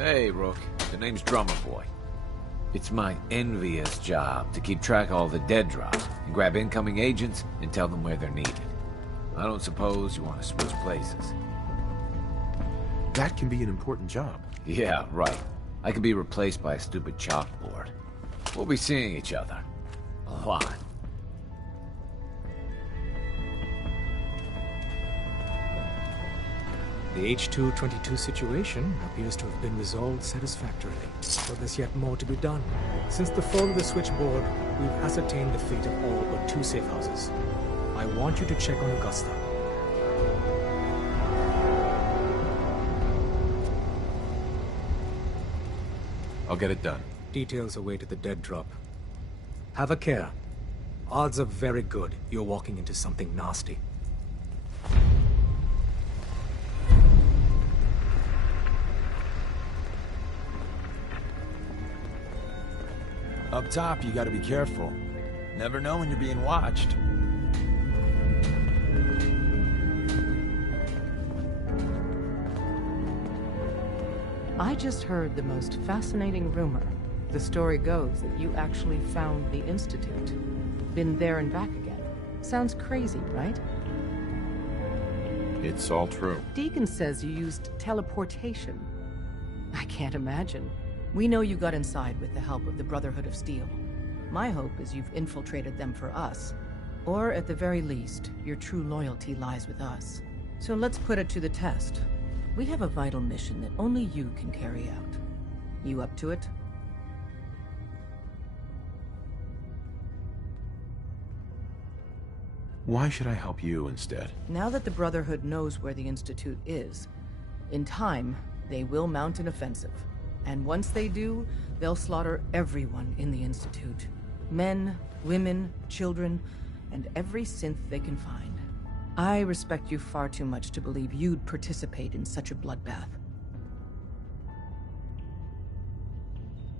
Hey, Rook. The name's Drummer Boy. It's my envious job to keep track of all the dead drops and grab incoming agents and tell them where they're needed. I don't suppose you want to switch places. That can be an important job. Yeah, right. I could be replaced by a stupid chalkboard. We'll be seeing each other. A lot. The H222 situation appears to have been resolved satisfactorily, but there's yet more to be done. Since the fall of the switchboard, we've ascertained the fate of all but 2 safe houses. I want you to check on Augusta. I'll get it done. Details await at the dead drop. Have a care. Odds are very good you're walking into something nasty. Up top, you gotta be careful. Never know when you're being watched. I just heard the most fascinating rumor. The story goes that you actually found the Institute. Been there and back again. Sounds crazy, right? It's all true. Deacon says you used teleportation. I can't imagine. We know you got inside with the help of the Brotherhood of Steel. My hope is you've infiltrated them for us. Or at the very least, your true loyalty lies with us. So let's put it to the test. We have a vital mission that only you can carry out. You up to it? Why should I help you instead? Now that the Brotherhood knows where the Institute is, in time, they will mount an offensive. And once they do, they'll slaughter everyone in the Institute. Men, women, children, and every synth they can find. I respect you far too much to believe you'd participate in such a bloodbath.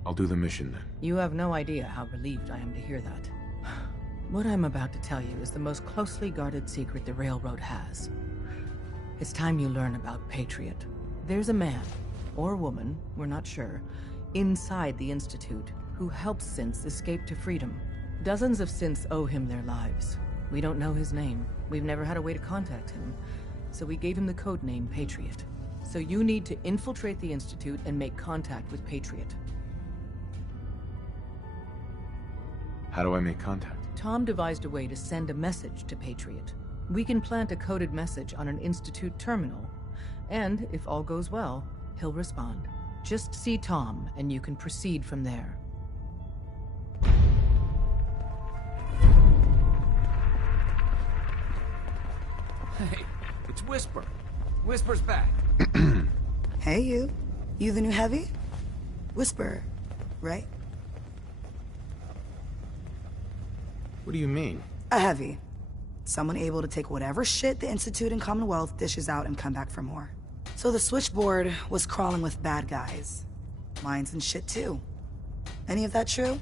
I'll do the mission then. You have no idea how relieved I am to hear that. What I'm about to tell you is the most closely guarded secret the Railroad has. It's time you learn about Patriot. There's a man, or woman, we're not sure, inside the Institute who helps synths escape to freedom. Dozens of synths owe him their lives. We don't know his name. We've never had a way to contact him, so we gave him the code name Patriot. So you need to infiltrate the Institute and make contact with Patriot. How do I make contact? Tom devised a way to send a message to Patriot. We can plant a coded message on an Institute terminal, and if all goes well, he'll respond. Just see Tom, and you can proceed from there. Hey, it's Whisper. Whisper's back. Hey, you. You the new heavy? Whisper, right? What do you mean? A heavy. Someone able to take whatever shit the Institute and Commonwealth dishes out and come back for more. So the switchboard was crawling with bad guys. Mines and shit too. Any of that true?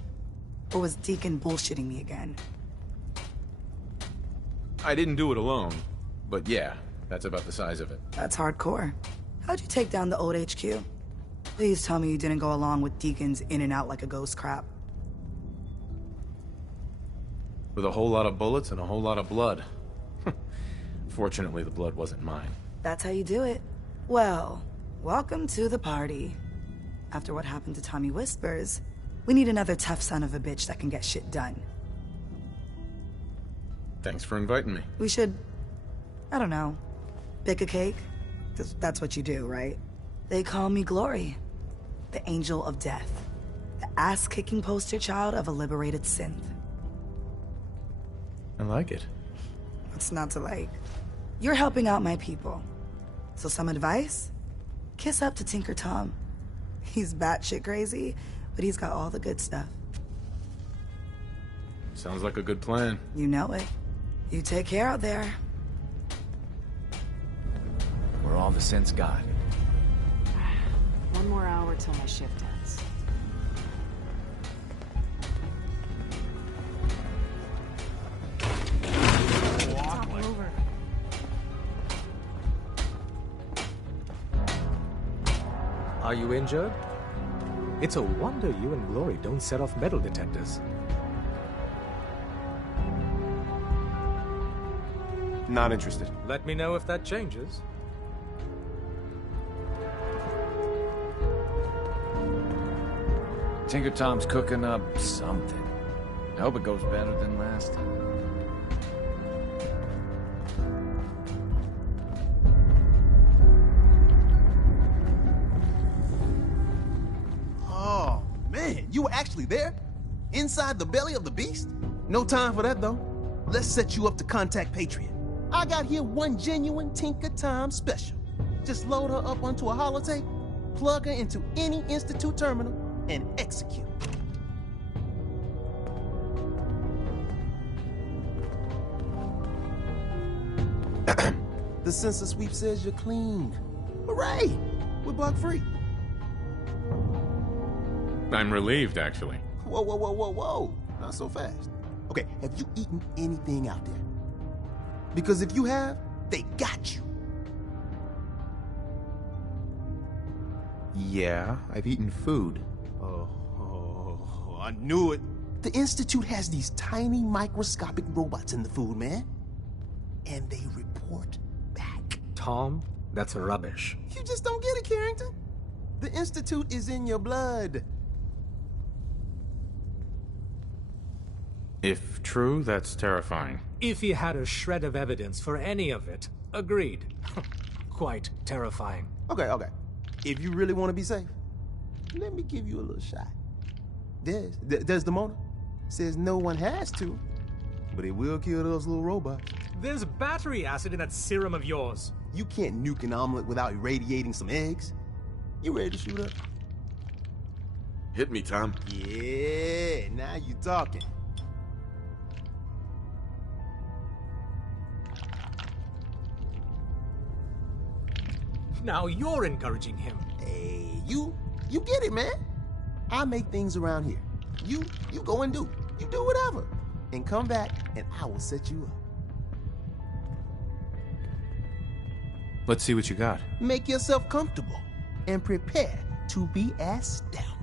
Or was Deacon bullshitting me again? I didn't do it alone, but yeah, that's about the size of it. That's hardcore. How'd you take down the old HQ? Please tell me you didn't go along with Deacon's in and out like a ghost crap. With a whole lot of bullets and a whole lot of blood. Fortunately, the blood wasn't mine. That's how you do it. Well, welcome to the party. After what happened to Tommy Whispers, we need another tough son of a bitch that can get shit done. Thanks for inviting me. We should, I don't know, bake a cake? 'Cause that's what you do, right? They call me Glory, the Angel of Death, the ass-kicking poster child of a liberated synth. I like it. What's not to like? You're helping out my people. So some advice? Kiss up to Tinker Tom. He's batshit crazy, but he's got all the good stuff. Sounds like a good plan. You know it. You take care out there. We're all the synths got. One more hour till my shift ends. Over. Are you injured? It's a wonder you and Glory don't set off metal detectors. Not interested. Let me know if that changes. Tinker Tom's cooking up something. I hope it goes better than last time. Oh, man, you were actually there? Inside the belly of the beast? No time for that, though. Let's set you up to contact Patriot. I got here one genuine Tinker Time special. Just load her up onto a holotape, plug her into any Institute terminal, and execute. The sensor sweep says you're clean. Hooray! We're bug-free. I'm relieved, actually. Whoa, whoa, whoa, whoa, whoa. Not so fast. Okay, have you eaten anything out there? Because if you have, they got you. Yeah, I've eaten food. I knew it. The Institute has these tiny microscopic robots in the food, man. And they report back. Tom, that's rubbish. You just don't get it, Carrington. The Institute is in your blood. If true, that's terrifying. If he had a shred of evidence for any of it, agreed. Quite terrifying. Okay. If you really want to be safe, let me give you a little shot. Desdemona says no one has to, but it will kill those little robots. There's battery acid in that serum of yours. You can't nuke an omelet without irradiating some eggs. You ready to shoot up? Hit me, Tom. Yeah, now you talking. Now you're encouraging him. Hey, you get it, man. I make things around here. You go and do. You do whatever. And come back and I will set you up. Let's see what you got. Make yourself comfortable and prepare to be astounded.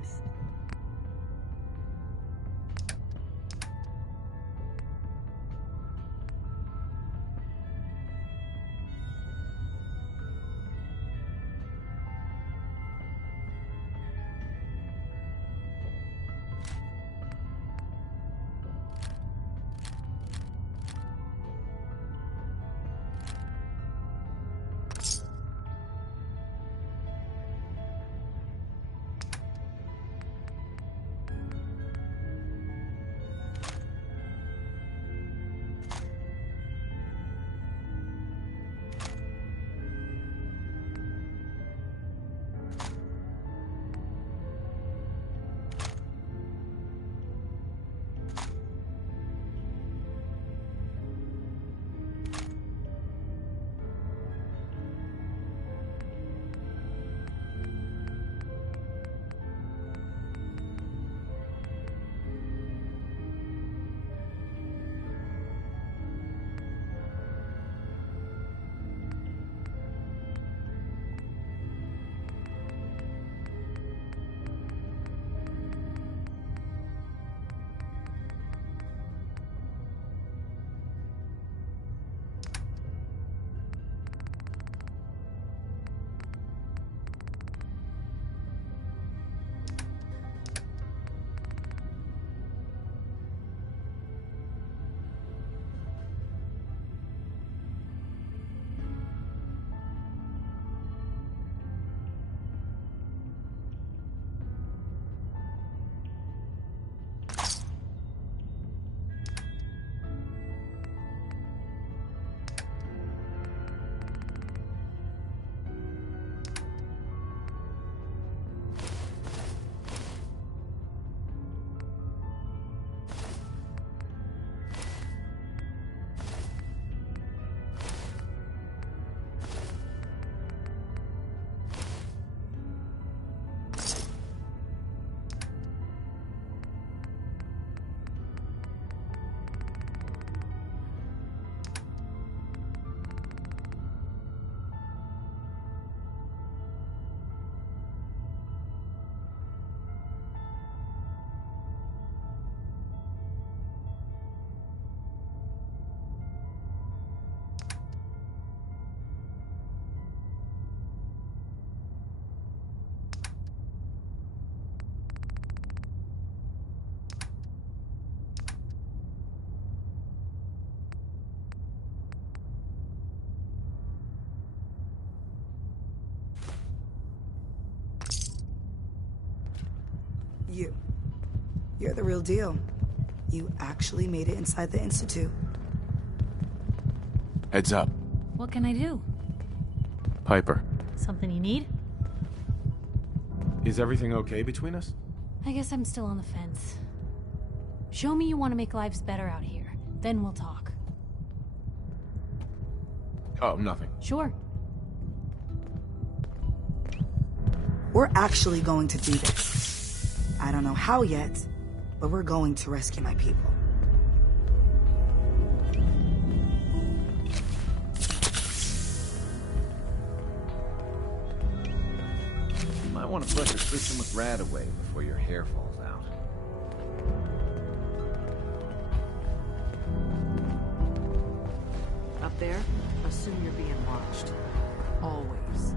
You're the real deal. You actually made it inside the Institute. Heads up. What can I do? Piper, Something you need? is everything okay between us? I guess I'm still on the fence. Show me you want to make lives better out here. Then we'll talk. Oh, nothing. Sure. We're actually going to do this. I don't know how yet, but we're going to rescue my people. You might want to flush your system with rat away before your hair falls out. Up there, assume you're being watched. Always.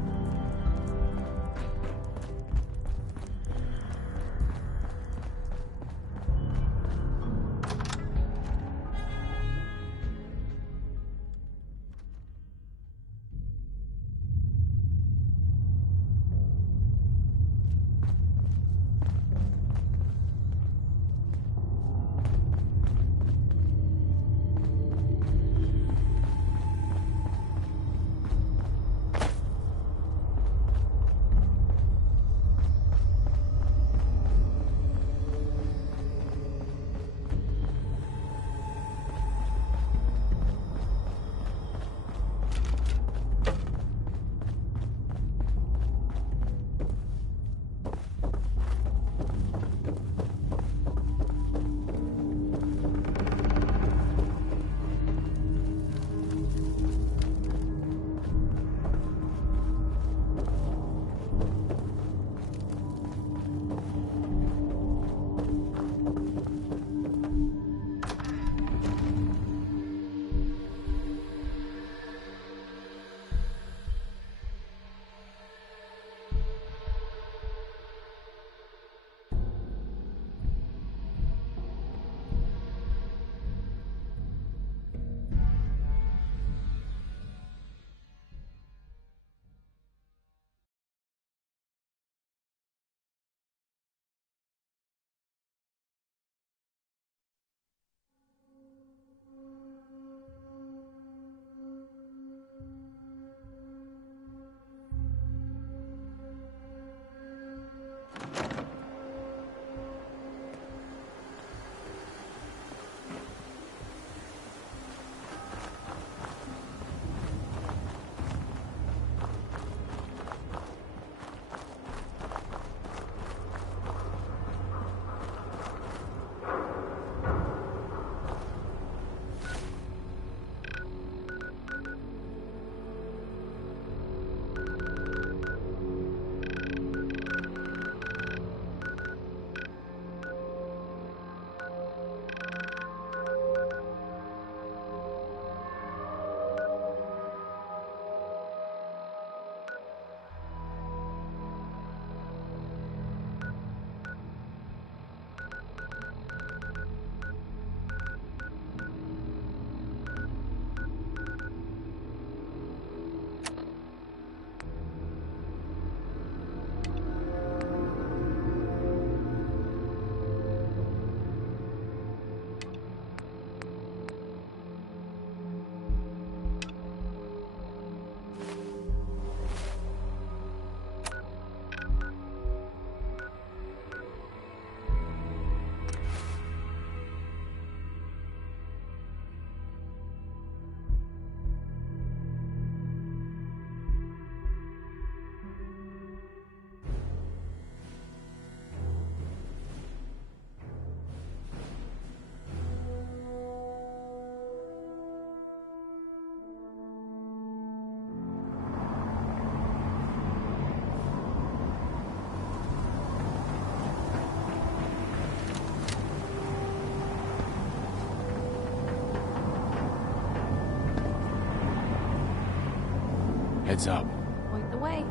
Heads up. Point the way.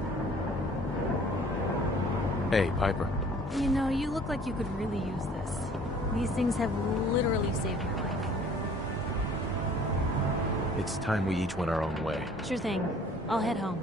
Hey, Piper. You know, you look like you could really use this. These things have literally saved my life. It's time we each went our own way. Sure thing. I'll head home.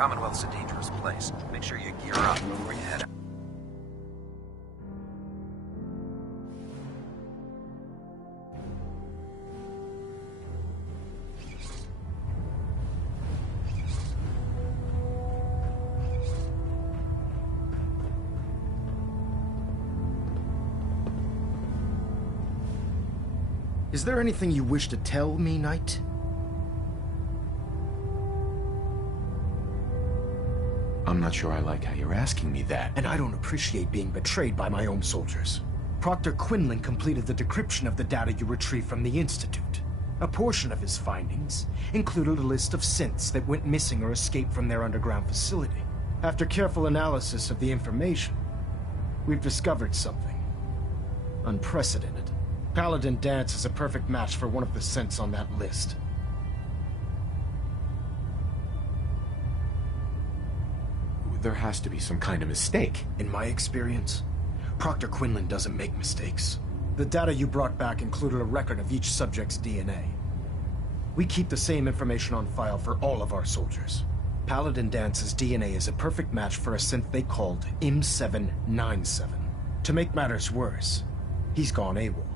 Commonwealth's a dangerous place. Make sure you gear up before you head out. Is there anything you wish to tell me, Knight? I'm not sure I like how you're asking me that. And I don't appreciate being betrayed by my own soldiers. Proctor Quinlan completed the decryption of the data you retrieved from the Institute. A portion of his findings included a list of synths that went missing or escaped from their underground facility. After careful analysis of the information, we've discovered something unprecedented. Paladin Dance is a perfect match for one of the synths on that list. There has to be some kind of mistake. In my experience, Proctor Quinlan doesn't make mistakes. The data you brought back included a record of each subject's DNA. We keep the same information on file for all of our soldiers. Paladin Dance's DNA is a perfect match for a synth they called M797. To make matters worse, he's gone AWOL.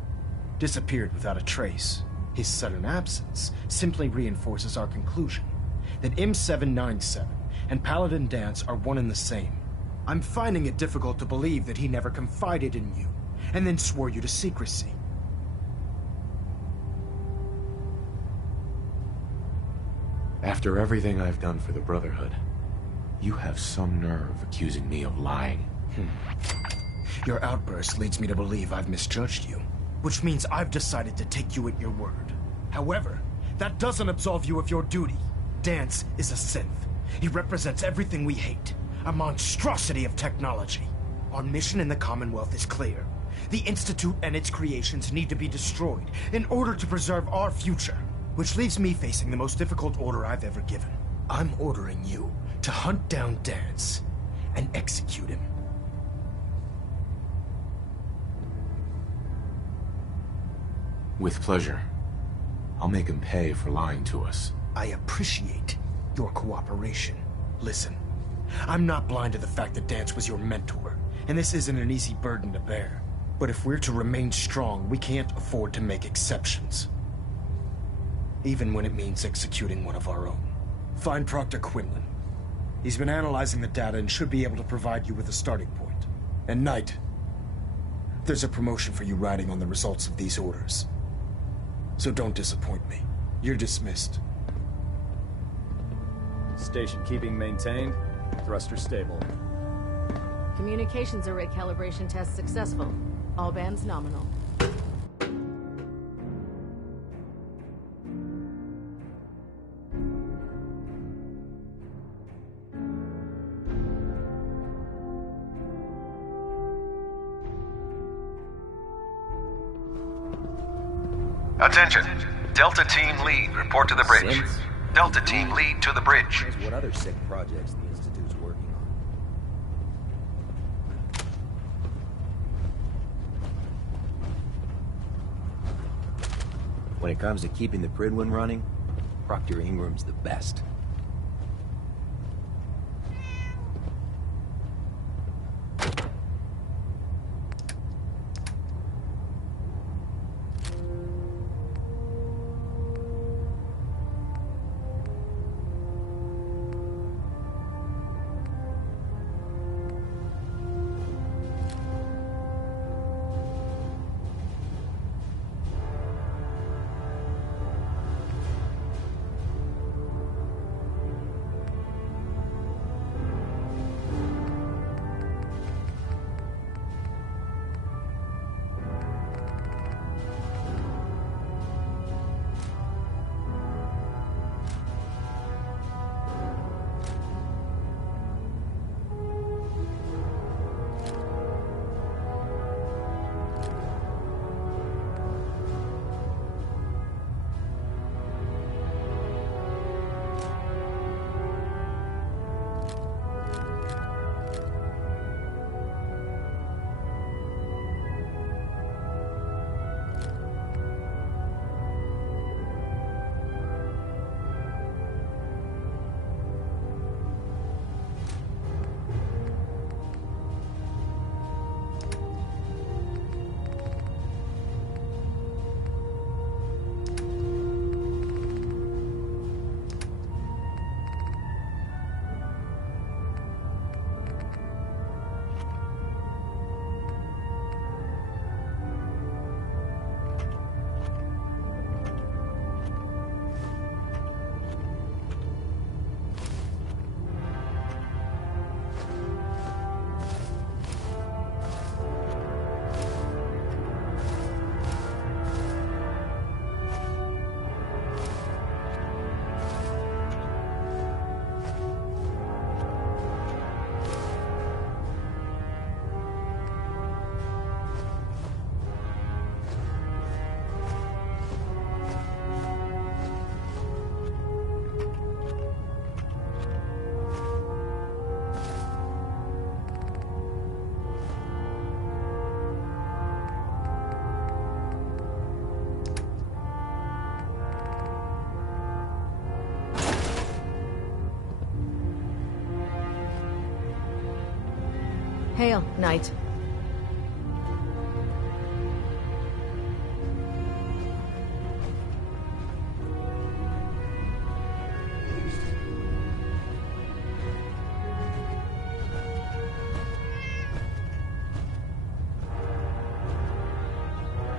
Disappeared without a trace. His sudden absence simply reinforces our conclusion that M797 and Paladin Dance are one and the same. I'm finding it difficult to believe that he never confided in you, and then swore you to secrecy. After everything I've done for the Brotherhood, you have some nerve accusing me of lying. Your outburst leads me to believe I've misjudged you, which means I've decided to take you at your word. However, that doesn't absolve you of your duty. Dance is a synth. He represents everything we hate, a monstrosity of technology. Our mission in the Commonwealth is clear. The Institute and its creations need to be destroyed in order to preserve our future, which leaves me facing the most difficult order I've ever given. I'm ordering you to hunt down Dance and execute him. With pleasure. I'll make him pay for lying to us. I appreciate your cooperation. Listen, I'm not blind to the fact that Dance was your mentor, and this isn't an easy burden to bear. But if we're to remain strong, we can't afford to make exceptions. Even when it means executing one of our own. Find Proctor Quinlan. He's been analyzing the data and should be able to provide you with a starting point. And Knight, there's a promotion for you riding on the results of these orders. So don't disappoint me. You're dismissed. Station keeping maintained. Thruster stable. Communications array calibration test successful. All bands nominal. Attention. Delta Team Lead, report to the bridge. Delta Team Lead to the bridge. What other sick projects the Institute's working on? When it comes to keeping the Pridwin running, Proctor Ingram's the best. Hail, Knight.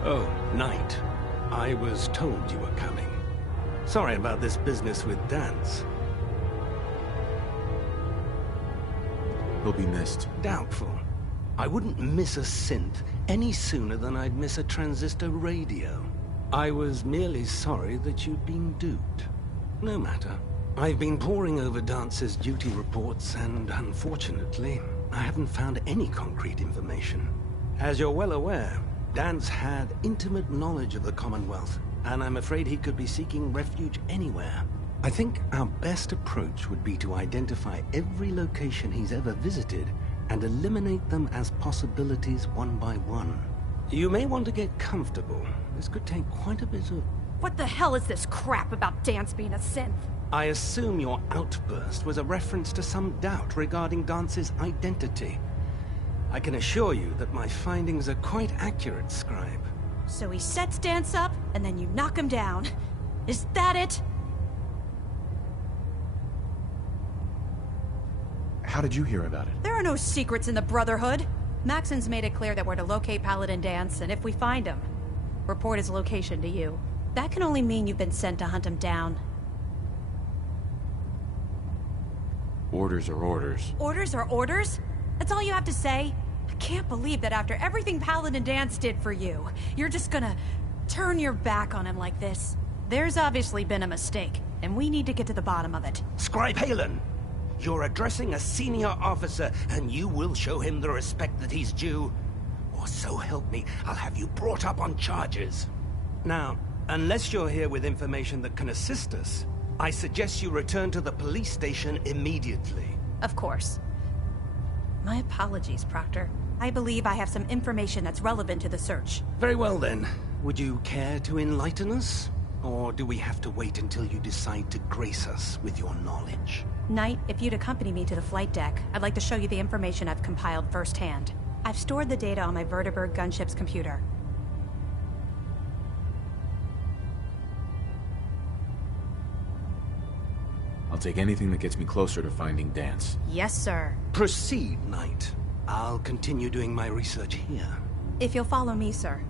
Oh, Knight. I was told you were coming. Sorry about this business with Dance. He'll be missed. Doubtful. I wouldn't miss a synth any sooner than I'd miss a transistor radio. I was merely sorry that you'd been duped. No matter. I've been poring over Dance's duty reports, and unfortunately, I haven't found any concrete information. As you're well aware, Dance had intimate knowledge of the Commonwealth, and I'm afraid he could be seeking refuge anywhere. I think our best approach would be to identify every location he's ever visited and eliminate them as possibilities one by one. You may want to get comfortable. This could take quite a bit of... What the hell is this crap about Dance being a synth? I assume your outburst was a reference to some doubt regarding Dance's identity. I can assure you that my findings are quite accurate, Scribe. So he sets Dance up, and then you knock him down. Is that it? How did you hear about it? There are no secrets in the Brotherhood. Maxon's made it clear that we're to locate Paladin Dance, and if we find him, report his location to you. That can only mean you've been sent to hunt him down. Orders are orders. Orders are orders? That's all you have to say? I can't believe that after everything Paladin Dance did for you, you're just gonna turn your back on him like this. There's obviously been a mistake, and we need to get to the bottom of it. Scribe Halen! You're addressing a senior officer, and you will show him the respect that he's due. Or so help me, I'll have you brought up on charges. Now, unless you're here with information that can assist us, I suggest you return to the police station immediately. Of course. My apologies, Proctor. I believe I have some information that's relevant to the search. Very well then. Would you care to enlighten us? Or do we have to wait until you decide to grace us with your knowledge? Knight, if you'd accompany me to the flight deck, I'd like to show you the information I've compiled firsthand. I've stored the data on my Vertibird gunship's computer. I'll take anything that gets me closer to finding Dance. Yes, sir. Proceed, Knight. I'll continue doing my research here. If you'll follow me, sir.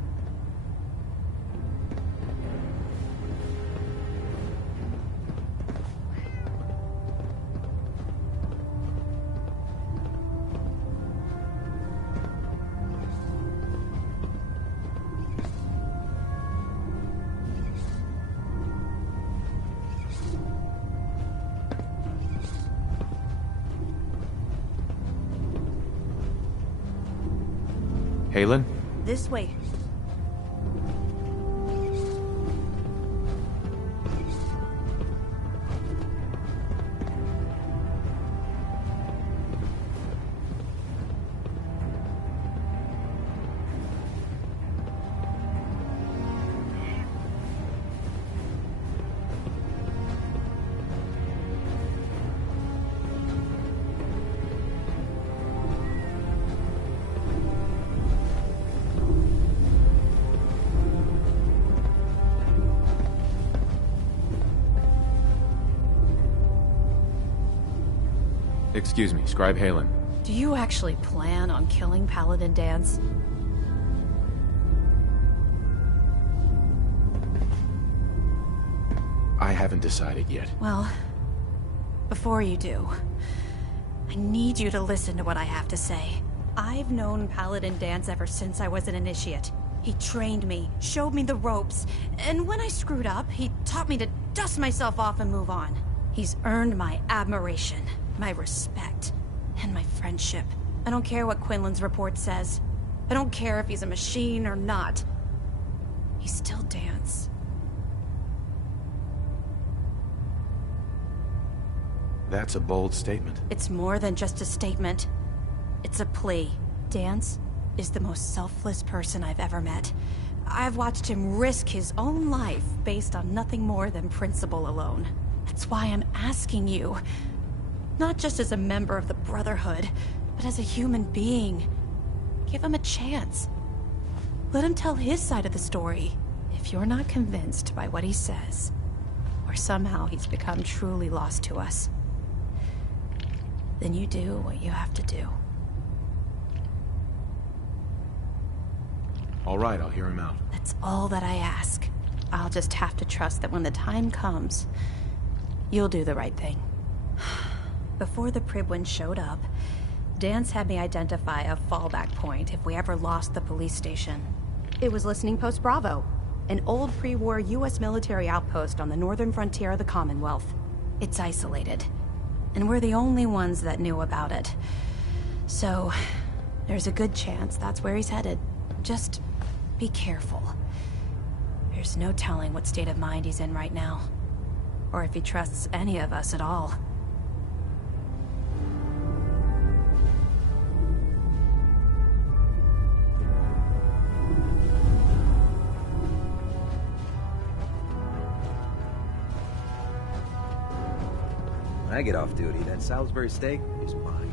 Halen? This way. Excuse me, Scribe Halen. Do you actually plan on killing Paladin Dance? I haven't decided yet. Well, before you do, I need you to listen to what I have to say. I've known Paladin Dance ever since I was an initiate. He trained me, showed me the ropes, and when I screwed up, he taught me to dust myself off and move on. He's earned my admiration, my respect, and my friendship. I don't care what Quinlan's report says. I don't care if he's a machine or not. He's still Dance. That's a bold statement. It's more than just a statement. It's a plea. Dance is the most selfless person I've ever met. I've watched him risk his own life based on nothing more than principle alone. That's why I'm asking you, not just as a member of the Brotherhood, but But as a human being, give him a chance. Let him tell his side of the story. If you're not convinced by what he says, or somehow he's become truly lost to us, then you do what you have to do. All right, I'll hear him out. That's all that I ask. I'll just have to trust that when the time comes, you'll do the right thing. Before the Pribwin showed up, Dance had me identify a fallback point if we ever lost the police station. It was Listening Post Bravo, an old pre-war U.S. military outpost on the northern frontier of the Commonwealth. It's isolated, and we're the only ones that knew about it. So, there's a good chance that's where he's headed. Just be careful. There's no telling what state of mind he's in right now, or if he trusts any of us at all. When I get off duty, that Salisbury steak is mine.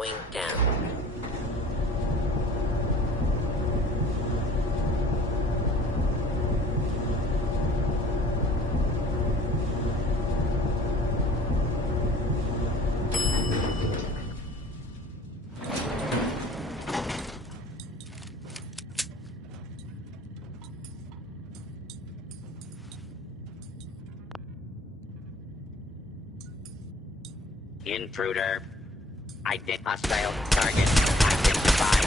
going down. Intruder. Hostile target identified.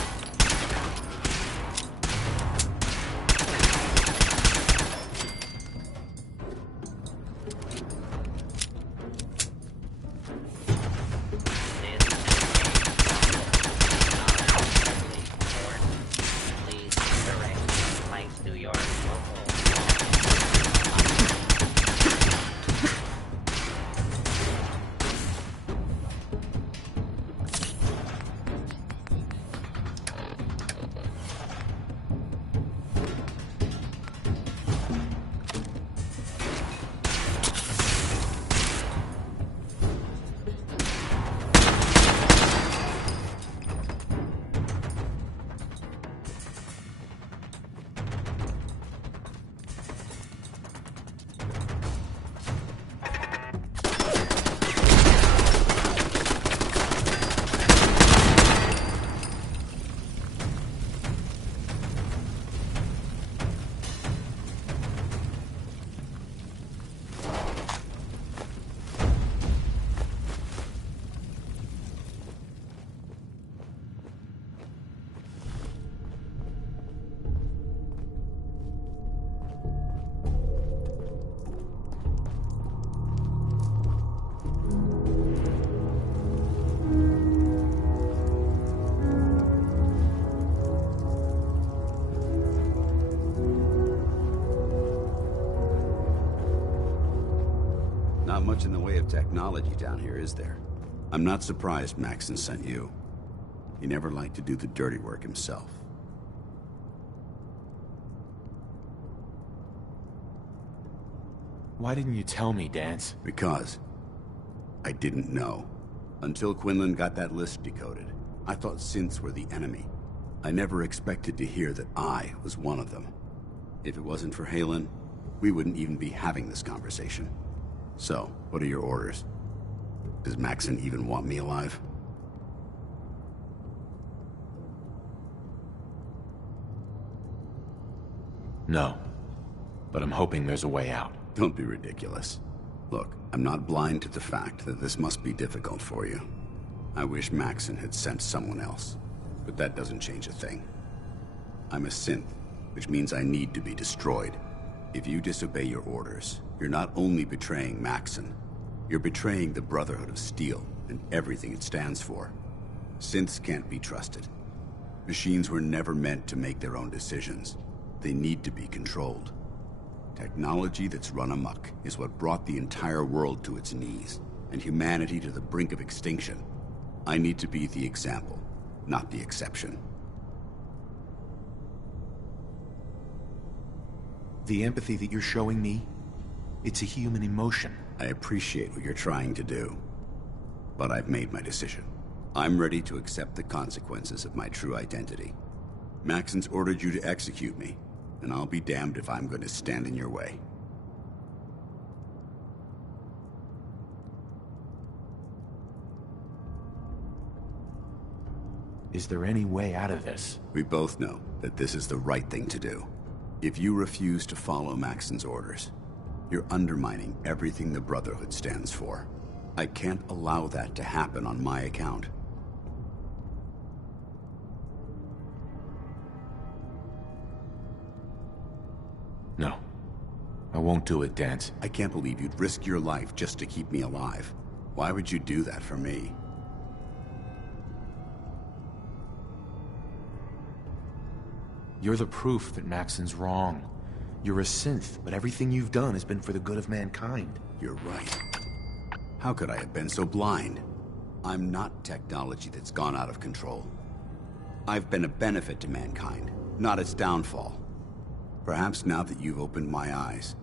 Please direct flights to your local. Not much in the way of technology down here, is there? I'm not surprised Maxon sent you. He never liked to do the dirty work himself. Why didn't you tell me, Dance? Because I didn't know. Until Quinlan got that list decoded, I thought synths were the enemy. I never expected to hear that I was one of them. If it wasn't for Halen, we wouldn't even be having this conversation. So, what are your orders? Does Maxon even want me alive? No. But I'm hoping there's a way out. Don't be ridiculous. Look, I'm not blind to the fact that this must be difficult for you. I wish Maxon had sent someone else, but that doesn't change a thing. I'm a synth, which means I need to be destroyed. If you disobey your orders, you're not only betraying Maxon, you're betraying the Brotherhood of Steel and everything it stands for. Synths can't be trusted. Machines were never meant to make their own decisions. They need to be controlled. Technology that's run amok is what brought the entire world to its knees, and humanity to the brink of extinction. I need to be the example, not the exception. The empathy that you're showing me, it's a human emotion. I appreciate what you're trying to do, but I've made my decision. I'm ready to accept the consequences of my true identity. Maxon's ordered you to execute me, and I'll be damned if I'm going to stand in your way. Is there any way out of this? We both know that this is the right thing to do. If you refuse to follow Maxon's orders, you're undermining everything the Brotherhood stands for. I can't allow that to happen on my account. No. I won't do it, Dance. I can't believe you'd risk your life just to keep me alive. Why would you do that for me? You're the proof that Maxon's wrong. You're a synth, but everything you've done has been for the good of mankind. You're right. How could I have been so blind? I'm not technology that's gone out of control. I've been a benefit to mankind, not its downfall. Perhaps now that you've opened my eyes,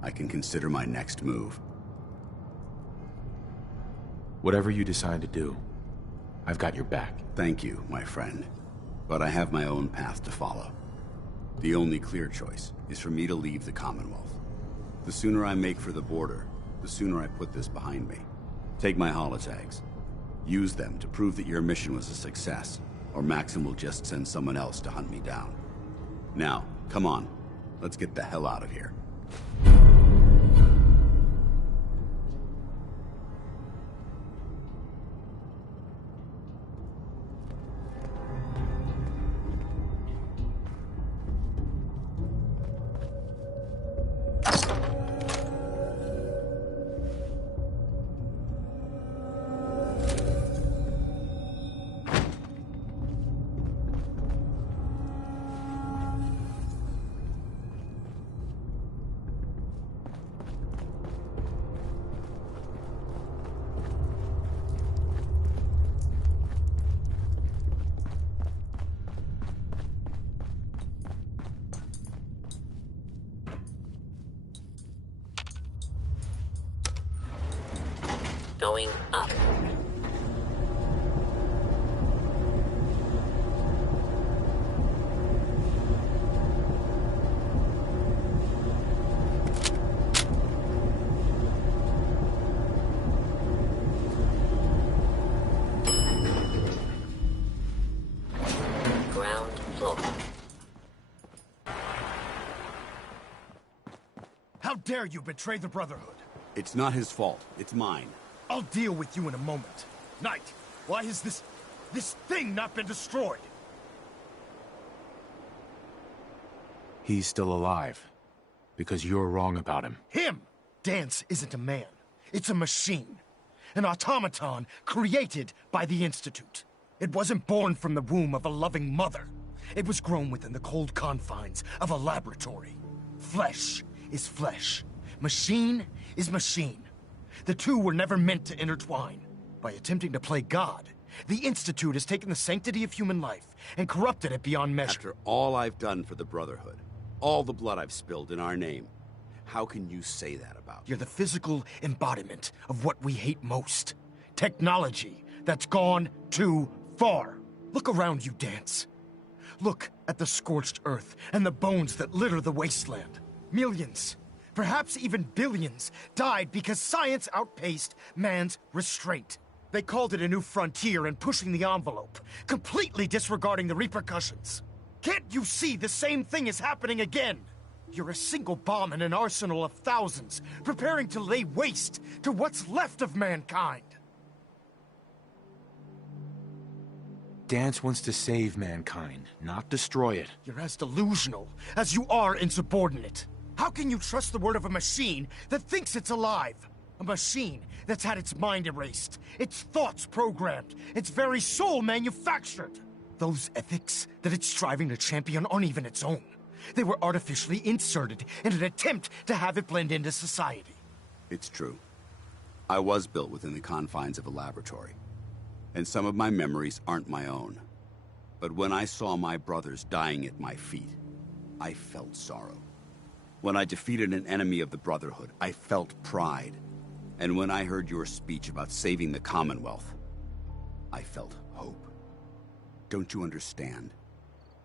I can consider my next move. Whatever you decide to do, I've got your back. Thank you, my friend. But I have my own path to follow. The only clear choice is for me to leave the Commonwealth. The sooner I make for the border, the sooner I put this behind me. Take my holotags. Use them to prove that your mission was a success, or Maxim will just send someone else to hunt me down. Now, come on. Let's get the hell out of here. Going up. Ground floor. How dare you betray the Brotherhood? It's not his fault. It's mine. I'll deal with you in a moment. Knight, why has this thing not been destroyed? He's still alive. Because you're wrong about him. Him! Dance isn't a man. It's a machine. An automaton created by the Institute. It wasn't born from the womb of a loving mother. It was grown within the cold confines of a laboratory. Flesh is flesh. Machine is machine. The two were never meant to intertwine. By attempting to play God, the Institute has taken the sanctity of human life and corrupted it beyond measure. After all I've done for the Brotherhood, all the blood I've spilled in our name, how can you say that about me? You're the physical embodiment of what we hate most. Technology that's gone too far. Look around you, Dance. Look at the scorched earth and the bones that litter the wasteland. Millions, perhaps even billions, died because science outpaced man's restraint. They called it a new frontier and pushing the envelope, completely disregarding the repercussions. Can't you see the same thing is happening again? You're a single bomb in an arsenal of thousands, preparing to lay waste to what's left of mankind. Dance wants to save mankind, not destroy it. You're as delusional as you are insubordinate. How can you trust the word of a machine that thinks it's alive? A machine that's had its mind erased, its thoughts programmed, its very soul manufactured. Those ethics that it's striving to champion aren't even its own. They were artificially inserted in an attempt to have it blend into society. It's true. I was built within the confines of a laboratory, and some of my memories aren't my own. But when I saw my brothers dying at my feet, I felt sorrow. When I defeated an enemy of the Brotherhood, I felt pride. And when I heard your speech about saving the Commonwealth, I felt hope. Don't you understand?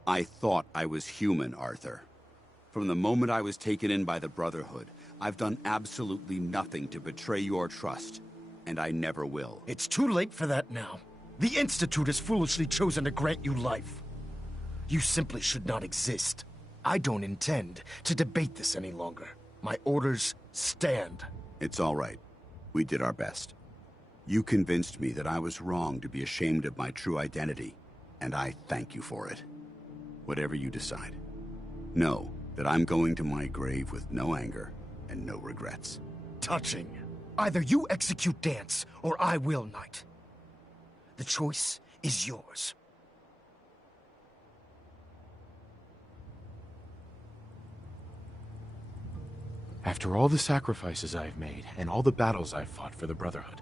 I thought I was human, Arthur. From the moment I was taken in by the Brotherhood, I've done absolutely nothing to betray your trust, and I never will. It's too late for that now. The Institute has foolishly chosen to grant you life. You simply should not exist. I don't intend to debate this any longer. My orders stand. It's all right. We did our best. You convinced me that I was wrong to be ashamed of my true identity, and I thank you for it. Whatever you decide, know that I'm going to my grave with no anger and no regrets. Touching. Either you execute Dance, or I will, Knight. The choice is yours. After all the sacrifices I've made, and all the battles I've fought for the Brotherhood,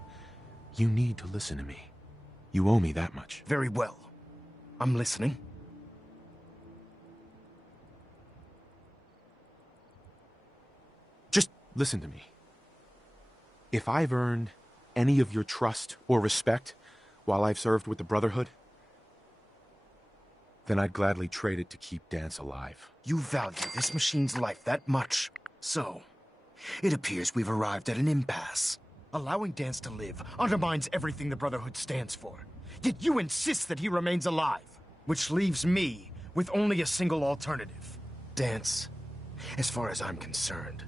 you need to listen to me. You owe me that much. Very well. I'm listening. Just listen to me. If I've earned any of your trust or respect, while I've served with the Brotherhood, then I'd gladly trade it to keep Dance alive. You value this machine's life that much. So, it appears we've arrived at an impasse. Allowing Dance to live undermines everything the Brotherhood stands for. Yet you insist that he remains alive, which leaves me with only a single alternative. Dance, as far as I'm concerned,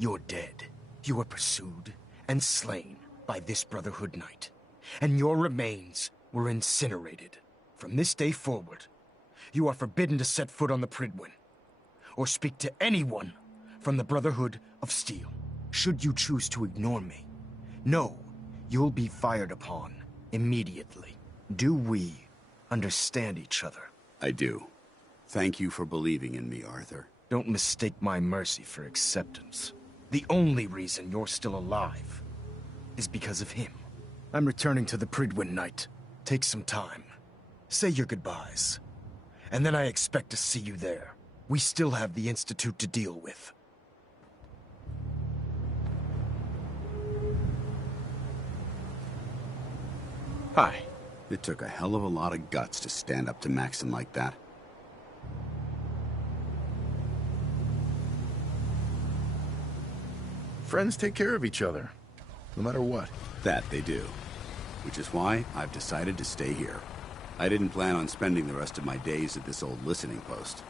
you're dead. You were pursued and slain by this Brotherhood Knight, and your remains were incinerated. From this day forward, you are forbidden to set foot on the Prydwen, or speak to anyone from the Brotherhood of Steel. Should you choose to ignore me, know you'll be fired upon immediately. Do we understand each other? I do. Thank you for believing in me, Arthur. Don't mistake my mercy for acceptance. The only reason you're still alive is because of him. I'm returning to the Prydwen Knight. Take some time. Say your goodbyes. And then I expect to see you there. We still have the Institute to deal with. Hi. It took a hell of a lot of guts to stand up to Maxon like that. Friends take care of each other, no matter what. That they do. Which is why I've decided to stay here. I didn't plan on spending the rest of my days at this old listening post,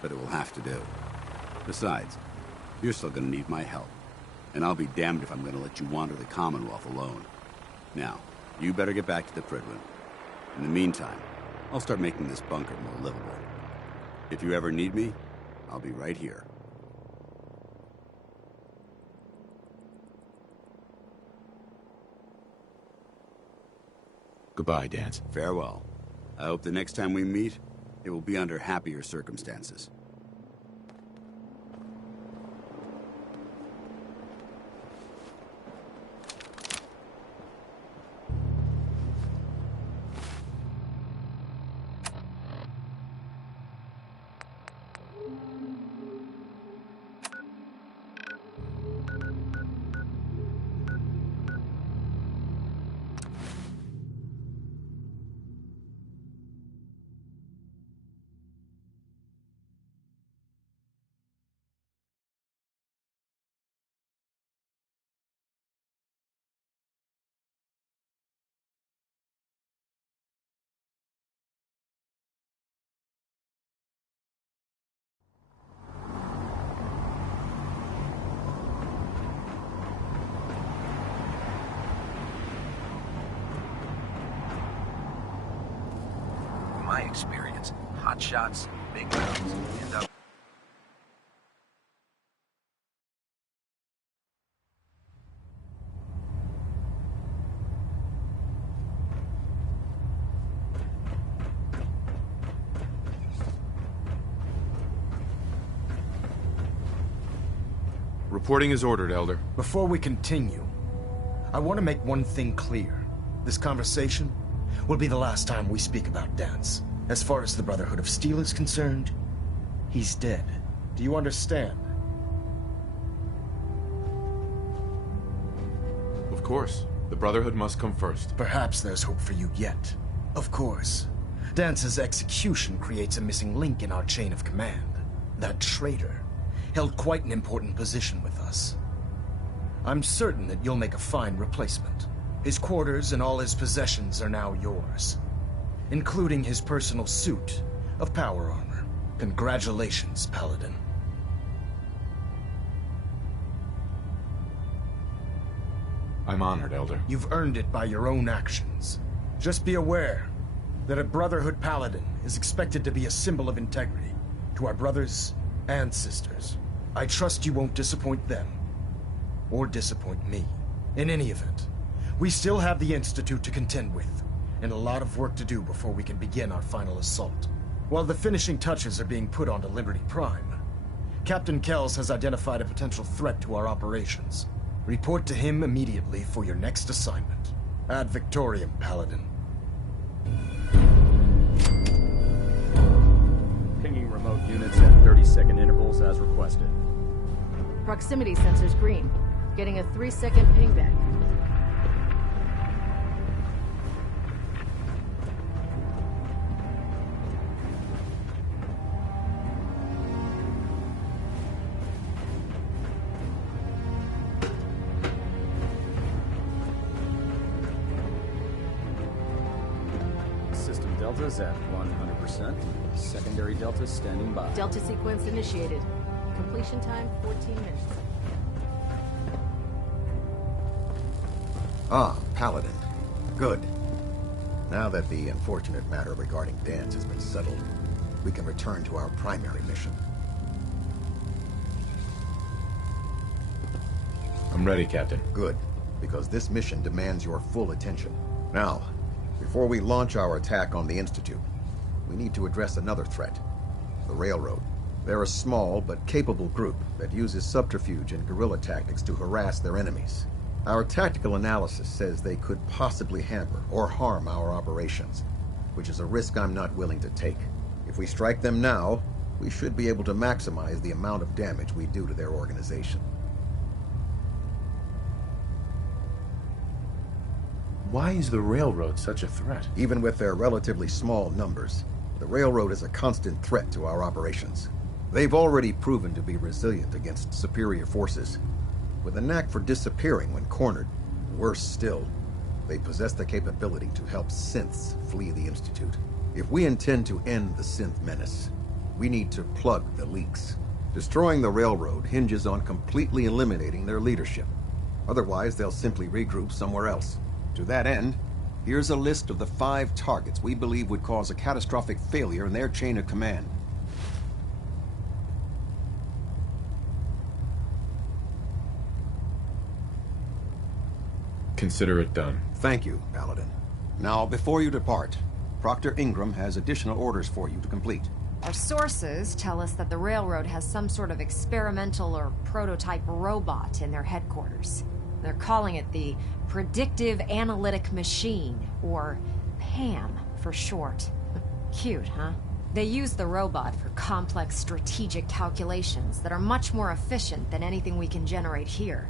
but it will have to do. Besides, you're still gonna need my help, and I'll be damned if I'm gonna let you wander the Commonwealth alone. Now, you better get back to the Prydwen. In the meantime, I'll start making this bunker more livable. If you ever need me, I'll be right here. Goodbye, Dance. Farewell. I hope the next time we meet, it will be under happier circumstances. My experience, hot shots, big rounds, end up... Reporting is ordered, Elder. Before we continue, I want to make one thing clear. This conversation will be the last time we speak about Dance. As far as the Brotherhood of Steel is concerned, he's dead. Do you understand? Of course. The Brotherhood must come first. Perhaps there's hope for you yet. Of course. Dance's execution creates a missing link in our chain of command. That traitor held quite an important position with us. I'm certain that you'll make a fine replacement. His quarters and all his possessions are now yours, including his personal suit of power armor. Congratulations, Paladin. I'm honored, Elder. You've earned it by your own actions. Just be aware that a Brotherhood Paladin is expected to be a symbol of integrity to our brothers and sisters. I trust you won't disappoint them, or disappoint me. In any event, we still have the Institute to contend with, and a lot of work to do before we can begin our final assault. While the finishing touches are being put onto Liberty Prime, Captain Kells has identified a potential threat to our operations. Report to him immediately for your next assignment. Ad Victoriam, Paladin. Pinging remote units at 30-second intervals as requested. Proximity sensors green. Getting a 3-second ping back. Delta's at 100%. Secondary Delta's standing by. Delta sequence initiated. Completion time 14 minutes. Ah, Paladin. Good. Now that the unfortunate matter regarding Dance has been settled, we can return to our primary mission. I'm ready, Captain. Good, because this mission demands your full attention. Now, before we launch our attack on the Institute, we need to address another threat. The Railroad. They're a small but capable group that uses subterfuge and guerrilla tactics to harass their enemies. Our tactical analysis says they could possibly hamper or harm our operations, which is a risk I'm not willing to take. If we strike them now, we should be able to maximize the amount of damage we do to their organization. Why is the Railroad such a threat? Even with their relatively small numbers, the Railroad is a constant threat to our operations. They've already proven to be resilient against superior forces, with a knack for disappearing when cornered. Worse still, they possess the capability to help synths flee the Institute. If we intend to end the synth menace, we need to plug the leaks. Destroying the Railroad hinges on completely eliminating their leadership. Otherwise, they'll simply regroup somewhere else. To that end, here's a list of the 5 targets we believe would cause a catastrophic failure in their chain of command. Consider it done. Thank you, Paladin. Now, before you depart, Proctor Ingram has additional orders for you to complete. Our sources tell us that the Railroad has some sort of experimental or prototype robot in their headquarters. They're calling it the Predictive Analytic Machine, or PAM for short. Cute, huh? They use the robot for complex strategic calculations that are much more efficient than anything we can generate here.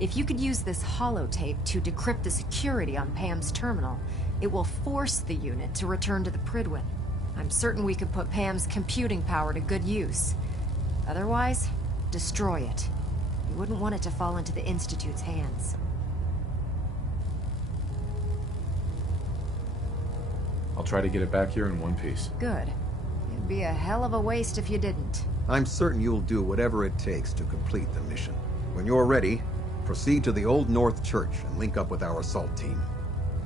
If you could use this holotape to decrypt the security on PAM's terminal, it will force the unit to return to the Prydwen. I'm certain we could put PAM's computing power to good use. Otherwise, destroy it. You wouldn't want it to fall into the Institute's hands. I'll try to get it back here in one piece. Good. It'd be a hell of a waste if you didn't. I'm certain you'll do whatever it takes to complete the mission. When you're ready, proceed to the Old North Church and link up with our assault team.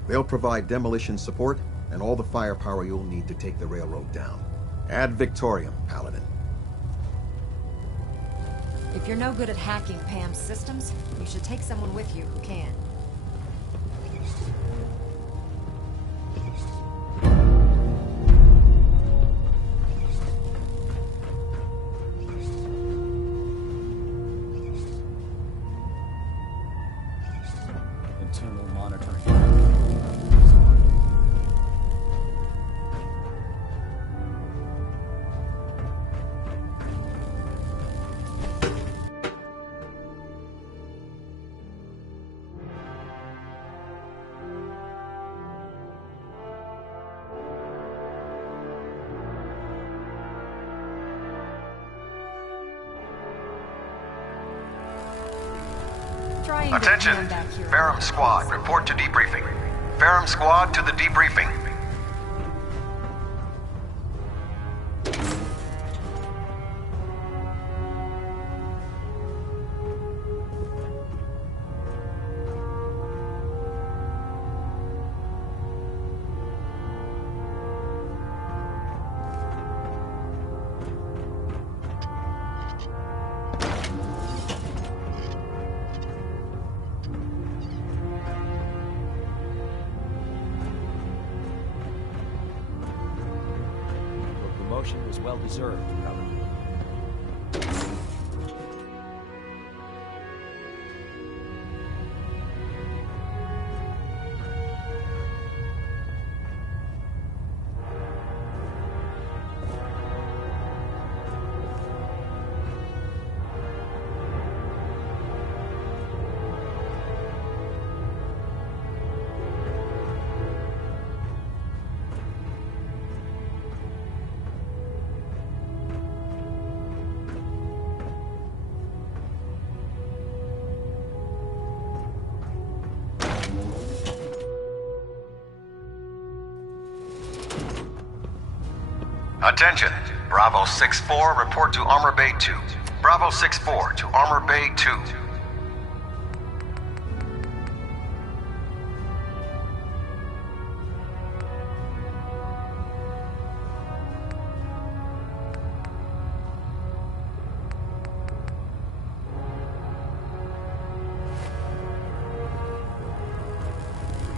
They'll provide demolition support and all the firepower you'll need to take the Railroad down. Ad Victoriam, Paladin. If you're no good at hacking PAM's systems, you should take someone with you who can. Internal monitoring. Attention! Ferrum Squad, report to debriefing. Ferrum Squad to the debriefing. Promotion was well deserved, Paladin. Attention. Bravo 6-4, report to Armor Bay 2. Bravo 6-4 to Armor Bay 2.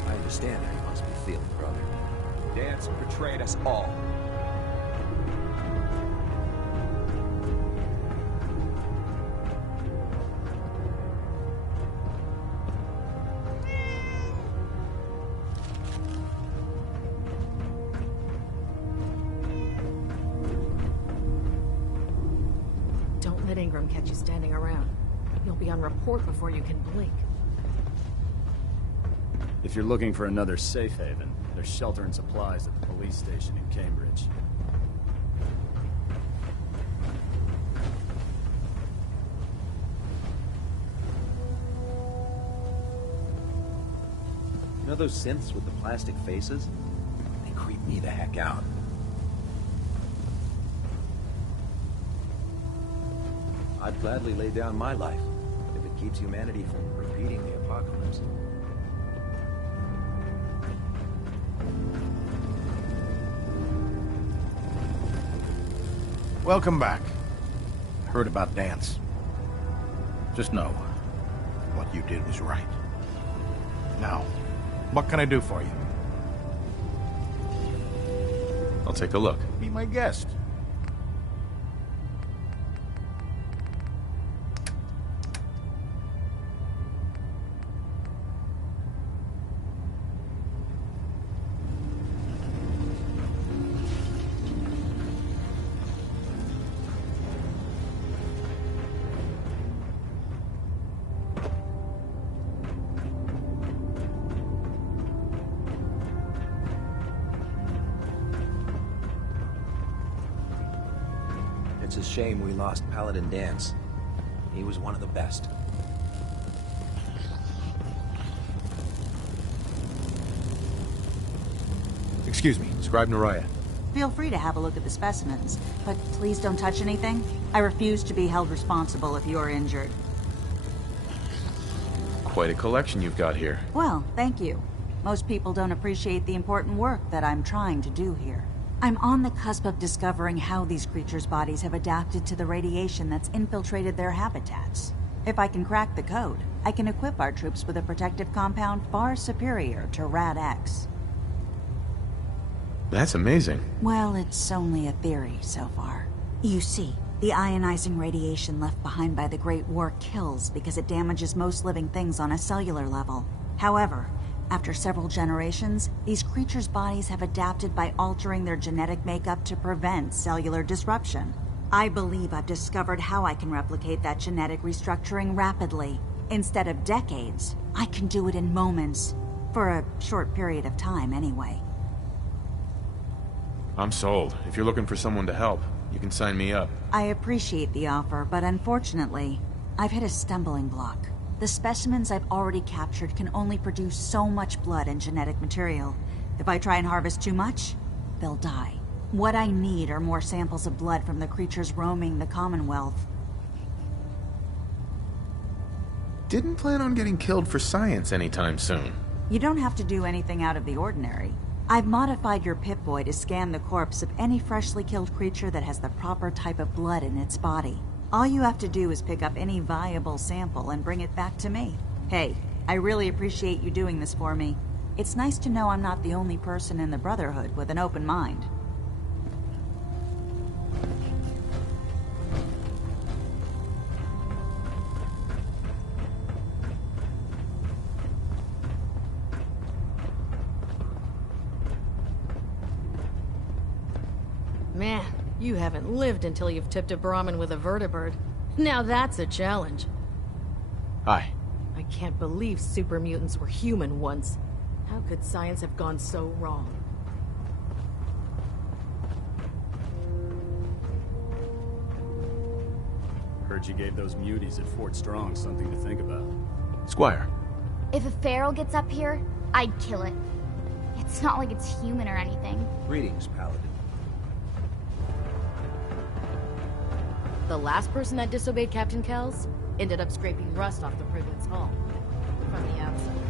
I understand how you must be feeling, brother. Dance betrayed us all. Don't let Ingram catch you standing around. You'll be on report before you can blink. If you're looking for another safe haven, there's shelter and supplies at the police station in Cambridge. You know those synths with the plastic faces? They creep me the heck out. I'd gladly lay down my life if it keeps humanity from repeating the apocalypse. Welcome back. Heard about Dance. Just know, what you did was right. Now, what can I do for you? I'll take a look. Be my guest. It's a shame we lost Paladin Dance. He was one of the best. Excuse me, Scribe Naraya. Feel free to have a look at the specimens, but please don't touch anything. I refuse to be held responsible if you're injured. Quite a collection you've got here. Well, thank you. Most people don't appreciate the important work that I'm trying to do here. I'm on the cusp of discovering how these creatures' bodies have adapted to the radiation that's infiltrated their habitats. If I can crack the code, I can equip our troops with a protective compound far superior to Rad-X. That's amazing. Well, it's only a theory so far. You see, the ionizing radiation left behind by the Great War kills because it damages most living things on a cellular level. However, after several generations, these creatures' bodies have adapted by altering their genetic makeup to prevent cellular disruption. I believe I've discovered how I can replicate that genetic restructuring rapidly. Instead of decades, I can do it in moments. For a short period of time, anyway. I'm sold. If you're looking for someone to help, you can sign me up. I appreciate the offer, but unfortunately, I've hit a stumbling block. The specimens I've already captured can only produce so much blood and genetic material. If I try and harvest too much, they'll die. What I need are more samples of blood from the creatures roaming the Commonwealth. Didn't plan on getting killed for science anytime soon. You don't have to do anything out of the ordinary. I've modified your Pip-Boy to scan the corpse of any freshly killed creature that has the proper type of blood in its body. All you have to do is pick up any viable sample and bring it back to me. Hey, I really appreciate you doing this for me. It's nice to know I'm not the only person in the Brotherhood with an open mind. Man, you haven't lived until you've tipped a Brahmin with a vertibird. Now that's a challenge. Hi. I can't believe super mutants were human once. How could science have gone so wrong? Heard you gave those muties at Fort Strong something to think about. Squire. If a feral gets up here, I'd kill it. It's not like it's human or anything. Greetings, Paladin. The last person that disobeyed Captain Kells ended up scraping rust off the Privets' hull from the outside.